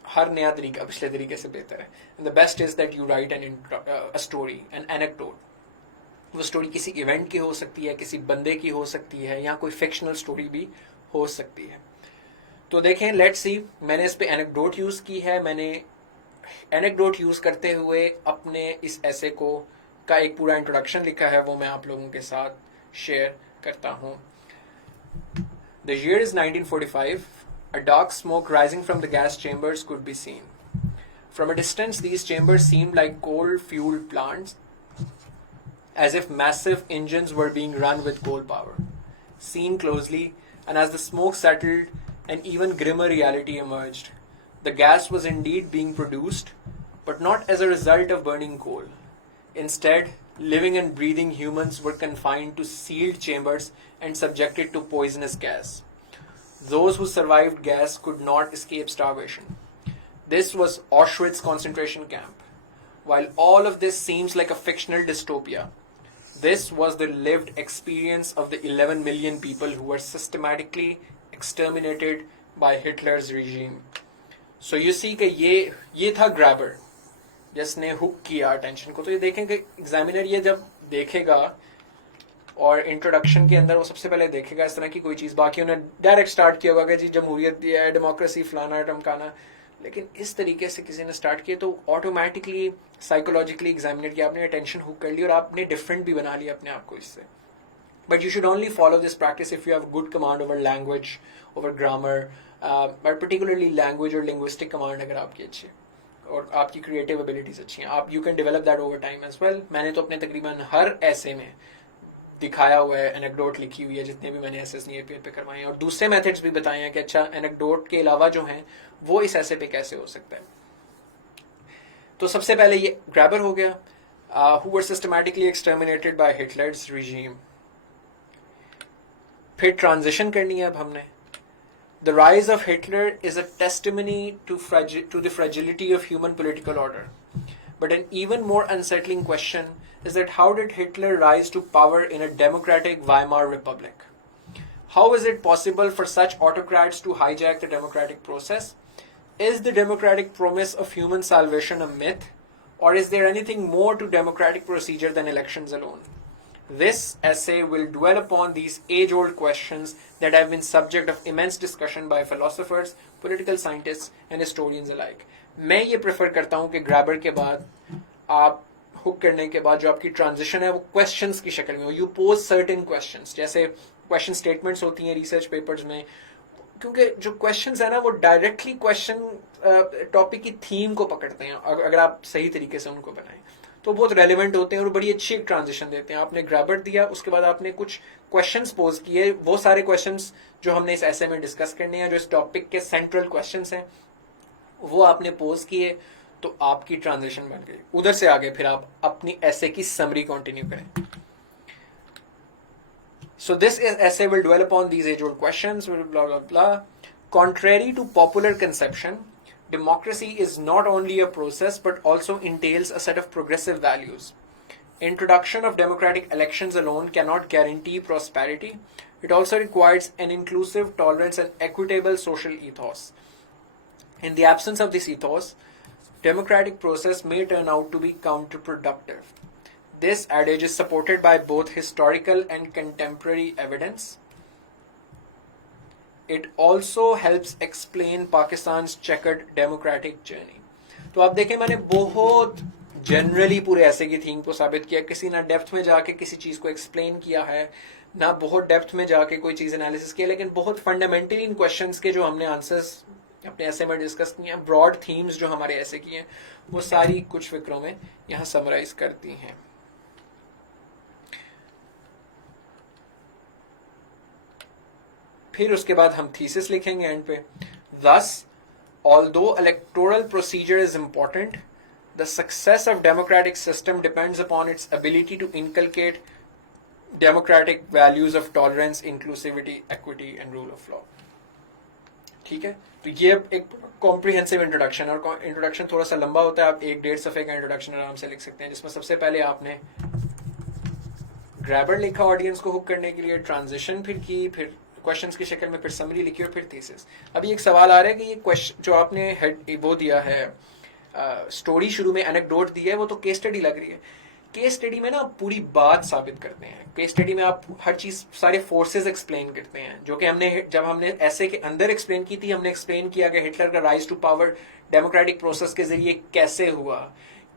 हर नया तरीका पिछले तरीके से बेहतर है। And the best is that you right a story, N anecdote. वो स्टोरी किसी इवेंट की हो सकती है, किसी बंदे की हो सकती है, या कोई फिक्शनल स्टोरी भी हो सकती है। तो देखें, लेट्स सी, मैंने इस पे एनेक्डोट यूज की है। मैंने एनेक्डोट यूज करते हुए अपने इस ऐसे को का एक पूरा इंट्रोडक्शन लिखा है, वो मैं आप लोगों के साथ शेयर करता हूं। The year is 1945. A dark smoke rising from the gas chambers could be seen. From a distance, these chambers seemed like coal-fueled plants, as if massive engines were being run with coal power. Seen closely, and as the smoke settled, an even grimmer reality emerged. The gas was indeed being produced, but not as a result of burning coal. Instead, living and breathing humans were confined to sealed chambers and subjected to poisonous gas. Those who survived gas could not escape starvation. This was Auschwitz concentration camp. While all of this seems like a fictional dystopia, this was the lived experience of the 11 million people who were systematically exterminated by Hitler's regime. So you see कि ये था ग्रैबर जिसने हुक किया अटेंशन को। तो ये देखेंगे एग्जामिनर ये जब देखेगा और इंट्रोडक्शन के अंदर वो सबसे पहले देखेगा इस तरह की कोई चीज, बाकी उन्हें डायरेक्ट स्टार्ट किया होगा कि जी जमहूरियत भी है, डेमोक्रेसी फलाना टमकाना, लेकिन इस तरीके से किसी ने स्टार्ट किया तो ऑटोमेटिकली साइकोलॉजिकली एग्जामिनर की आपने अटेंशन हुक कर ली और आपने डिफरेंट भी बना लिया अपने आप को इससे। But you should only follow this practice if you have good command over language, over grammar, but particularly language और लिंग्विस्टिक कमांड अगर आपकी अच्छी है और आपकी क्रिएटिव एबिलिटीज अच्छी हैं, आप you can develop that over time as well. मैंने तो अपने तकरीबन हर ऐसे में दिखाया हुआ है, एनेक्डोट लिखी हुई है जितने भी मैंने ऐसे नीयर पे करवाए हैं, और दूसरे मेथड्स भी बताए हैं कि अच्छा एनेक्डोट के अलावा जो हैं वो इस ऐसे पे कैसे हो सकता है। तो सबसे पहले ये ग्रैबर हो गया, who were systematically exterminated by Hitler's regime. फिर ट्रांजिशन करनी है अब हमने। The rise of Hitler is a testimony to the fragility of human political order. But an even more unsettling question is that how did Hitler rise to power in a democratic Weimar Republic? How is it possible for such autocrats to hijack the democratic process? Is the democratic promise of human salvation a myth? Or is there anything more to democratic procedure than elections alone? This essay will dwell upon these age-old questions that have been subject of immense discussion by philosophers, political scientists and historians alike. मैं ये प्रेफर करता हूँ कि ग्रैबर के बाद आप हुक करने के बाद जो आपकी ट्रांजिशन है वो क्वेश्चंस की शक्ल में हो। यू पोज सर्टेन क्वेश्चंस, जैसे क्वेश्चन स्टेटमेंट्स होती हैं रिसर्च पेपर्स में, क्योंकि जो क्वेश्चंस है ना वो डायरेक्टली क्वेश्चन टॉपिक की थीम को पकड़ते हैं अगर आप सही तरीके से उनको बनाएं तो बहुत रेलिवेंट होते हैं और बड़ी अच्छी एक ट्रांजिशन देते हैं। आपने ग्रैबर दिया, उसके बाद आपने कुछ क्वेश्चंस पोज किए, वो सारे क्वेश्चंस जो हमने इस ऐसे में डिस्कस करने हैं, जो इस टॉपिक के सेंट्रल क्वेश्चंस हैं वो आपने पोज किए, तो आपकी ट्रांजिशन बन गई। उधर से आगे फिर आप अपनी ऐसे की समरी कंटिन्यू करें। So this essay will dwell upon these age-old questions, blah, blah, blah. Contrary to popular conception, democracy is not only a process but also entails a set of progressive values. Introduction of democratic elections alone cannot guarantee prosperity. It also requires an inclusive, tolerance and equitable social ethos. In the absence of this ethos, democratic process may turn out to be counterproductive. This adage is supported by both historical and contemporary evidence. It also helps explain Pakistan's checkered democratic journey. तो आप देखें मैंने बहुत जनरली पूरे ऐसे की थीम को साबित किया, किसी ना डेप्थ में जाके किसी चीज को एक्सप्लेन किया है, ना बहुत डेप्थ में जाके कोई चीज एनालिसिस किया, लेकिन बहुत फंडामेंटली इन क्वेश्चंस के जो हमने आंसर्स अपने ऐसे में डिस्कस किए हैं, ब्रॉड थीम्स जो हमारे ऐसे की हैं, वो सारी कुछ फिक्रों में यहाँ समराइज करती हैं। फिर उसके बाद हम थीसिस लिखेंगे एंड पे। Thus, although electoral procedure is important, the success of democratic system depends upon its ability to inculcate democratic values of tolerance, inclusivity, equity and rule of law. ठीक है, तो ये एक कॉम्प्रिहेंसिव इंट्रोडक्शन, और इंट्रोडक्शन थोड़ा सा लंबा होता है, आप 1-1.5 सफे का इंट्रोडक्शन आराम से लिख सकते हैं, जिसमें सबसे पहले आपने ग्रैबर लिखा ऑडियंस को हुक करने के लिए, ट्रांजिशन फिर की, फिर क्वेश्चंस की शक्ल में फिर समरी लिखी और फिर थीसिस। अभी एक सवाल आ रहा है कि ये क्वेश्चन जो आपने हेड वो दिया है, स्टोरी शुरू में एनेक्डोट दी है, वो तो केस स्टडी लग रही है, केस स्टडी में ना आप पूरी बात साबित करते हैं। केस स्टडी में आप हर चीज, सारे फोर्सेस एक्सप्लेन करते हैं, जो कि जब हमने ऐसे के अंदर एक्सप्लेन की थी, हमने एक्सप्लेन किया कि हिटलर का rise to power democratic process के जरिए कैसे हुआ,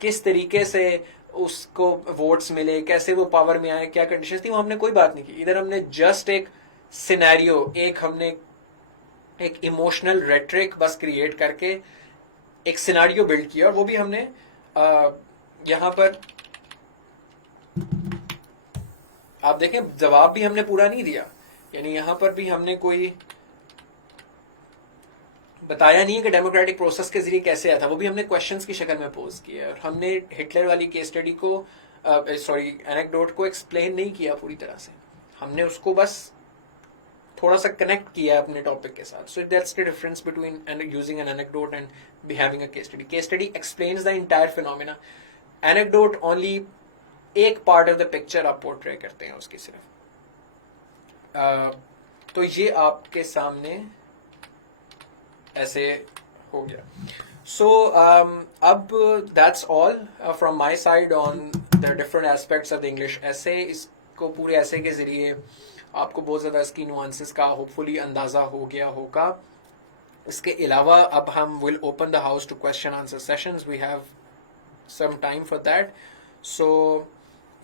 किस तरीके से उसको वोट्स मिले, कैसे वो पावर में आए, क्या कंडीशन थी, वो हमने कोई बात नहीं की। इधर हमने जस्ट एक सिनेरियो, हमने एक इमोशनल रेट्रिक बस क्रिएट करके एक सिनेरियो बिल्ड किया, और वो भी हमने यहां पर आप देखें जवाब भी हमने पूरा नहीं दिया, यानी यहां पर भी हमने कोई बताया नहीं है कि डेमोक्रेटिक प्रोसेस के जरिए कैसे आया था, वो भी हमने क्वेश्चंस की शक्ल में पोज किया। और हमने हिटलर वाली केस स्टडी को एनेक्डोट को एक्सप्लेन नहीं किया पूरी तरह से, हमने उसको बस थोड़ा सा कनेक्ट किया अपने टॉपिक के साथ। So that's the difference between using N anecdote and having a case study. Case study explains the entire phenomena, anecdote only एक पार्ट ऑफ द पिक्चर आप पोर्ट्रे करते हैं उसकी सिर्फ। तो ये आपके सामने ऐसे हो गया। सो अब that's all from my side on the different aspects of the English essay. इसको पूरे ऐसे के जरिए आपको बहुत ज्यादा इसकी नुआंसेस का होपफुली अंदाजा हो गया होगा। इसके अलावा अब हम will open the house to question answer sessions, we have some time for that. So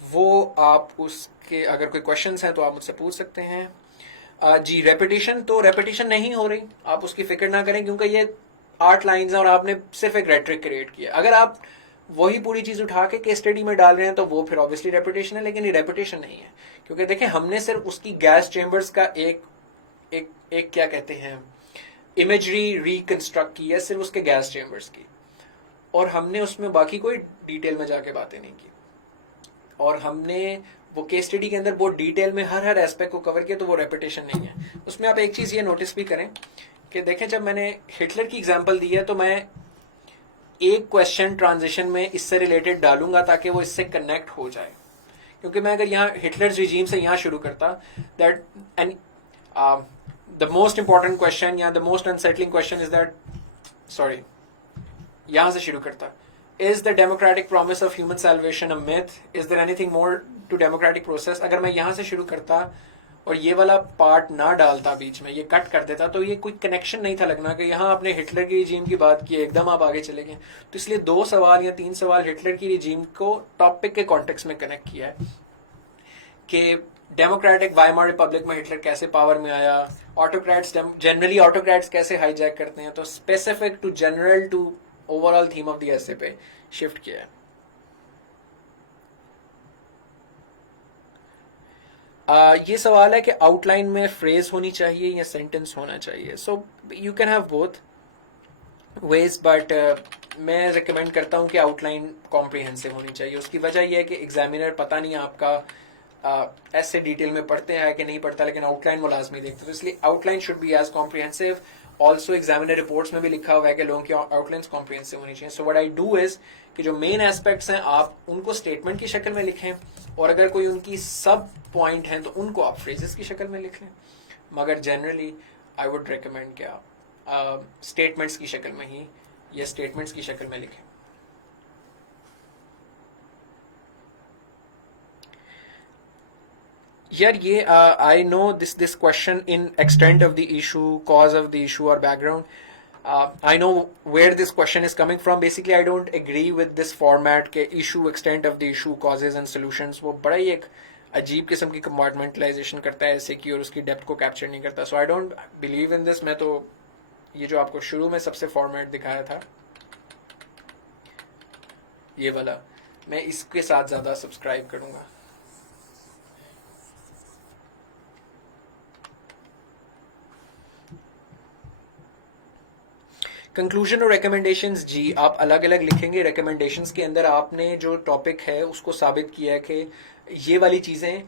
वो आप उसके अगर कोई क्वेश्चंस हैं तो आप मुझसे पूछ सकते हैं। जी रेपिटेशन, तो रेपिटेशन नहीं हो रही, आप उसकी फिक्र ना करें, क्योंकि ये 8 लाइंस हैं और आपने सिर्फ एक रेट्रिक क्रिएट किया। अगर आप वही पूरी चीज उठा के केस स्टडी में डाल रहे हैं तो वो फिर ऑब्वियसली रेपिटेशन है, लेकिन ये रेपिटेशन नहीं है, क्योंकि देखें हमने सिर्फ उसकी गैस चेम्बर्स का एक क्या कहते हैं इमेजरी रिकंस्ट्रक्ट की है, सिर्फ उसके गैस चेम्बर्स की, और हमने उसमें बाकी कोई डिटेल में जाके बातें नहीं की। और हमने वो केस स्टडी के अंदर बहुत डिटेल में हर एस्पेक्ट को कवर किया, तो वो रेपिटेशन नहीं है। उसमें आप एक चीज ये नोटिस भी करें कि देखें जब मैंने हिटलर की एग्जांपल दी है तो मैं एक क्वेश्चन ट्रांजिशन में इससे रिलेटेड डालूंगा ताकि वो इससे कनेक्ट हो जाए, क्योंकि मैं अगर यहाँ हिटलर रिजीम से यहाँ शुरू करता that and the most important question या the most unsettling question is that, sorry यहां से शुरू करता, is the democratic promise of human salvation a myth, is there anything more to democratic process। अगर मैं यहां से शुरू करता और ये वाला पार्ट ना डालता बीच में, ये कट कर देता, तो ये कोई कनेक्शन नहीं था लगना कि यहाँ आपने हिटलर की रिजीम की बात की, एकदम आप आगे चले गए। तो इसलिए 2 सवाल या 3 सवाल हिटलर की रिजीम को टॉपिक के कॉन्टेक्स्ट में कनेक्ट किया है कि डेमोक्रेटिक वाइमार रिपब्लिक में हिटलर कैसे पावर में आया, ऑटोक्रेट्स जनरली ऑटोक्रेट्स कैसे हाईजैक करते हैं, तो specific to general to overall theme of the essay पे शिफ्ट किया है। ये सवाल है कि आउटलाइन में फ्रेज होनी चाहिए या सेंटेंस होना चाहिए। सो you can have both ways, but मैं रिकमेंड करता हूं कि आउटलाइन कॉम्प्रिहेंसिव होनी चाहिए। उसकी वजह यह है कि एग्जामिनर पता नहीं आपका ऐसे डिटेल में पढ़ते हैं कि नहीं पढ़ता, लेकिन आउटलाइन वो लाजमी देखते, तो इसलिए outline should be as comprehensive. Also examiner reports में भी लिखा हुआ है कि लोगों की आउटलाइंस कॉम्प्रिहेंसिव होनी चाहिए। So what I do is कि जो मेन एस्पेक्ट्स हैं आप उनको स्टेटमेंट की शक्ल में लिखें, और अगर कोई उनकी सब पॉइंट हैं तो उनको आप फ्रेजेस की शक्ल में लिख लें, मगर जनरली आई वुड रिकमेंड कि आप स्टेटमेंट्स की शक्ल में ही या स्टेटमेंट्स की शक्ल में लिखें। यार ये I know this question in extent of the issue, cause of the issue और background, I know where this question is coming from. Basically, I don't agree with this format के issue, extent of the issue, causes and solutions. वो बड़ा ही एक अजीब किस्म की compartmentalization करता है ऐसे की, और उसकी डेप्थ को कैप्चर नहीं करता। So I don't believe in this। मैं तो ये जो आपको शुरू में सबसे फॉर्मेट दिखाया था ये वाला, मैं इसके साथ ज्यादा सब्सक्राइब करूंगा। कंक्लूजन और रिकमेंडेशंस, जी आप अलग अलग लिखेंगे। रिकमेंडेशंस के अंदर आपने जो टॉपिक है उसको साबित किया है कि ये वाली चीजें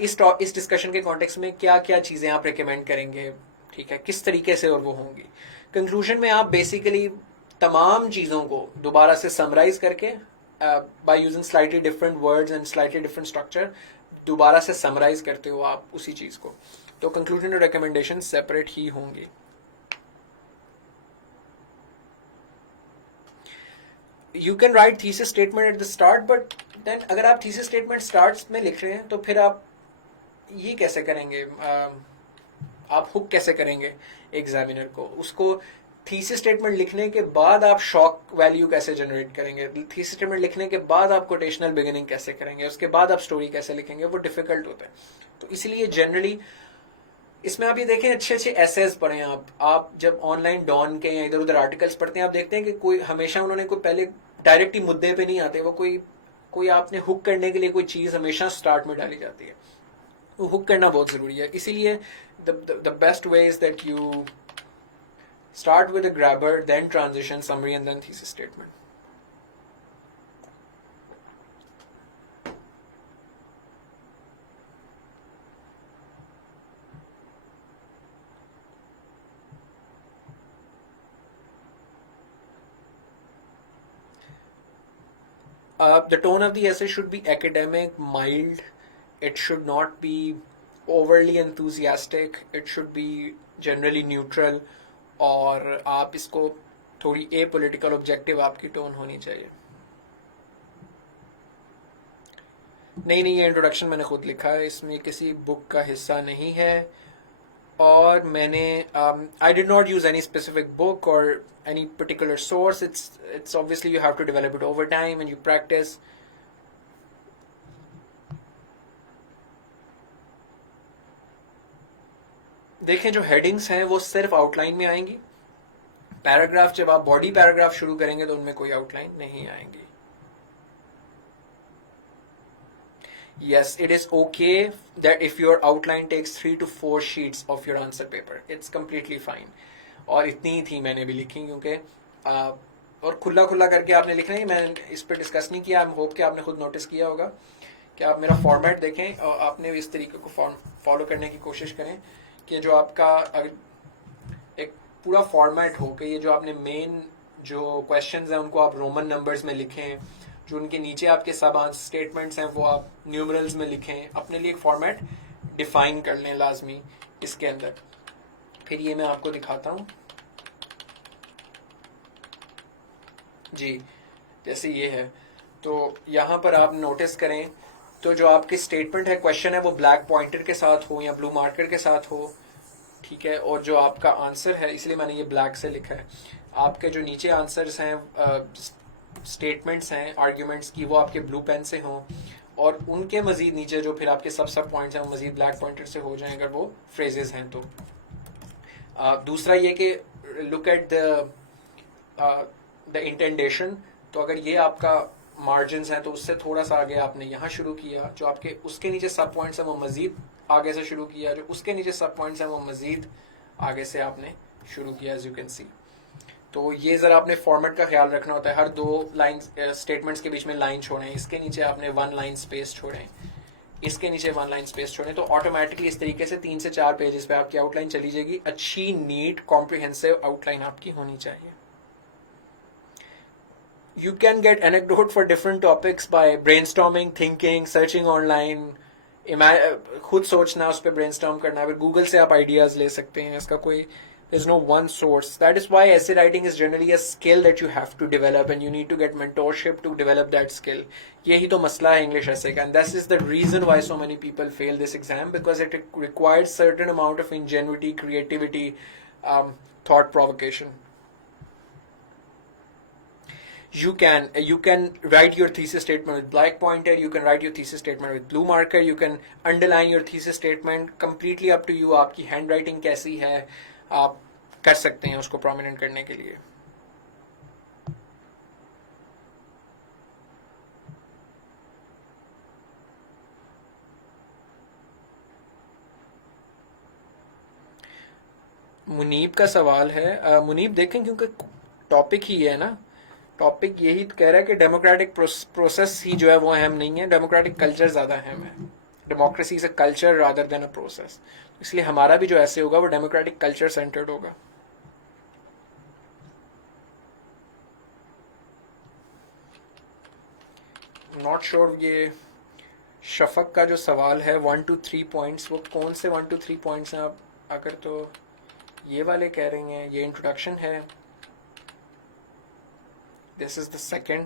इस डिस्कशन के कॉन्टेक्स्ट में क्या क्या चीजें आप रिकमेंड करेंगे, ठीक है, किस तरीके से और वो होंगी। कंक्लूजन में आप बेसिकली तमाम चीजों को दोबारा से समराइज करके by using slightly different words and slightly different structure दोबारा से समराइज करते हो आप उसी चीज को। तो कंक्लूजन और रिकमेंडेशन सेपरेट ही होंगे। You can write thesis statement at the start, but then अगर आप थीसिस स्टेटमेंट स्टार्ट्स में लिख रहे हैं तो फिर आप ये कैसे करेंगे, आप हुक कैसे करेंगे एग्जामिनर को, उसको थीसिस स्टेटमेंट लिखने के बाद आप शॉक वैल्यू कैसे जनरेट करेंगे, थीसिस स्टेटमेंट लिखने के बाद आप कोटेशनल बिगिनिंग कैसे करेंगे, उसके बाद आप स्टोरी कैसे लिखेंगे, वो डिफिकल्ट होता है। तो इसलिए जनरली इसमें आप ये देखें, अच्छे अच्छे एसेज पढ़ें आप जब ऑनलाइन डॉन के या इधर उधर आर्टिकल्स पढ़ते हैं, आप देखते हैं कि कोई हमेशा उन्होंने कोई पहले डायरेक्ट ही मुद्दे पे नहीं आते, वो कोई आपने हुक करने के लिए कोई चीज हमेशा स्टार्ट में डाली जाती है। वो हुक करना बहुत जरूरी है। इसीलिए the best way is that you start with a grabber, then transition, summary, and then thesis statement. The tone of the essay should be academic, mild. It should not be overly enthusiastic. It should be generally neutral. और आप इसको थोड़ी ए पोलिटिकल ऑब्जेक्टिव आपकी टोन होनी चाहिए। नहीं, ये इंट्रोडक्शन मैंने खुद लिखा है, इसमें किसी बुक का हिस्सा नहीं है। और मैंने I did not use any specific book और any particular source. It's obviously you have to develop it over time and you practice. देखें जो हेडिंग्स हैं वो सिर्फ आउटलाइन में आएंगी। पैराग्राफ जब आप बॉडी पैराग्राफ शुरू करेंगे तो उनमें कोई आउटलाइन नहीं आएंगी। Yes, it is okay that if your outline takes 3 to 4 sheets of your answer paper, it's completely fine. और इतनी ही थी मैंने भी लिखी, क्योंकि और खुला करके आपने लिखना है। मैंने इस पर डिस्कस नहीं किया। आई होप कि आपने खुद नोटिस किया होगा कि आप मेरा फॉर्मेट देखें और आपने इस तरीके को फॉलो करने की कोशिश करें कि जो आपका एक पूरा फॉर्मेट हो कि ये जो आपने मेन जो क्वेश्चंस हैं उनको आप रोमन नंबर्स में लिखें, जो उनके नीचे आपके सब आंसर स्टेटमेंट्स हैं वो आप न्यूमरल्स में लिखें, अपने लिए एक फॉर्मेट डिफाइन कर लें लाजमी इसके अंदर। फिर ये मैं आपको दिखाता हूँ जी, जैसे ये है। तो यहाँ पर आप नोटिस करें तो जो आपके स्टेटमेंट है, क्वेश्चन है, वो ब्लैक पॉइंटर के साथ हो या ब्लू मार्कर के साथ हो, ठीक है। और जो आपका आंसर है, इसलिए मैंने ये ब्लैक से लिखा है, आपके जो नीचे आंसर्स हैं, स्टेटमेंट्स हैं आर्ग्यूमेंट्स की, वो आपके ब्लू पेन से हों, और उनके मजीद नीचे जो फिर आपके सब पॉइंट्स हैं वो मजीद ब्लैक पॉइंटर से हो जाएं अगर वो फ्रेजेस हैं तो। दूसरा ये कि लुक एट द इंटेंडेशन। तो अगर ये आपका मार्जिन्स हैं तो उससे थोड़ा सा आगे आपने यहाँ शुरू किया, जो आपके उसके नीचे सब पॉइंट्स हैं वो मजीद आगे से शुरू किया, जो उसके नीचे सब पॉइंट्स हैं वो मजीद आगे से आपने शुरू किया, एज यू कैन सी। तो ये जरा आपने फॉर्मेट का ख्याल रखना होता है। हर 2 लाइन स्टेटमेंट्स के बीच में लाइन छोड़ें, इसके नीचे आपने 1 लाइन स्पेस छोड़ें, इसके नीचे 1 लाइन स्पेस छोड़ें, तो ऑटोमेटिकली इस तरीके से 3 से 4 पेजेस पे आपकी आउटलाइन चली जाएगी। अच्छी नीट कॉम्प्रिहेंसिव आउटलाइन आपकी होनी चाहिए। You can get anecdote for different topics by brainstorming, thinking, searching online. खुद सोचना, उस पर brainstorm करना, फिर गूगल से आप आइडियाज ले सकते हैं। इसका कोई there's no one source. That is why essay writing is generally a skill that you have to develop and you need to get mentorship to develop that skill. यही तो मसला है English essay का, and this is the reason why so many people fail this exam, because it requires certain amount of ingenuity, creativity, thought provocation. You can write your thesis statement with black pointer, you can write your thesis statement with blue marker, you can underline your thesis statement, completely up to you। आपकी handwriting कैसी है, आप कर सकते हैं उसको prominent करने के लिए। मुनीब का सवाल है, मुनीब देखें क्योंकि टॉपिक ही है ना, टॉपिक यही कह रहा है कि डेमोक्रेटिक प्रोसेस ही जो है वो अहम नहीं है, डेमोक्रेटिक कल्चर ज्यादा अहम है। Democracy is a culture rather than a process. इसलिए हमारा भी जो ऐसे होगा वो डेमोक्रेटिक कल्चर सेंटर्ड होगा। नॉट श्योर ये शफक का जो सवाल है 1 to 3 पॉइंट्स, वो कौन से 1 to 3 पॉइंट्स हैं। आप अगर तो ये वाले कह रही हैं, ये इंट्रोडक्शन है, this is the second,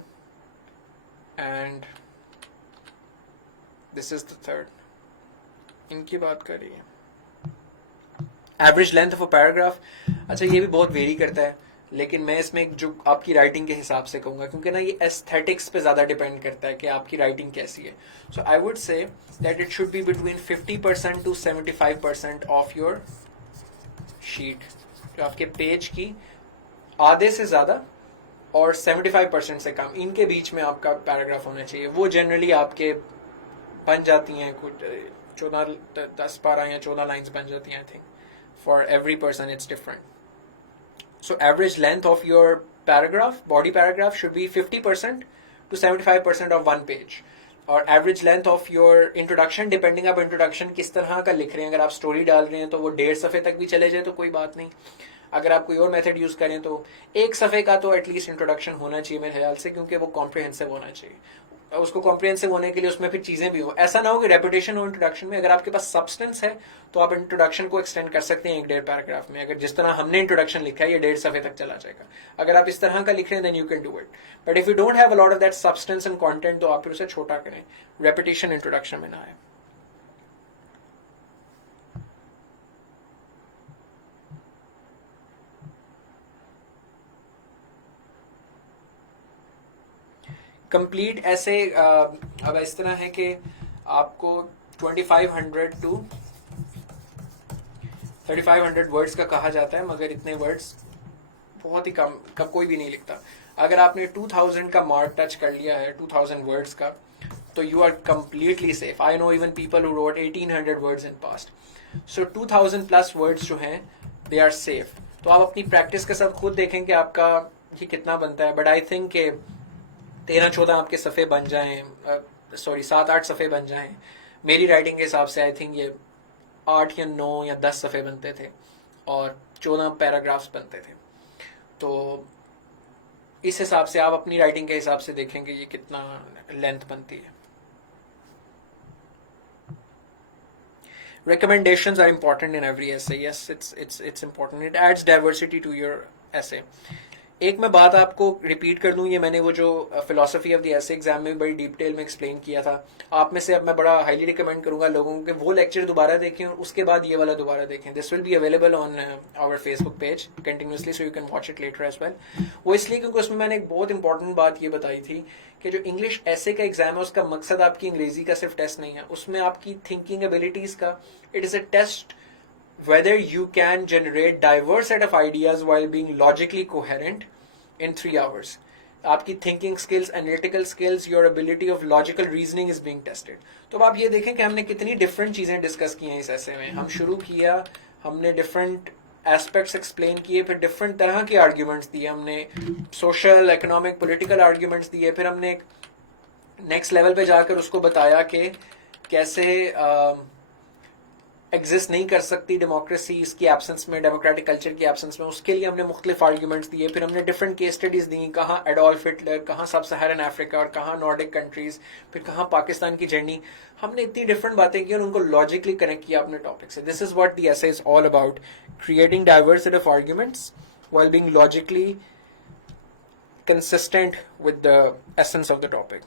and this is the third, इनकी बात करिए। Average length of a paragraph, अच्छा ये भी बहुत वेरी करता है, लेकिन मैं इसमें जो आपकी राइटिंग के हिसाब से कहूंगा, क्योंकि ना ये एस्थेटिक्स पे ज्यादा डिपेंड करता है कि आपकी राइटिंग कैसी है। So I would say that it should be between 50% to 75% of your sheet, जो आपके पेज की आधे से ज्यादा और 75% से कम, इनके बीच में आपका पैराग्राफ होना चाहिए। वो जनरली आपके बन जाती हैं कुछ 14 10 12 या 14 लाइन्स बन जाती हैं। I think for every person it's different. So average length of your paragraph, body paragraph should be 50% to 75% of one page. और average length of your introduction, depending आप इंट्रोडक्शन किस तरह का लिख रहे हैं, अगर आप स्टोरी डाल रहे हैं तो वो 1.5 सफ़े तक भी चले जाए तो कोई बात नहीं। अगर आप कोई और मेथड यूज करें तो 1 सफ़े का तो एटलीस्ट इंट्रोडक्शन होना चाहिए मेरे ख्याल से, क्योंकि वो कॉम्प्रिहेंसिव होना चाहिए। उसको कॉम्प्रिहेंसिव होने के लिए उसमें फिर चीजें भी हो, ऐसा ना हो कि रेपुटेशन हो इंट्रोडक्शन में। अगर आपके पास सब्सटेंस है तो आप इंट्रोडक्शन को एक्सटेंड कर सकते हैं 1-1.5 पैराग्राफ में। अगर जिस तरह हमने इंट्रोडक्शन लिखा है ये 1.5 सफ़े तक चला जाएगा। अगर आप इस तरह का लिख रहे हैं then you can do it, but if you don't have a lot of that substance and content तो आप फिर उसे छोटा करें, रेपुटेशन इंट्रोडक्शन में ना आए। कंप्लीट ऐसे अब इस तरह है कि आपको 2500 टू 3500 वर्ड्स का कहा जाता है, मगर इतने वर्ड्स बहुत ही कम कोई भी नहीं लिखता। अगर आपने 2000 का मार्क टच कर लिया है, 2000 वर्ड्स का, तो you are completely safe. I know even people who wrote 1800 words in past. So 2000 plus words जो हैं दे आर सेफ। तो आप अपनी प्रैक्टिस के साथ खुद देखें कि आपका ये कितना बनता है। बट आई थिंक के 13-14 आपके सफ़े बन जाएं, सॉरी 7-8 सफ़े बन जाएं। मेरी राइटिंग के हिसाब से आई थिंक ये 8 या 9 या 10 सफ़े बनते थे और 14 पैराग्राफ्स बनते थे। तो इस हिसाब से आप अपनी राइटिंग के हिसाब से देखेंगे ये कितना लेंथ बनती है। Recommendations are important in every essay. Yes, it's important. It adds diversity to your essay. एक मैं बात आपको रिपीट कर दूं, ये मैंने वो जो philosophy of the essay exam में बड़ी डिटेल में एक्सप्लेन किया था। आप में से अब मैं बड़ा हाईली रिकमेंड करूंगा लोगों को कि वो लेक्चर दोबारा देखें और उसके बाद ये वाला दोबारा देखें। This will be available on our Facebook page continuously, so you can watch it later as well. वो इसलिए क्योंकि उसमें मैंने एक बहुत इंपॉर्टेंट बात ये बताई थी कि जो इंग्लिश एसे का एग्जाम है उसका मकसद आपकी अंग्रेजी का सिर्फ टेस्ट नहीं है, उसमें आपकी थिंकिंग एबिलिटीज का it is a test whether you can generate diverse set of ideas while being logically coherent in 3 hours. आपकी thinking skills, analytical skills, your ability of logical reasoning is being tested. तो अब आप ये देखें कि हमने कितनी डिफरेंट चीजें डिस्कस की हैं इस ऐसे में। हम शुरू किया, हमने डिफरेंट एस्पेक्ट्स एक्सप्लेन किए, फिर डिफरेंट तरह के आर्ग्यूमेंट्स दिए, हमने सोशल, इकोनॉमिक, पॉलिटिकल आर्ग्यूमेंट्स दिए, फिर हमने एक नेक्स्ट लेवल पे जाकर उसको बताया कि कैसे एग्जिस्ट नहीं कर सकती डेमोक्रेसी इसकी एब्सेंस में, डेमोक्रेटिक कल्चर की एब्सेंस में। उसके लिए हमने मुख्तलिफ आर्ग्यूमेंट्स दिए, फिर हमने डिफरेंट केस स्टडीज दी, कहाँ एडोल्फ हिटलर, कहाँ सब सहारन अफ्रीका और कहाँ नॉर्डिक कंट्रीज, फिर कहाँ पाकिस्तान की जर्नी। हमने इतनी डिफरेंट बातें की और उनको लॉजिकली कनेक्ट किया अपने टॉपिक से। This is what the essay is all about, creating diverse set of arguments while being logically consistent with the essence of the topic.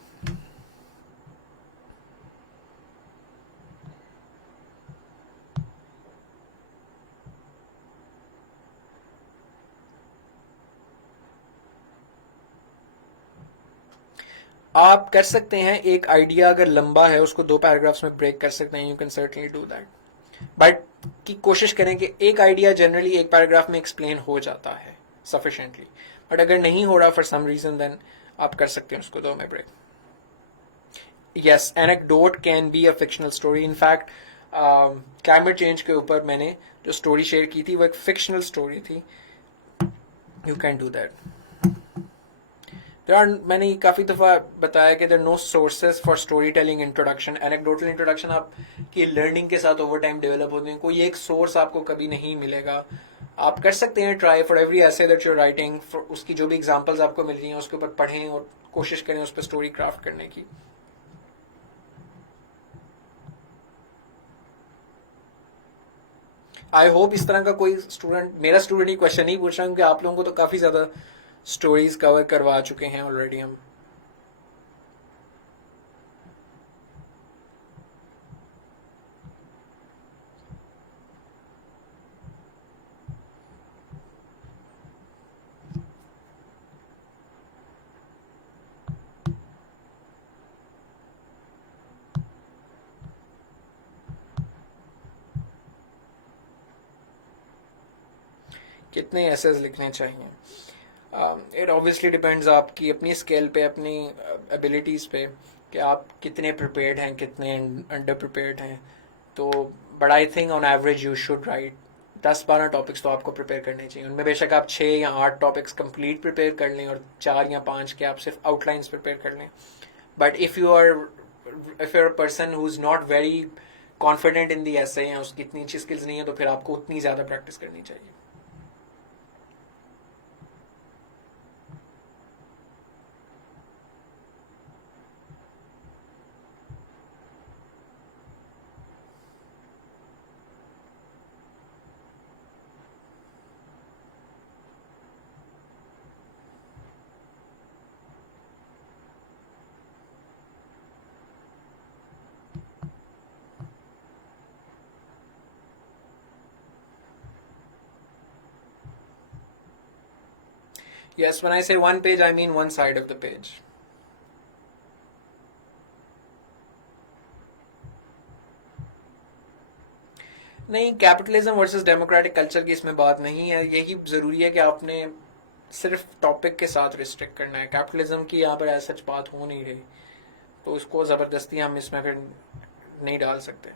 आप कर सकते हैं, एक आइडिया अगर लंबा है उसको 2 पैराग्राफ्स में ब्रेक कर सकते हैं, you can certainly do that. But की कोशिश करें कि एक आइडिया जनरली 1 पैराग्राफ में एक्सप्लेन हो जाता है सफिशिएंटली, बट अगर नहीं हो रहा फॉर सम रीजन देन आप कर सकते हैं उसको 2 में break. Yes, anecdote can be a fictional story. In fact climate change के ऊपर मैंने जो स्टोरी शेयर की थी वो एक फिक्शनल स्टोरी थी। You can do that. मैंने काफी दफा बताया कि there no sources for story telling introduction. Anecdotal introduction आपकी लर्निंग के साथ ओवर टाइम डेवलप होते हैं, कोई एक सोर्स आपको कभी नहीं मिलेगा। आप कर सकते हैं try for every essay that you are writing, उसकी जो भी एग्जांपल्स आपको मिल रही हैं उसके ऊपर पढ़ें और कोशिश करें उस पर स्टोरी क्राफ्ट करने की। आई होप इस तरह का कोई स्टूडेंट, मेरा स्टूडेंट ही क्वेश्चन नहीं पूछ रहा हूँ कि आप लोगों को तो काफी ज्यादा स्टोरीज कवर करवा चुके हैं ऑलरेडी हम। कितने एसेज लिखने चाहिए? इट ऑब्वियसली डिपेंड्स आपकी अपनी स्केल पे, अपनी एबिलिटीज़ पे, कि आप कितने प्रिपेयर्ड हैं, कितने अंडर प्रिपेयर्ड हैं. तो but I think on average you should write 10-12 topics तो आपको प्रिपेयर करने चाहिए. उनमें बेशक आप 6 या 8 टॉपिक्स कंप्लीट प्रिपेयर कर लें और 4 या 5 के आप सिर्फ आउटलाइंस प्रिपेयर कर लें. But if you are a person who is not very confident in the essay, या उसकी इतनी अच्छी स्किल्स नहीं है, तो फिर आपको उतनी ज़्यादा प्रैक्टिस करनी चाहिए. Yes, when I say one page, I mean one side of the page. नहीं, कैपिटलिज्म वर्सेस डेमोक्रेटिक कल्चर की इसमें बात नहीं है. यही ज़रूरी है कि आपने सिर्फ टॉपिक के साथ रिस्ट्रिक्ट करना है. कैपिटलिज्म की यहाँ पर ऐसा बात हो नहीं रही, तो उसको ज़बरदस्ती हम इसमें फिर नहीं डाल सकते.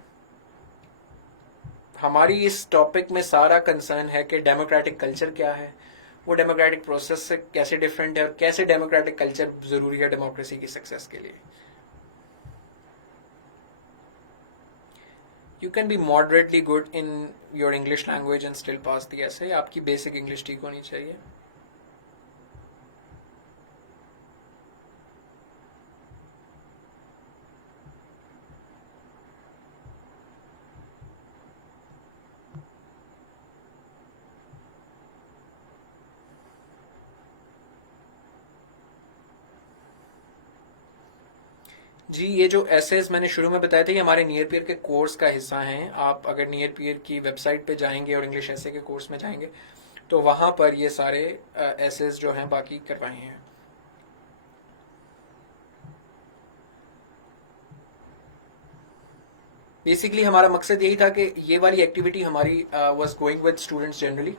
हमारी इस टॉपिक में सारा कंसर्न है कि डेमोक्रेटिक कल्चर क्या है, वो डेमोक्रेटिक प्रोसेस से कैसे डिफरेंट है, और कैसे डेमोक्रेटिक कल्चर ज़रूरी है डेमोक्रेसी की सक्सेस के लिए. You can be moderately good in your English language and still pass the essay. आपकी बेसिक इंग्लिश ठीक होनी चाहिए. जी, ये जो एसेज मैंने शुरू में बताया था, ये हमारे नियर पियर के कोर्स का हिस्सा हैं. आप अगर नियर पियर की वेबसाइट पे जाएंगे और इंग्लिश एसे के कोर्स में जाएंगे, तो वहां पर ये सारे एसेज जो हैं बाकी करवाए हैं. बेसिकली हमारा मकसद यही था कि ये वाली एक्टिविटी हमारी was going with students generally,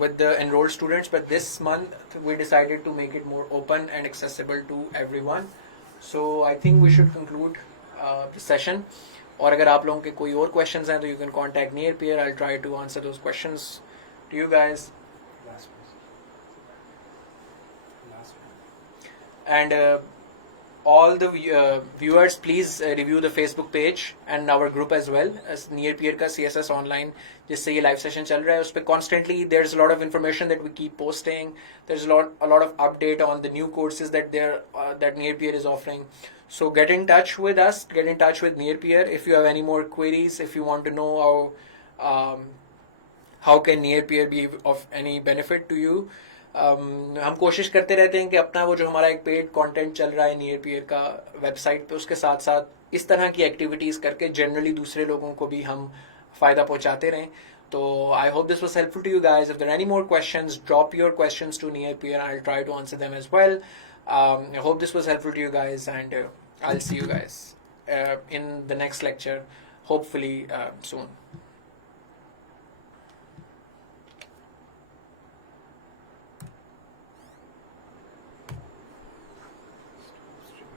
with the enrolled students, but this month we decided to make it more open and accessible to everyone. So I think we should conclude the session. और अगर आप लोगों के कोई और questions हैं तो you can contact near peer. I'll try to answer those questions to you guys. And all the viewers, please review the Facebook page and our group as well as near peer का CSS online, जिससे ये live session चल रहा है. उस पर constantly there's a lot of information that we keep posting. There's a lot of update on the new courses that that near peer is offering. So get in touch with us, get in touch with near peer if you have any more queries, if you want to know how can near peer be of any benefit to you. हम कोशिश करते रहते हैं कि अपना वो जो हमारा एक पेड कंटेंट चल रहा है नियर पियर का वेबसाइट पे, उसके साथ साथ इस तरह की एक्टिविटीज़ करके जनरली दूसरे लोगों को भी हम फ़ायदा पहुंचाते रहें. तो I hope this was helpful to you guys. If there any more questions, drop your questions to near peer. I will try to answer them as well. I hope this was helpful to you guys, and I will see you guys in the next lecture, hopefully soon.